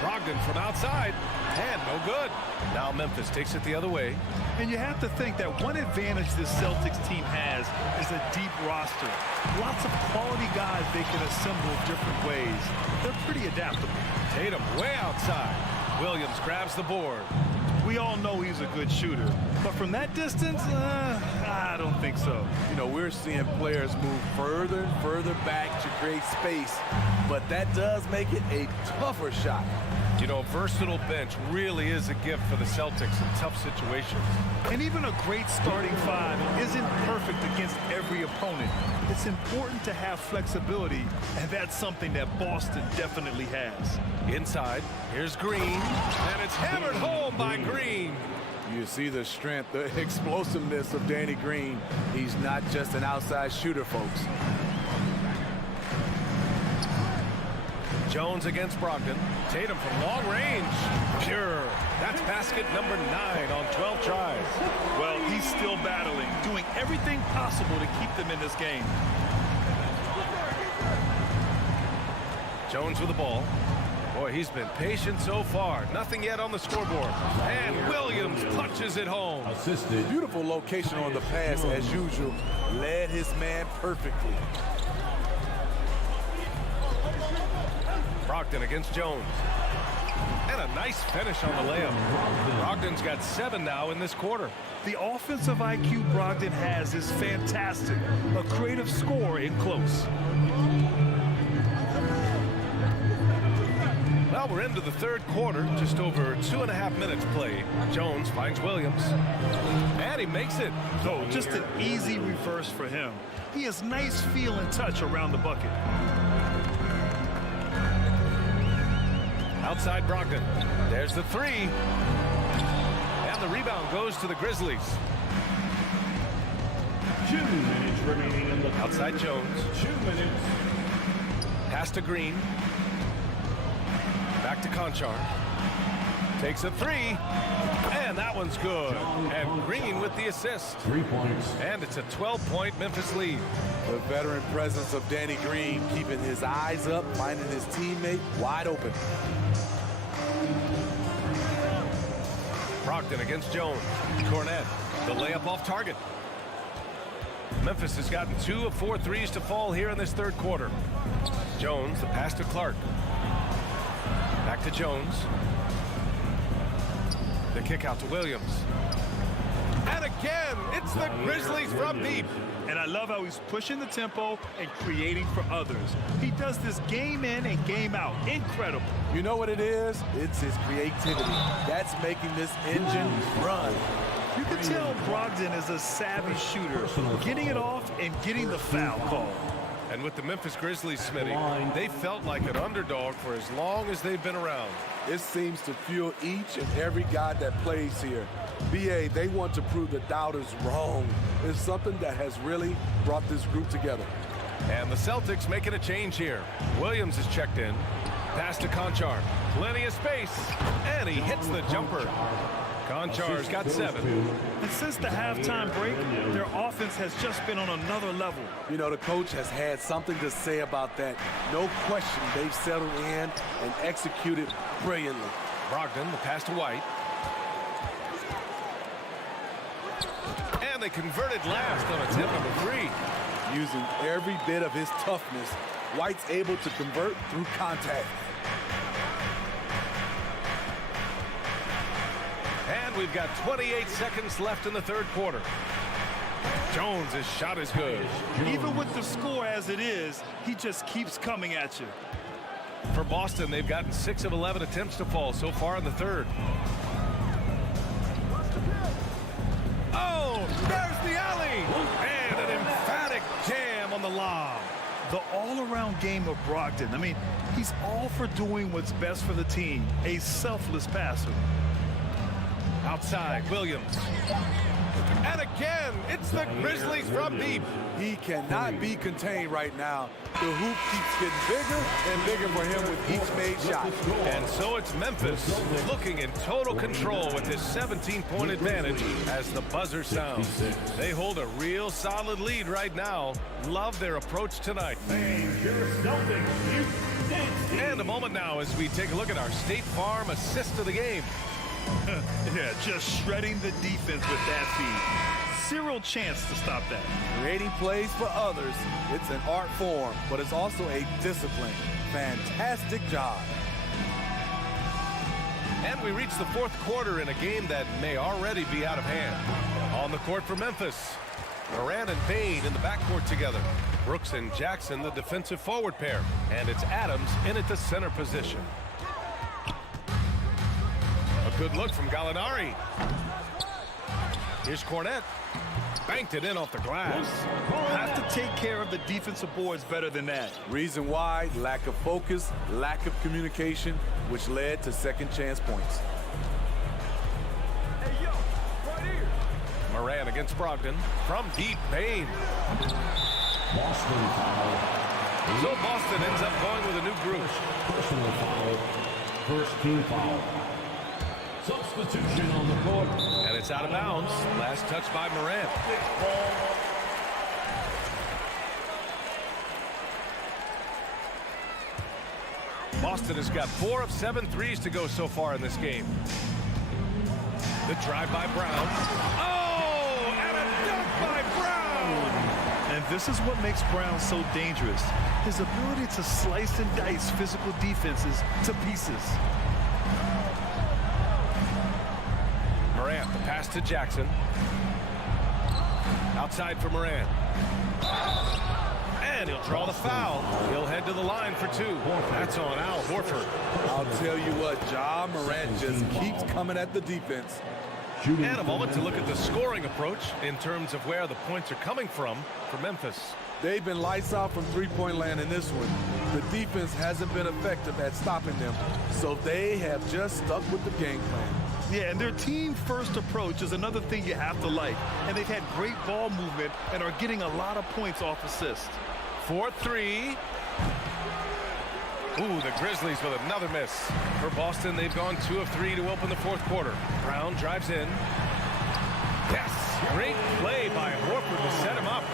Brogdon from outside, and no good. Now Memphis takes it the other way. And you have to think that one advantage this Celtics team has is a deep roster. Lots of quality guys they can assemble different ways. They're pretty adaptable. Tatum way outside. Williams grabs the board. We all know he's a good shooter, but from that distance, I don't think so. You know, we're seeing players move further and further back to create space, but that does make it a tougher shot. You know, a versatile bench really is a gift for the Celtics in tough situations. And even a great starting five isn't perfect against every opponent. It's important to have flexibility, and that's something that Boston definitely has. Inside, here's Green, and it's hammered home by Green. You see the strength, the explosiveness of Danny Green. He's not just an outside shooter, folks. Jones against Brogdon. Tatum from long range. Pure. That's basket number 9 on 12 tries. Well, he's still battling, doing everything possible to keep them in this game. Jones with the ball. Boy, he's been patient so far. Nothing yet on the scoreboard. And Williams punches it home. Assisted. Beautiful location on the pass as usual. Led his man perfectly. Brogdon against Jones. And a nice finish on the layup. Brogdon's got 7 now in this quarter. The offensive IQ Brogdon has is fantastic. A creative scorer in close. Well, we're into the third quarter, just over 2.5 minutes played. Jones finds Williams, and he makes it. So just an easy reverse for him. He has nice feel and touch around the bucket. Outside Brogdon. There's the 3. And the rebound goes to the Grizzlies. 2 minutes remaining in the outside Jones. 2 minutes. Pass to Green. Back to Conchar. Takes a 3. And that one's good. And Green with the assist. 3 points. And it's a 12-point Memphis lead. The veteran presence of Danny Green, keeping his eyes up, finding his teammate wide open. Brogdon against Jones. Cornette, the layup off target. Memphis has gotten 2 of 4 threes to fall here in this third quarter. Jones, the pass to Clark. Back to Jones. The kick out to Williams. And again, it's the Grizzlies from deep. And I love how he's pushing the tempo and creating for others. He does this game in and game out. Incredible. You know what it is? It's his creativity. That's making this engine run. You can tell Brogdon is a savvy shooter, getting it off and getting the foul call. And with the Memphis Grizzlies, Smitty, they felt like an underdog for as long as they've been around. It seems to fuel each and every guy that plays here. BA, they want to prove the doubters wrong. It's something that has really brought this group together. And the Celtics making a change here. Williams is checked in. Pass to Conchar. Plenty of space. And he hits the jumper. Conchar's got 7. And since the halftime break, their offense has just been on another level. You know, the coach has had something to say about that. No question, they've settled in and executed brilliantly. Brogdon, the pass to White. And they converted last on attempt number 3. Using every bit of his toughness, White's able to convert through contact. And we've got 28 seconds left in the third quarter. Jones' shot is good. Even with the score as it is, he just keeps coming at you. For Boston, they've gotten 6 of 11 attempts to fall so far in the third. Oh, there's the alley! And an emphatic jam on the lob. The all-around game of Brogdon. I mean, he's all for doing what's best for the team. A selfless passer. Outside, Williams. And again, it's the Grizzlies from deep. He cannot be contained right now. The hoop keeps getting bigger and bigger for him with each made shot. And so it's Memphis looking in total control with this 17-point advantage as the buzzer sounds. They hold a real solid lead right now. Love their approach tonight. And a moment now as we take a look at our State Farm assist of the game. Yeah, just shredding the defense with that feed. Zero chance to stop that. Creating plays for others, it's an art form, but it's also a discipline. Fantastic job. And we reach the fourth quarter in a game that may already be out of hand. On the court for Memphis, Moran and Bain in the backcourt together. Brooks and Jackson, the defensive forward pair. And it's Adams in at the center position. A good look from Gallinari. Here's Cornette. Banked it in off the glass. Have to take care of the defensive boards better than that. Reason why, lack of focus, lack of communication, which led to second chance points. Hey, yo, right here. Moran against Brogdon. From deep, Bain. Boston foul. So Boston ends up going with a new group. Personal foul. First team foul. Substitution on the court. And it's out of bounds. Last touch by Moran. Boston has got 4 of 7 threes to go so far in this game. The drive by Brown. Oh, and a dunk by Brown. And this is what makes Brown so dangerous. His ability to slice and dice physical defenses to pieces. Moran, the pass to Jackson. Outside for Moran. And he'll draw the foul. He'll head to the line for 2. That's on Al Horford. I'll tell you what, Ja Morant just keeps coming at the defense. And a moment to look at the scoring approach in terms of where the points are coming from for Memphis. They've been lights out from three-point land in this one. The defense hasn't been effective at stopping them, so they have just stuck with the game plan. Yeah, and their team-first approach is another thing you have to like. And they've had great ball movement and are getting a lot of points off assists. 4-3. Ooh, the Grizzlies with another miss. For Boston, they've gone 2 of 3 to open the fourth quarter. Brown drives in. Yes, great play by Horford to set him up.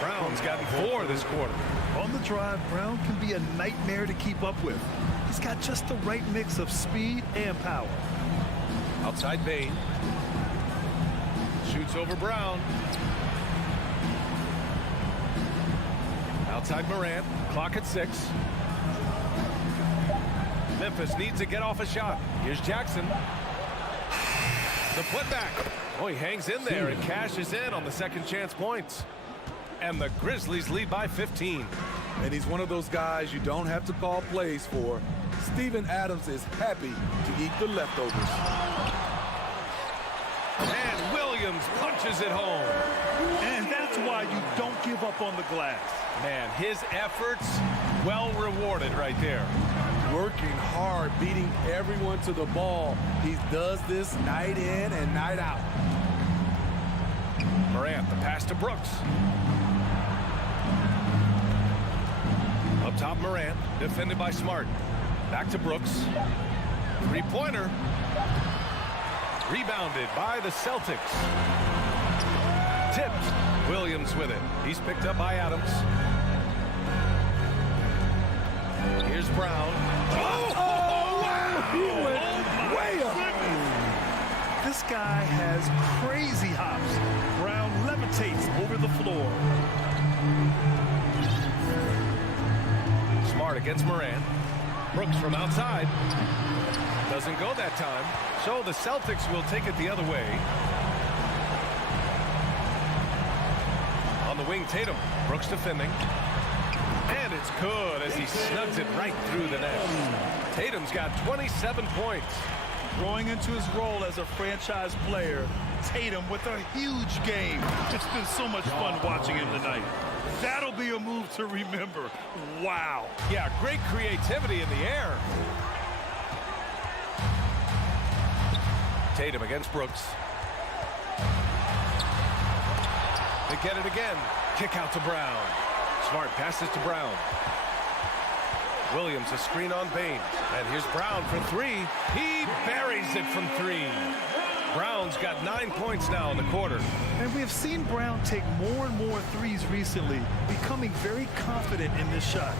Brown's gotten 4 this quarter. On the drive, Brown can be a nightmare to keep up with. He's got just the right mix of speed and power. Outside Bain. Shoots over Brown. Outside Morant. Clock at 6. Memphis needs to get off a shot. Here's Jackson. The putback. Oh, he hangs in there and cashes in on the second chance points. And the Grizzlies lead by 15. And he's one of those guys you don't have to call plays for. Steven Adams is happy to eat the leftovers. And Williams punches it home. And that's why you don't give up on the glass. Man, his efforts well rewarded right there. Working hard, beating everyone to the ball. He does this night in and night out. Morant, the pass to Brooks. Up top, Morant, defended by Smart. Back to Brooks. Three-pointer. Rebounded by the Celtics. Tipped. Williams with it. He's picked up by Adams. Here's Brown. Oh, wow! He went way up. This guy has crazy hops. Brown levitates over the floor. Smart against Moran. Brooks from outside. Doesn't go that time. So the Celtics will take it the other way. On the wing, Tatum. Brooks defending. And it's good as he snugs it right through the net. Tatum's got 27 points. Growing into his role as a franchise player, Tatum with a huge game. It's been so much fun watching him tonight. That'll be a move to remember. Wow. Yeah, great creativity in the air. Tatum against Brooks. They get it again. Kick out to Brown. Smart passes to Brown. Williams a screen on Bain. And here's Brown for 3. He buries it from 3. Brown's got 9 points now in the quarter. And we have seen Brown take more and more threes recently, becoming very confident in this shot.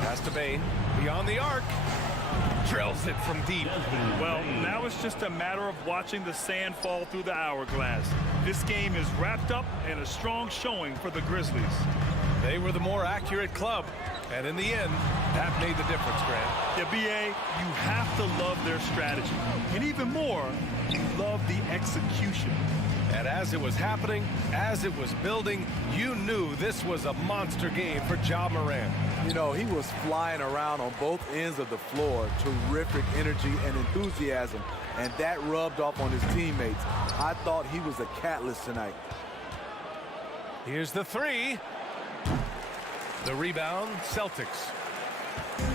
Pass to Bain. Beyond the arc. Drills it from deep. Well, now it's just a matter of watching the sand fall through the hourglass. This game is wrapped up and a strong showing for the Grizzlies. They were the more accurate club. And in the end, that made the difference, Grant. Yeah, B.A., you have to love their strategy. And even more, you love the execution. And as it was happening, as it was building, you knew this was a monster game for Ja Morant. You know, he was flying around on both ends of the floor. Terrific energy and enthusiasm. And that rubbed off on his teammates. I thought he was a catalyst tonight. Here's the three. The rebound, Celtics.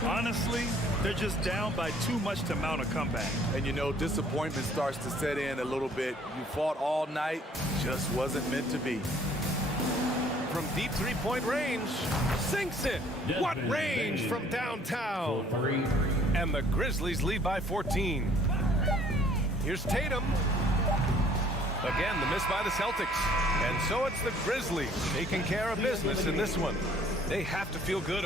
Honestly, they're just down by too much to mount a comeback. And you know, disappointment starts to set in a little bit. You fought all night, just wasn't meant to be. From deep three-point range, sinks it. What range from downtown? And the Grizzlies lead by 14. Here's Tatum. Again, the miss by the Celtics. And so it's the Grizzlies taking care of business in this one. They have to feel good.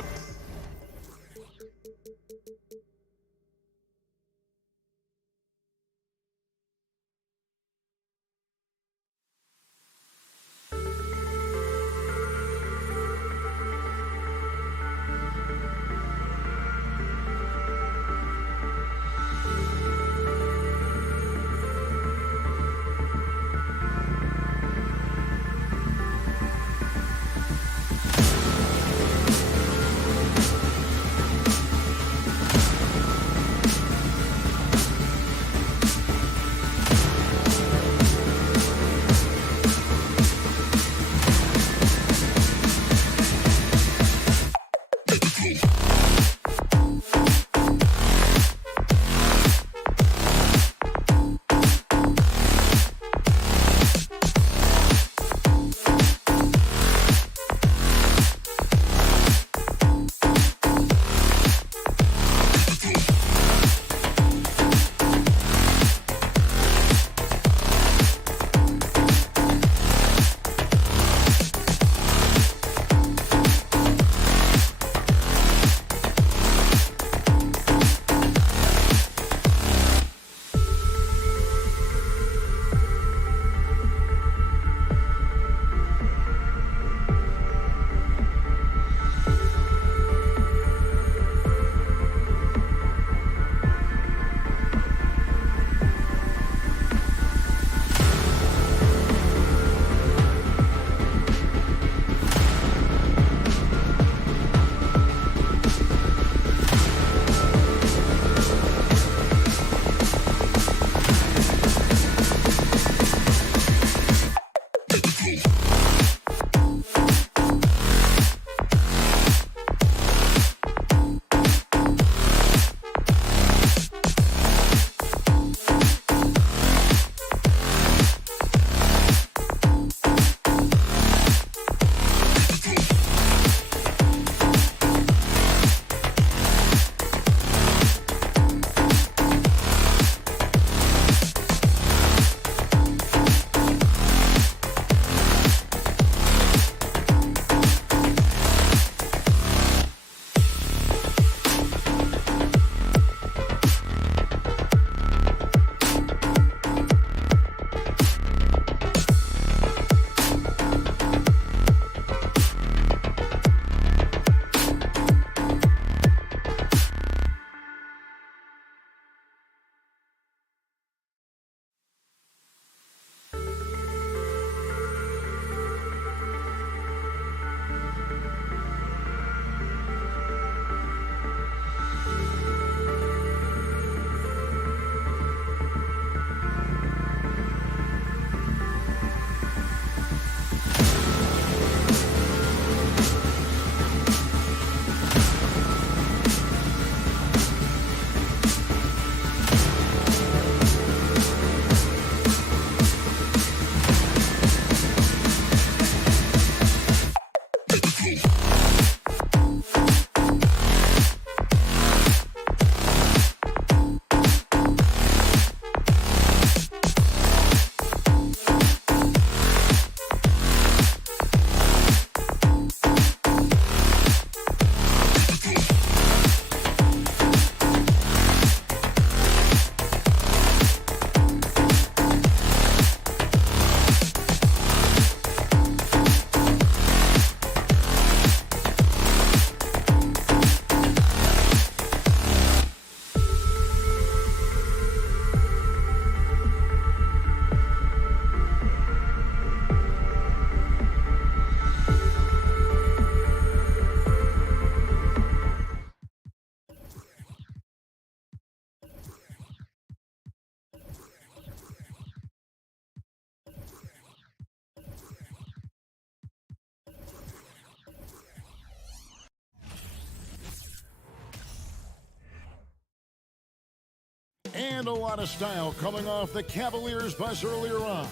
And a lot of style coming off the Cavaliers bus earlier on.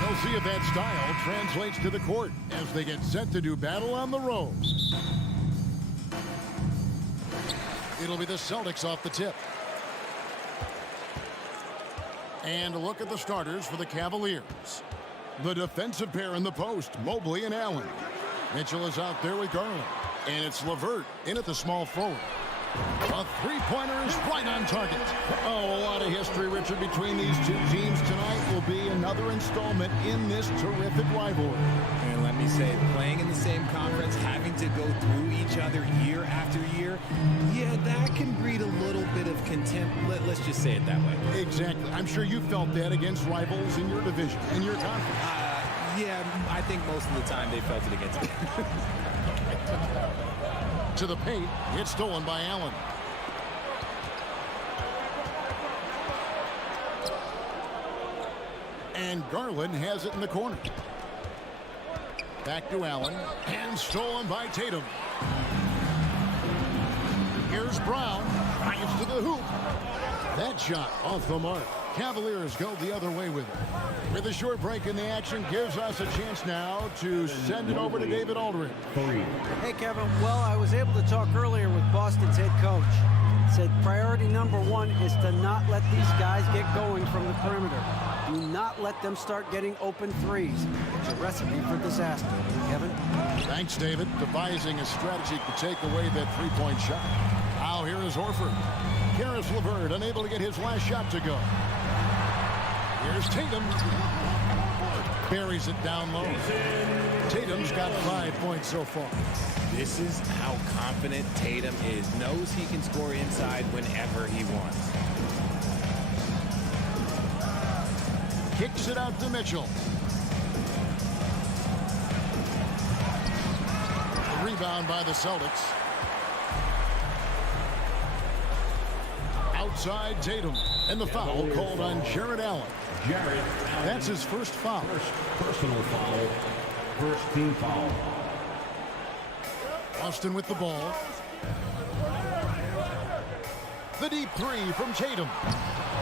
We'll see if that style translates to the court as they get set to do battle on the road. It'll be the Celtics off the tip. And a look at the starters for the Cavaliers. The defensive pair in the post, Mobley and Allen. Mitchell is out there with Garland. And it's LeVert in at the small forward. A three-pointer is right on target. Oh, a lot of history, Richard, between these two teams tonight will be another installment in this terrific rivalry. And let me say, playing in the same conference, having to go through each other year after year, yeah, that can breed a little bit of contempt. Let's just say it that way. Exactly. I'm sure you felt that against rivals in your division, in your conference. Yeah, I think most of the time they felt it against me. To the paint, it's stolen by Allen. And Garland has it in the corner. Back to Allen, and stolen by Tatum. Here's Brown, drives to the hoop. That shot off the mark. Cavaliers go the other way with it. With a short break in the action, gives us a chance now to send it over to David Aldridge. Hey, Kevin. Well, I was able to talk earlier with Boston's head coach. Said priority number one is to not let these guys get going from the perimeter. Do not let them start getting open threes. It's a recipe for disaster. Kevin? Thanks, David. Devising a strategy to take away that three-point shot. Now here is Horford. Karis LeVert unable to get his last shot to go. Here's Tatum. Buries it down low. Tatum's got 5 points so far. This is how confident Tatum is. Knows he can score inside whenever he wants. Kicks it out to Mitchell. A rebound by the Celtics. Outside Tatum. And the foul called on Jared Allen. That's his first foul. Personal foul. First team foul. Austin with the ball. The deep three from Tatum.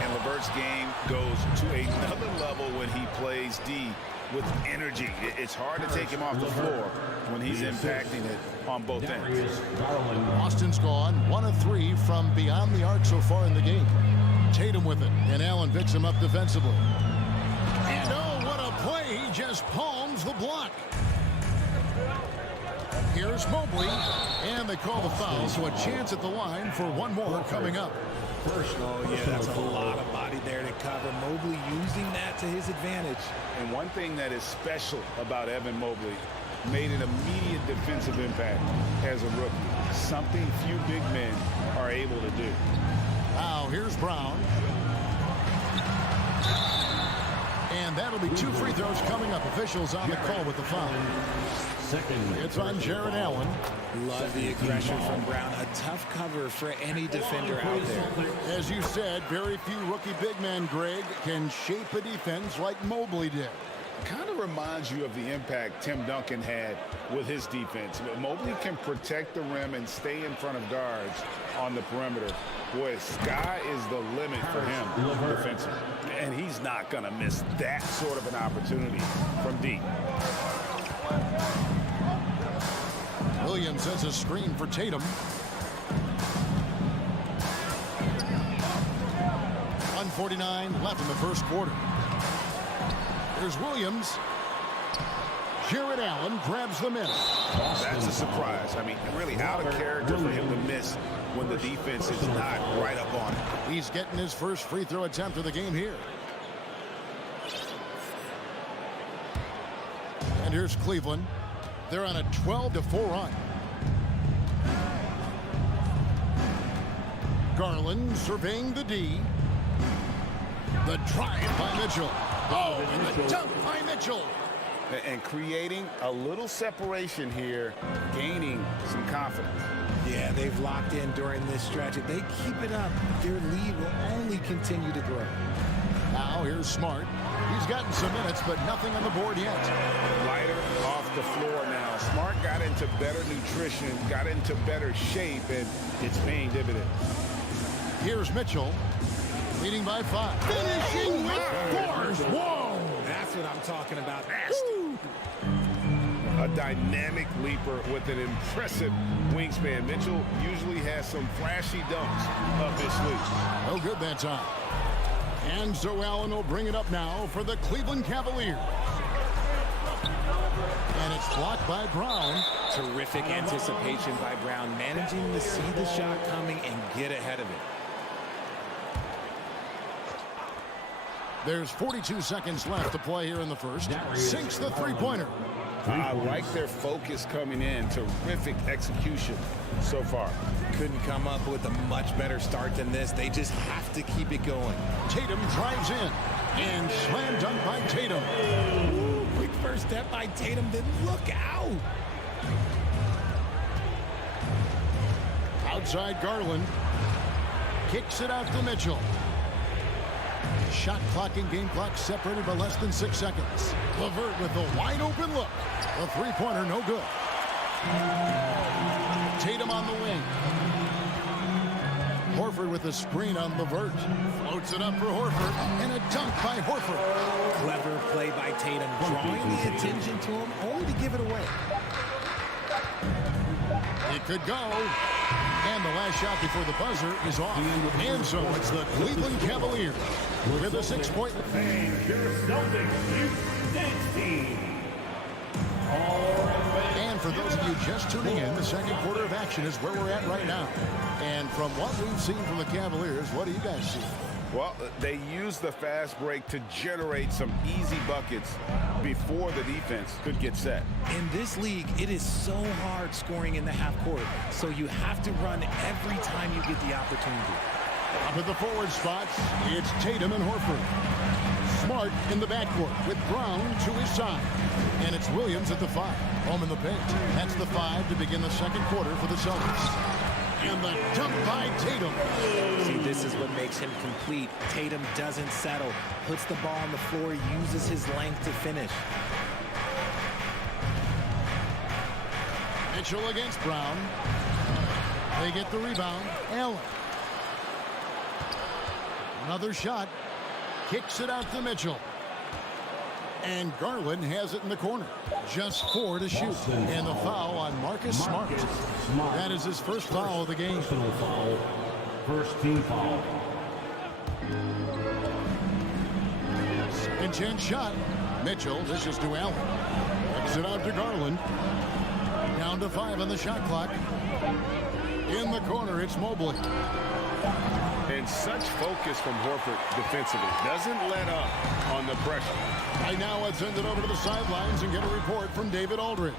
And LeVert's game goes to another level when he plays D with energy. It's hard to take him off the floor when he's impacting it on both ends. Austin's gone 1 of 3 from beyond the arc so far in the game. Tatum with it, and Allen picks him up defensively. And oh, what a play. He just palms the block. Here's Mobley, and they call the foul, so a chance at the line for one more coming up. Oh, yeah, that's a lot of body there to cover. Mobley using that to his advantage. And one thing that is special about Evan Mobley, made an immediate defensive impact as a rookie. Something few big men are able to do. Now, here's Brown. And that'll be 2 free throws coming up. Officials on the call with the foul. It's on Jared Allen. Love the aggression from Brown. A tough cover for any defender out there. As you said, very few rookie big men, Greg, can shape a defense like Mobley did. Kind of reminds you of the impact Tim Duncan had with his defense. But Mobley can protect the rim and stay in front of guards on the perimeter. Boy, sky is the limit for him defensively. And he's not going to miss that sort of an opportunity from deep. Williams sets a screen for Tatum. 1:49 left in the first quarter. There's Williams. Jared Allen grabs the miss. That's a surprise. I mean, really out of character for him to miss when the defense is not right up on him. He's getting his first free throw attempt of the game here. And here's Cleveland. They're on a 12-4 run. Garland surveying the D. The drive by Mitchell. Oh, and the dunk by Mitchell. And creating a little separation here, gaining some confidence. Yeah, they've locked in during this stretch. If they keep it up, their lead will only continue to grow. Now here's Smart. He's gotten some minutes, but nothing on the board yet. Lighter off the floor now. Smart got into better nutrition, got into better shape, and it's paying dividends. Here's Mitchell. leading by 5. Finishing with force. Whoa! That's what I'm talking about. A dynamic leaper with an impressive wingspan. Mitchell usually has some flashy dunks up his sleeve. No good that time. And so Allen will bring it up now for the Cleveland Cavaliers. And it's blocked by Brown. Terrific anticipation by Brown, managing to see the shot coming and get ahead of it. There's 42 seconds left to play here in the first. Sinks the three-pointer. I like their focus coming in. Terrific execution so far. Couldn't come up with a much better start than this. They just have to keep it going. Tatum drives in. And slam dunk by Tatum. Ooh, quick first step by Tatum. Then look out. Outside Garland. Kicks it out to Mitchell. Shot clock and game clock separated by less than 6 seconds. LeVert with a wide open look. The three-pointer no good. Tatum on the wing. Horford with a screen on LeVert. Floats it up for Horford. And a dunk by Horford. Clever play by Tatum, drawing the attention to him, only to give it away. It could go. And the last shot before the buzzer is off. And so it's the Cleveland Cavaliers with a 6-point lead. And for those of you just tuning in, the second quarter of action is where we're at right now. And from what we've seen from the Cavaliers, what do you guys see? Well, they use the fast break to generate some easy buckets before the defense could get set. In this league, it is so hard scoring in the half court, so you have to run every time you get the opportunity. Up at the forward spots, it's Tatum and Horford. Smart in the backcourt with Brown to his side. And it's Williams at the 5. Home in the paint. That's the 5 to begin the second quarter for the Celtics. And the dunk by Tatum. See, this is what makes him complete. Tatum doesn't settle. Puts the ball on the floor, uses his length to finish. Mitchell against Brown. They get the rebound. Allen. Another shot. Kicks it out to Mitchell. And Garland has it in the corner. Just 4 to shoot. And the foul on Marcus Smart. That is his first foul of the game. First team foul. Second chance shot. Mitchell dishes to Allen. Kicks it out to Garland. Down to 5 on the shot clock. In the corner, it's Mobley. And such focus from Horford defensively. Doesn't let up on the pressure. Right now, let's send it over to the sidelines and get a report from David Aldridge.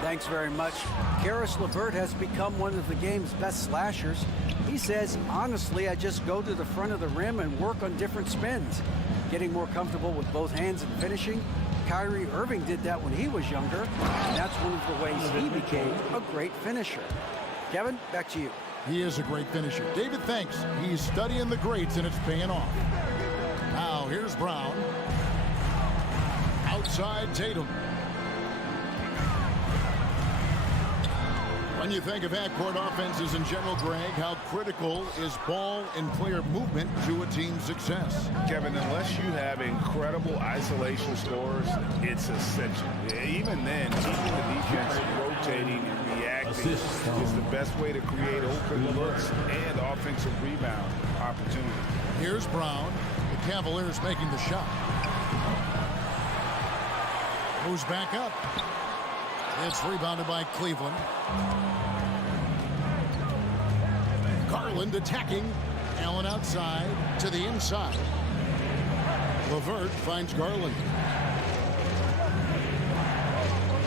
Thanks very much. Karis LeVert has become one of the game's best slashers. He says, honestly, I just go to the front of the rim and work on different spins. Getting more comfortable with both hands and finishing. Kyrie Irving did that when he was younger, and that's one of the ways he became a great finisher. Kevin, back to you. He is a great finisher. David, thanks. He's studying the greats, and it's paying off. Now, here's Brown. Outside Tatum. When you think of half-court offenses in general, Greg, how critical is ball and player movement to a team's success? Kevin, unless you have incredible isolation scores, it's essential. Even then, keeping the defense rotating and reacting is the best way to create open looks and offensive rebound opportunities. Here's Brown. The Cavaliers making the shot. Moves back up. It's rebounded by Cleveland. Garland attacking. Allen outside to the inside. LeVert finds Garland.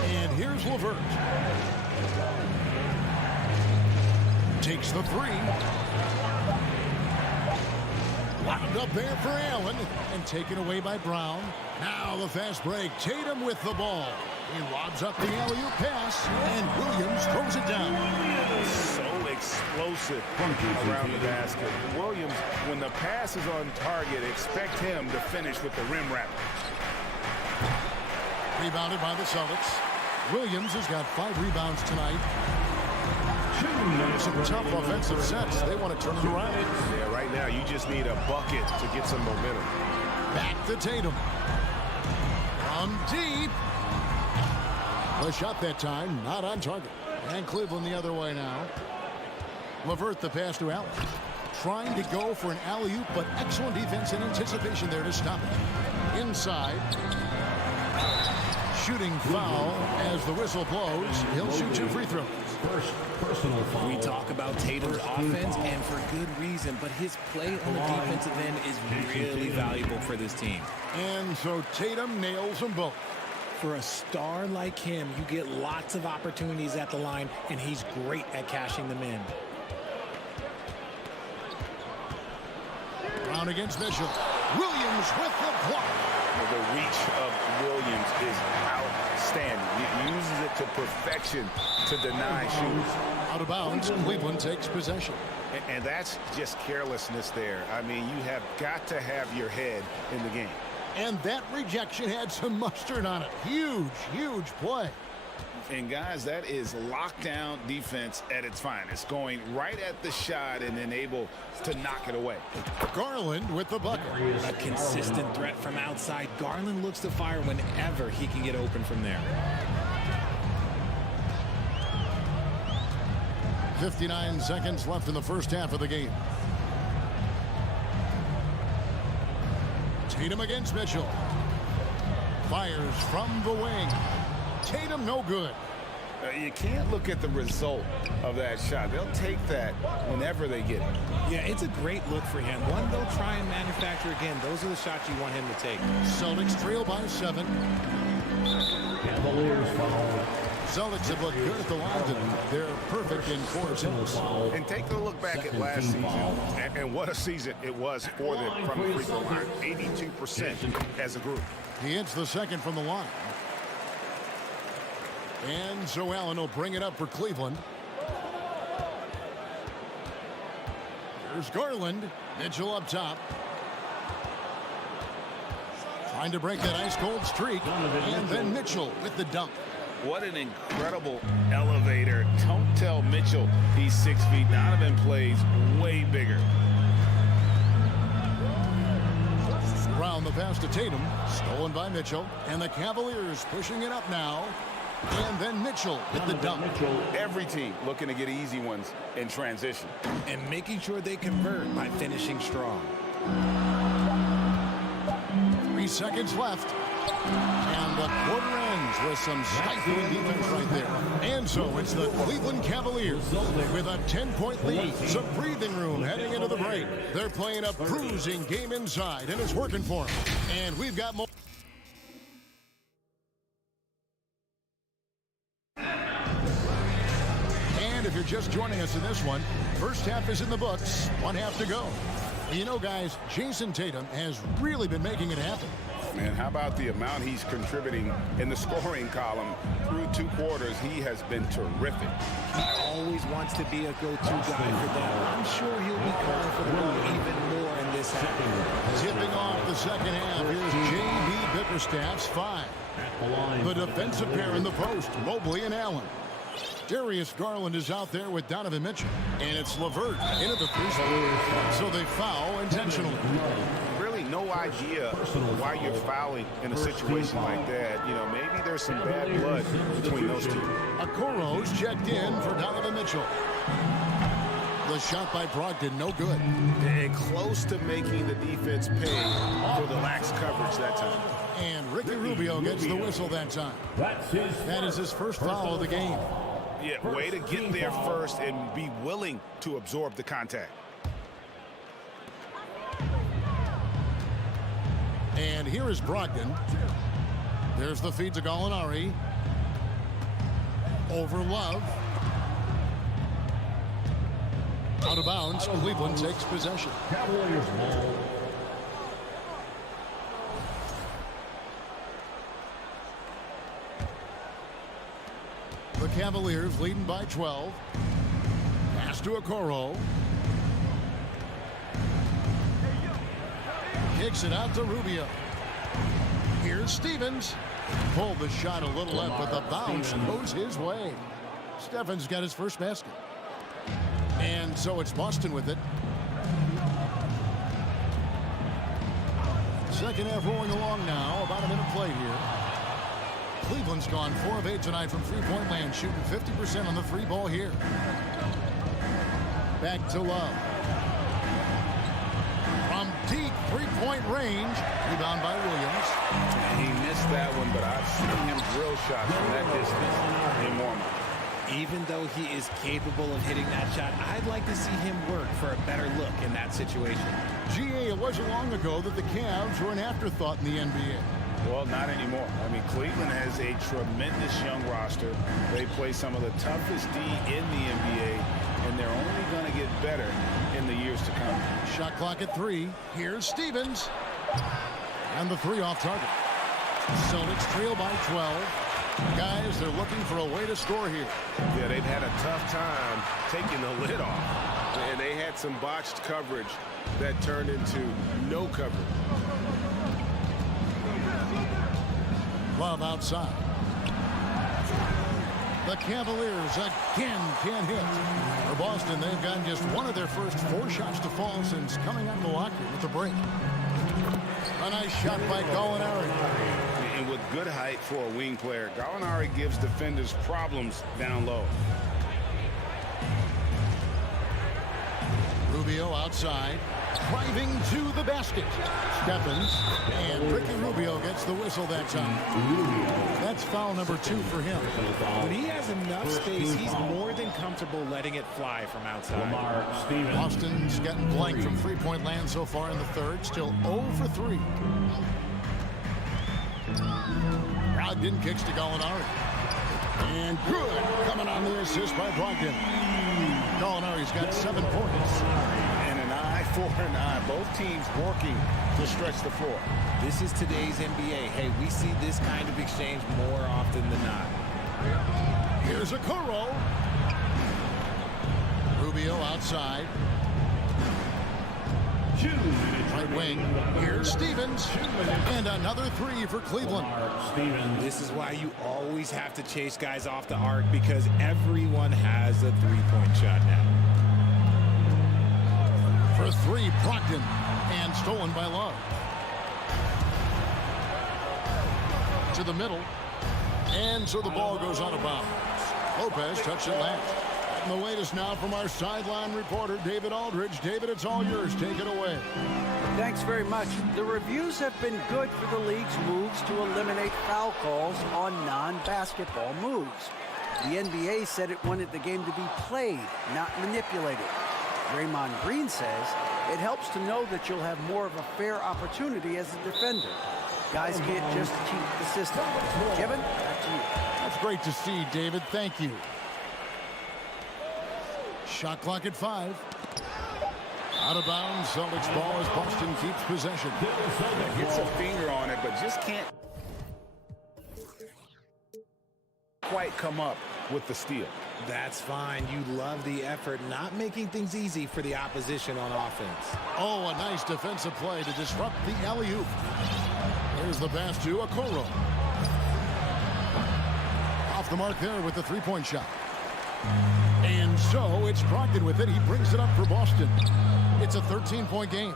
And here's LeVert. Takes the 3. Wound up there for Allen and taken away by Brown. Now the fast break. Tatum with the ball. He lobs up the alley-oop pass, and Williams throws it down. So explosive around the basket. Williams, when the pass is on target, expect him to finish with the rim wrap. Rebounded by the Celtics. Williams has got 5 rebounds tonight. Some tough offensive sets. They want to turn it around. Yeah, right now you just need a bucket to get some momentum. Back to Tatum. From deep. The shot that time, not on target. And Cleveland the other way now. LeVert the pass to Allen. Trying to go for an alley-oop, but excellent defense and anticipation there to stop it. Inside. Shooting foul as the whistle blows. He'll shoot 2 free throws. First personal foul. We talk about Tatum's offense, and for good reason, but his play on the defensive end is really valuable for this team. And so Tatum nails them both. For a star like him, you get lots of opportunities at the line, and he's great at cashing them in. Brown against Mitchell. Williams with the block. The reach of Williams is outstanding. He uses it to perfection to deny shooters. Out of bounds, Cleveland takes possession. And that's just carelessness there. I mean, you have got to have your head in the game. And that rejection had some mustard on it. Huge, huge play. And, guys, that is lockdown defense at its finest. Going right at the shot and then able to knock it away. Garland with the bucket. A consistent threat from outside. Garland looks to fire whenever he can get open from there. 59 seconds left in the first half of the game. Tatum against Mitchell. Fires from the wing. Tatum no good. You can't look at the result of that shot. They'll take that whenever they get it. Yeah, it's a great look for him. One they'll try and manufacture again. Those are the shots you want him to take. Celtics trail by 7. Cavaliers foul. Celtics have looked good at the line tonight. They're perfect in 4 attempts. And take a look back at last season, and what a season it was for them from the free throw line. 82% as a group. He hits the second from the line. And so Allen will bring it up for Cleveland. Here's Garland. Mitchell up top. Trying to break that ice-cold streak. And then Mitchell with the dunk. What an incredible elevator. Don't tell Mitchell he's 6 feet. Donovan plays way bigger. Brown the pass to Tatum. Stolen by Mitchell. And the Cavaliers pushing it up now. And then Mitchell with the dunk. Every team looking to get easy ones in transition. And making sure they convert by finishing strong. 3 seconds left. And the quarter ends with some stifling defense right there. And so it's the Cleveland Cavaliers with a 10-point lead. Some breathing room heading into the break. They're playing a bruising game inside, and it's working for them. And we've got more. And if you're just joining us in this one, first half is in the books. 1 half to go. You know, guys, Jason Tatum has really been making it happen. Man, how about the amount he's contributing in the scoring column through 2 quarters? He has been terrific. He always wants to be a go-to guy for them. I'm sure he'll be calling for the ball even more in this half. Tipping off the second half, here's J.B. Bickerstaff's 5. The defensive pair in the post, Mobley and Allen. Darius Garland is out there with Donovan Mitchell. And it's LeVert into the free throw. So they foul intentionally. Really no idea why you're fouling in a situation like that. You know, maybe there's some bad blood between those two. Okoro's checked in for Donovan Mitchell. The shot by Brogdon, no good. And close to making the defense pay for the lax coverage that time. And Ricky Rubio gets the whistle that time. That is his first foul of the game. Yeah, way to get there first and be willing to absorb the contact. And here is Brogdon. There's the feed to Gallinari. Over Love. Out of bounds, Cleveland takes possession. Cavaliers ball. The Cavaliers leading by 12. Pass to Okoro. Kicks it out to Rubio. Here's Stevens. Pulled the shot a little left, but the bounce goes his way. Stevens got his first basket. And so it's Boston with it. Second half rolling along now. About a minute played here. Cleveland's gone 4 of 8 tonight from three-point land, shooting 50% on the free ball here. Back to Love. From deep three-point range. Rebound by Williams. And he missed that one, but I've seen him drill shots from that distance in warm-up. Even though he is capable of hitting that shot, I'd like to see him work for a better look in that situation. GA, it wasn't long ago that the Cavs were an afterthought in the NBA. Well, not anymore. I mean, Cleveland has a tremendous young roster. They play some of the toughest D in the NBA, and they're only going to get better in the years to come. Shot clock at 3. Here's Stevens. And the 3 off target. Celtics trail by 12. Guys, they're looking for a way to score here. Yeah, they've had a tough time taking the lid off. And they had some botched coverage that turned into no coverage. Love outside. The Cavaliers again can't hit. For Boston, they've gotten just one of their first 4 shots to fall since coming out of the locker room with the break. A nice shot by Gallinari. And with good height for a wing player, Gallinari gives defenders problems down low. Rubio outside, driving to the basket. Stephens, and Ricky Rubio gets the whistle that time. That's foul number 2 for him. When he has enough space, he's more than comfortable letting it fly from outside. Boston's gotten blank from three-point land so far in the third, still 0 for 3. Brogdon kicks to Gallinari. And good, coming on the assist by Brogdon. Gallinari's got 7 points. And an eye for an eye. Both teams working to stretch the floor. This is today's NBA. Hey, we see this kind of exchange more often than not. Here's a Okoro. Rubio outside. Right wing. Here's Stevens. And another 3 for Cleveland. This is why you always have to chase guys off the arc, because everyone has a three-point shot now. For 3, Brogdon. And stolen by Love. To the middle. And so the ball goes out of bounds. Lopez touched it last. And the latest now from our sideline reporter, David Aldridge. David, it's all yours. Take it away. Thanks very much. The reviews have been good for the league's moves to eliminate foul calls on non-basketball moves. The NBA said it wanted the game to be played, not manipulated. Draymond Green says it helps to know that you'll have more of a fair opportunity as a defender. Guys can't just cheat the system. Kevin, back to you. That's great to see, David. Thank you. Shot clock at 5. Out of bounds. Celtics ball as Boston keeps possession. Gets a finger on it, but just can't quite come up with the steal. That's fine. You love the effort, not making things easy for the opposition on offense. Oh, a nice defensive play to disrupt the alley-oop. Here's the pass to Okoro. Off the mark there with the three-point shot. And so it's Brogdon with it. He brings it up for Boston. It's a 13-point game.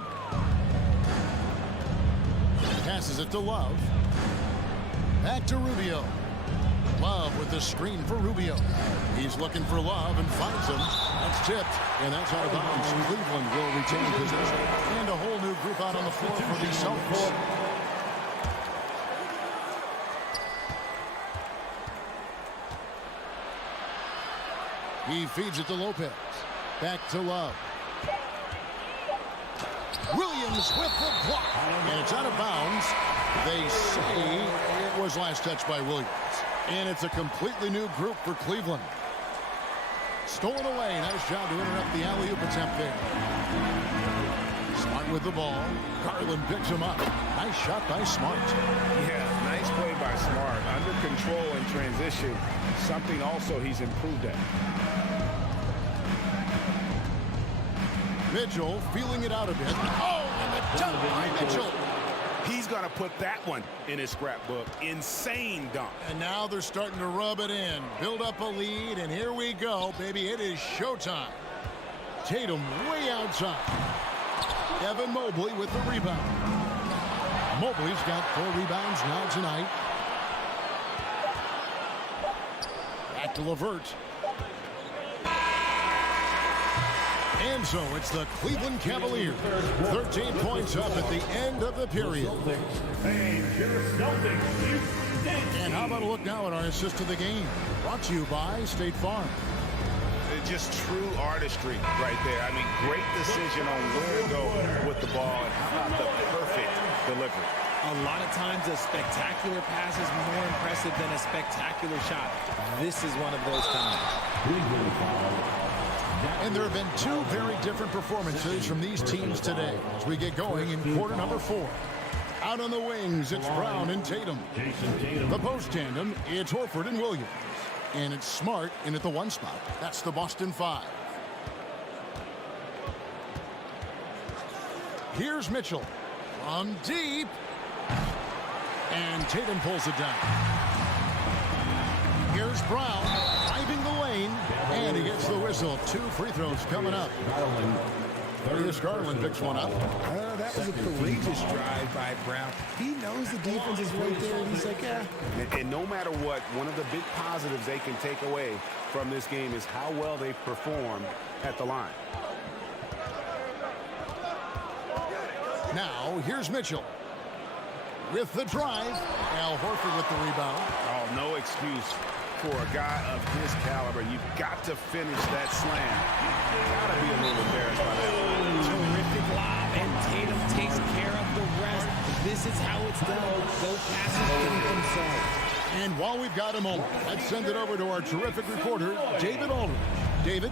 Passes it to Love. Back to Rubio. Love with the screen for Rubio. He's looking for Love and finds him. That's tipped, and that's out of bounds. Cleveland will retain possession. And a whole new group out on the floor for the Celtics. He feeds it to Lopez. Back to Love. Williams with the block. And it's out of bounds. They say it was last touched by Williams. And it's a completely new group for Cleveland. Stolen away. Nice job to interrupt the alley-oop attempt there. Smart with the ball. Garland picks him up. Nice shot by Smart. Yeah, nice play by Smart. Under control in transition. Something also he's improved at. Mitchell feeling it out a bit. Oh, and the dunk by Mitchell. He's going to put that one in his scrapbook. Insane dunk. And now they're starting to rub it in. Build up a lead, and here we go, baby. It is showtime. Tatum way outside. Evan Mobley with the rebound. Mobley's got 4 rebounds now tonight. Back to LeVert. And so it's the Cleveland Cavaliers. 13 points up at the end of the period. And how about a look now at our assist of the game? Brought to you by State Farm. Just true artistry right there. I mean, great decision on where to go with the ball, and how about the perfect delivery. A lot of times a spectacular pass is more impressive than a spectacular shot. This is one of those times. And there have been 2 very different performances from these teams today as we get going in quarter number 4. Out on the wings, it's Brown and Tatum. The post tandem, it's Horford and Williams. And it's Smart in at the 1 spot. That's the Boston 5. Here's Mitchell from deep. And Tatum pulls it down. Here's Brown driving the lane. And he gets the whistle. 2 free throws coming up. Darius Garland picks one up. That was a courageous drive by Brown. He knows the defense is right there, and he's like, yeah. And no matter what, one of the big positives they can take away from this game is how well they perform at the line. Now, here's Mitchell. With the drive, Al Horford with the rebound. Oh, no excuse for a guy of his caliber. You've got to finish that slam. You've got to be a little embarrassed by that. Terrific lob, and Tatum takes care of the rest. This is how it's done. Those passes speak themselves. And while we've got a moment, let's send it over to our terrific reporter, David Aldridge. David?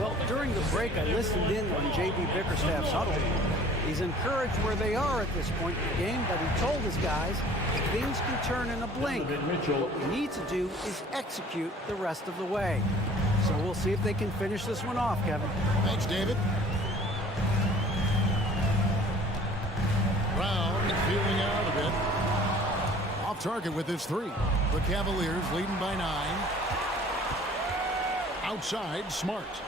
Well, during the break, I listened in on J.B. Bickerstaff's huddle. He's encouraged where they are at this point in the game, but he told his guys things can turn in a blink. What we need to do is execute the rest of the way. So we'll see if they can finish this one off, Kevin. Thanks, David. Brown feeling out a bit. Off target with his 3. The Cavaliers leading by 9. Outside, Smart.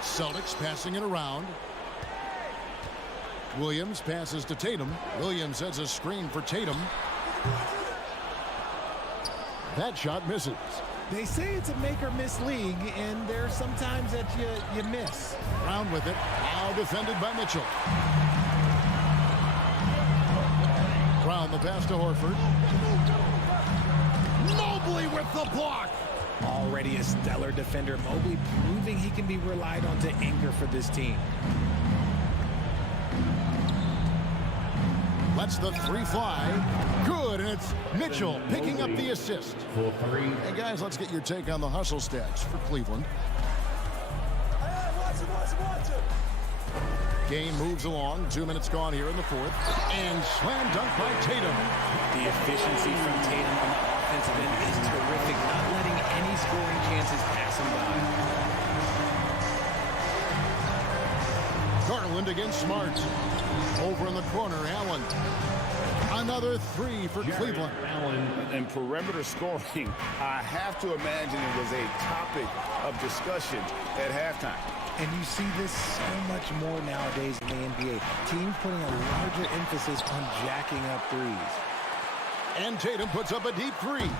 Celtics passing it around. Williams passes to Tatum. Williams sets a screen for Tatum. That shot misses. They say it's a make-or-miss league, and there's sometimes that you miss. Brown with it. Now defended by Mitchell. Brown the pass to Horford. Mobley with the block. Already a stellar defender. Mobley proving he can be relied on to anchor for this team. Lets the 3 fly. Good, and it's Mitchell picking up the assist. Hey, guys, let's get your take on the hustle stats for Cleveland. Game moves along. 2 minutes gone here in the 4th. And slam dunk by Tatum. The efficiency from Tatum on the offensive end is terrific, not letting any scoring chances pass him by. Garland against Smart. Over in the corner, Allen. Another 3 for Cleveland. And perimeter scoring, I have to imagine it was a topic of discussion at halftime. And you see this so much more nowadays in the NBA. Teams putting a larger emphasis on jacking up threes. And Tatum puts up a deep 3.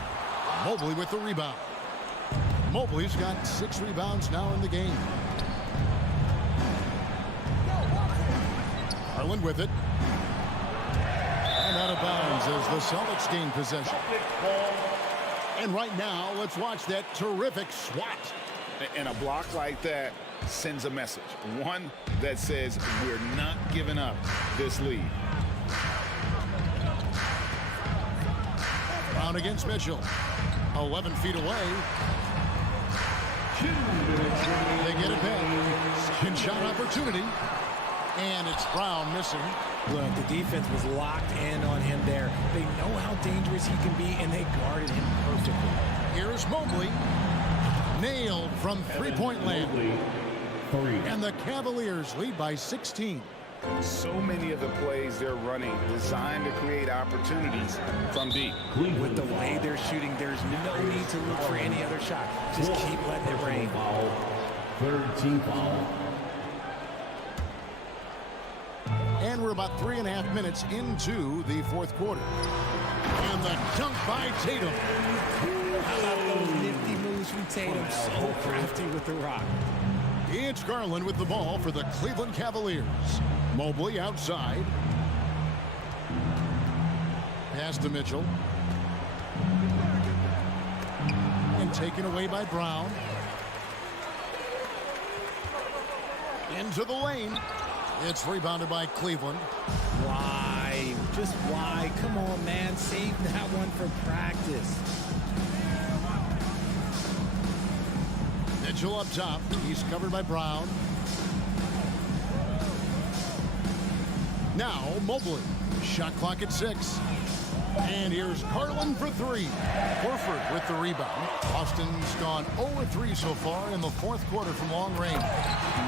Mobley with the rebound. Mobley's got 6 rebounds now in the game. Garland with it. And out of bounds as the Celtics gain possession. And right now, let's watch that terrific swat. And a block like that sends a message. One that says we're not giving up this lead. Brown against Mitchell. 11 feet away. They get it back. Second shot opportunity. And it's Brown missing. Look, the defense was locked in on him there. They know how dangerous he can be, and they guarded him perfectly. Here's Mobley. Nailed from three-point land. And the Cavaliers lead by 16. So many of the plays they're running designed to create opportunities from deep. With the way they're shooting, there's no need to look for any other shot. Just keep letting it rain. Third team foul. And we're about 3.5 minutes into the fourth quarter. And the dunk by Tatum. How about those nifty moves from Tatum? So crafty with the rock. It's Garland with the ball for the Cleveland Cavaliers. Mobley outside. Pass to Mitchell. And taken away by Brown. Into the lane. It's rebounded by Cleveland. Why? Just why? Come on, man. Save that one for practice. Mitchell up top. He's covered by Brown. Now Mobley. Shot clock at 6. And here's Garland for 3. Horford with the rebound. Boston's gone 0-3 so far in the fourth quarter from long range.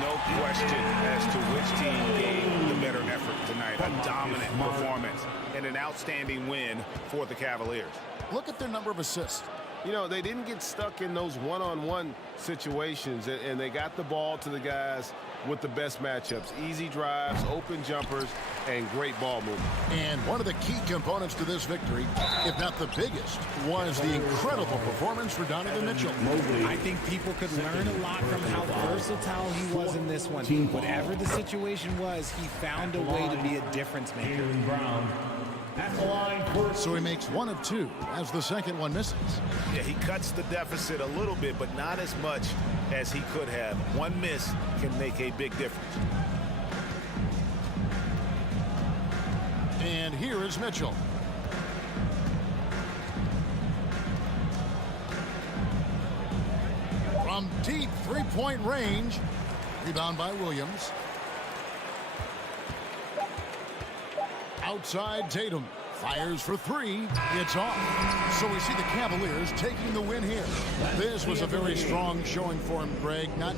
No question as to which team gave the better effort tonight. A dominant performance and an outstanding win for the Cavaliers. Look at their number of assists. You know, they didn't get stuck in those one-on-one situations, and they got the ball to the guys with the best matchups. Easy drives, open jumpers, and great ball movement. And one of the key components to this victory, if not the biggest, was the incredible performance for Donovan Mitchell. I think people could learn a lot from how versatile he was in this one. Whatever the situation was, he found a way to be a difference maker. So he makes 1 of 2 as the second one misses. Yeah, he cuts the deficit a little bit, but not as much as he could have. One miss can make a big difference. And here is Mitchell. From deep three-point range. Rebound by Williams. Outside Tatum. Fires for 3. It's off. So we see the Cavaliers taking the win here. This was a very strong showing for him, Greg. Not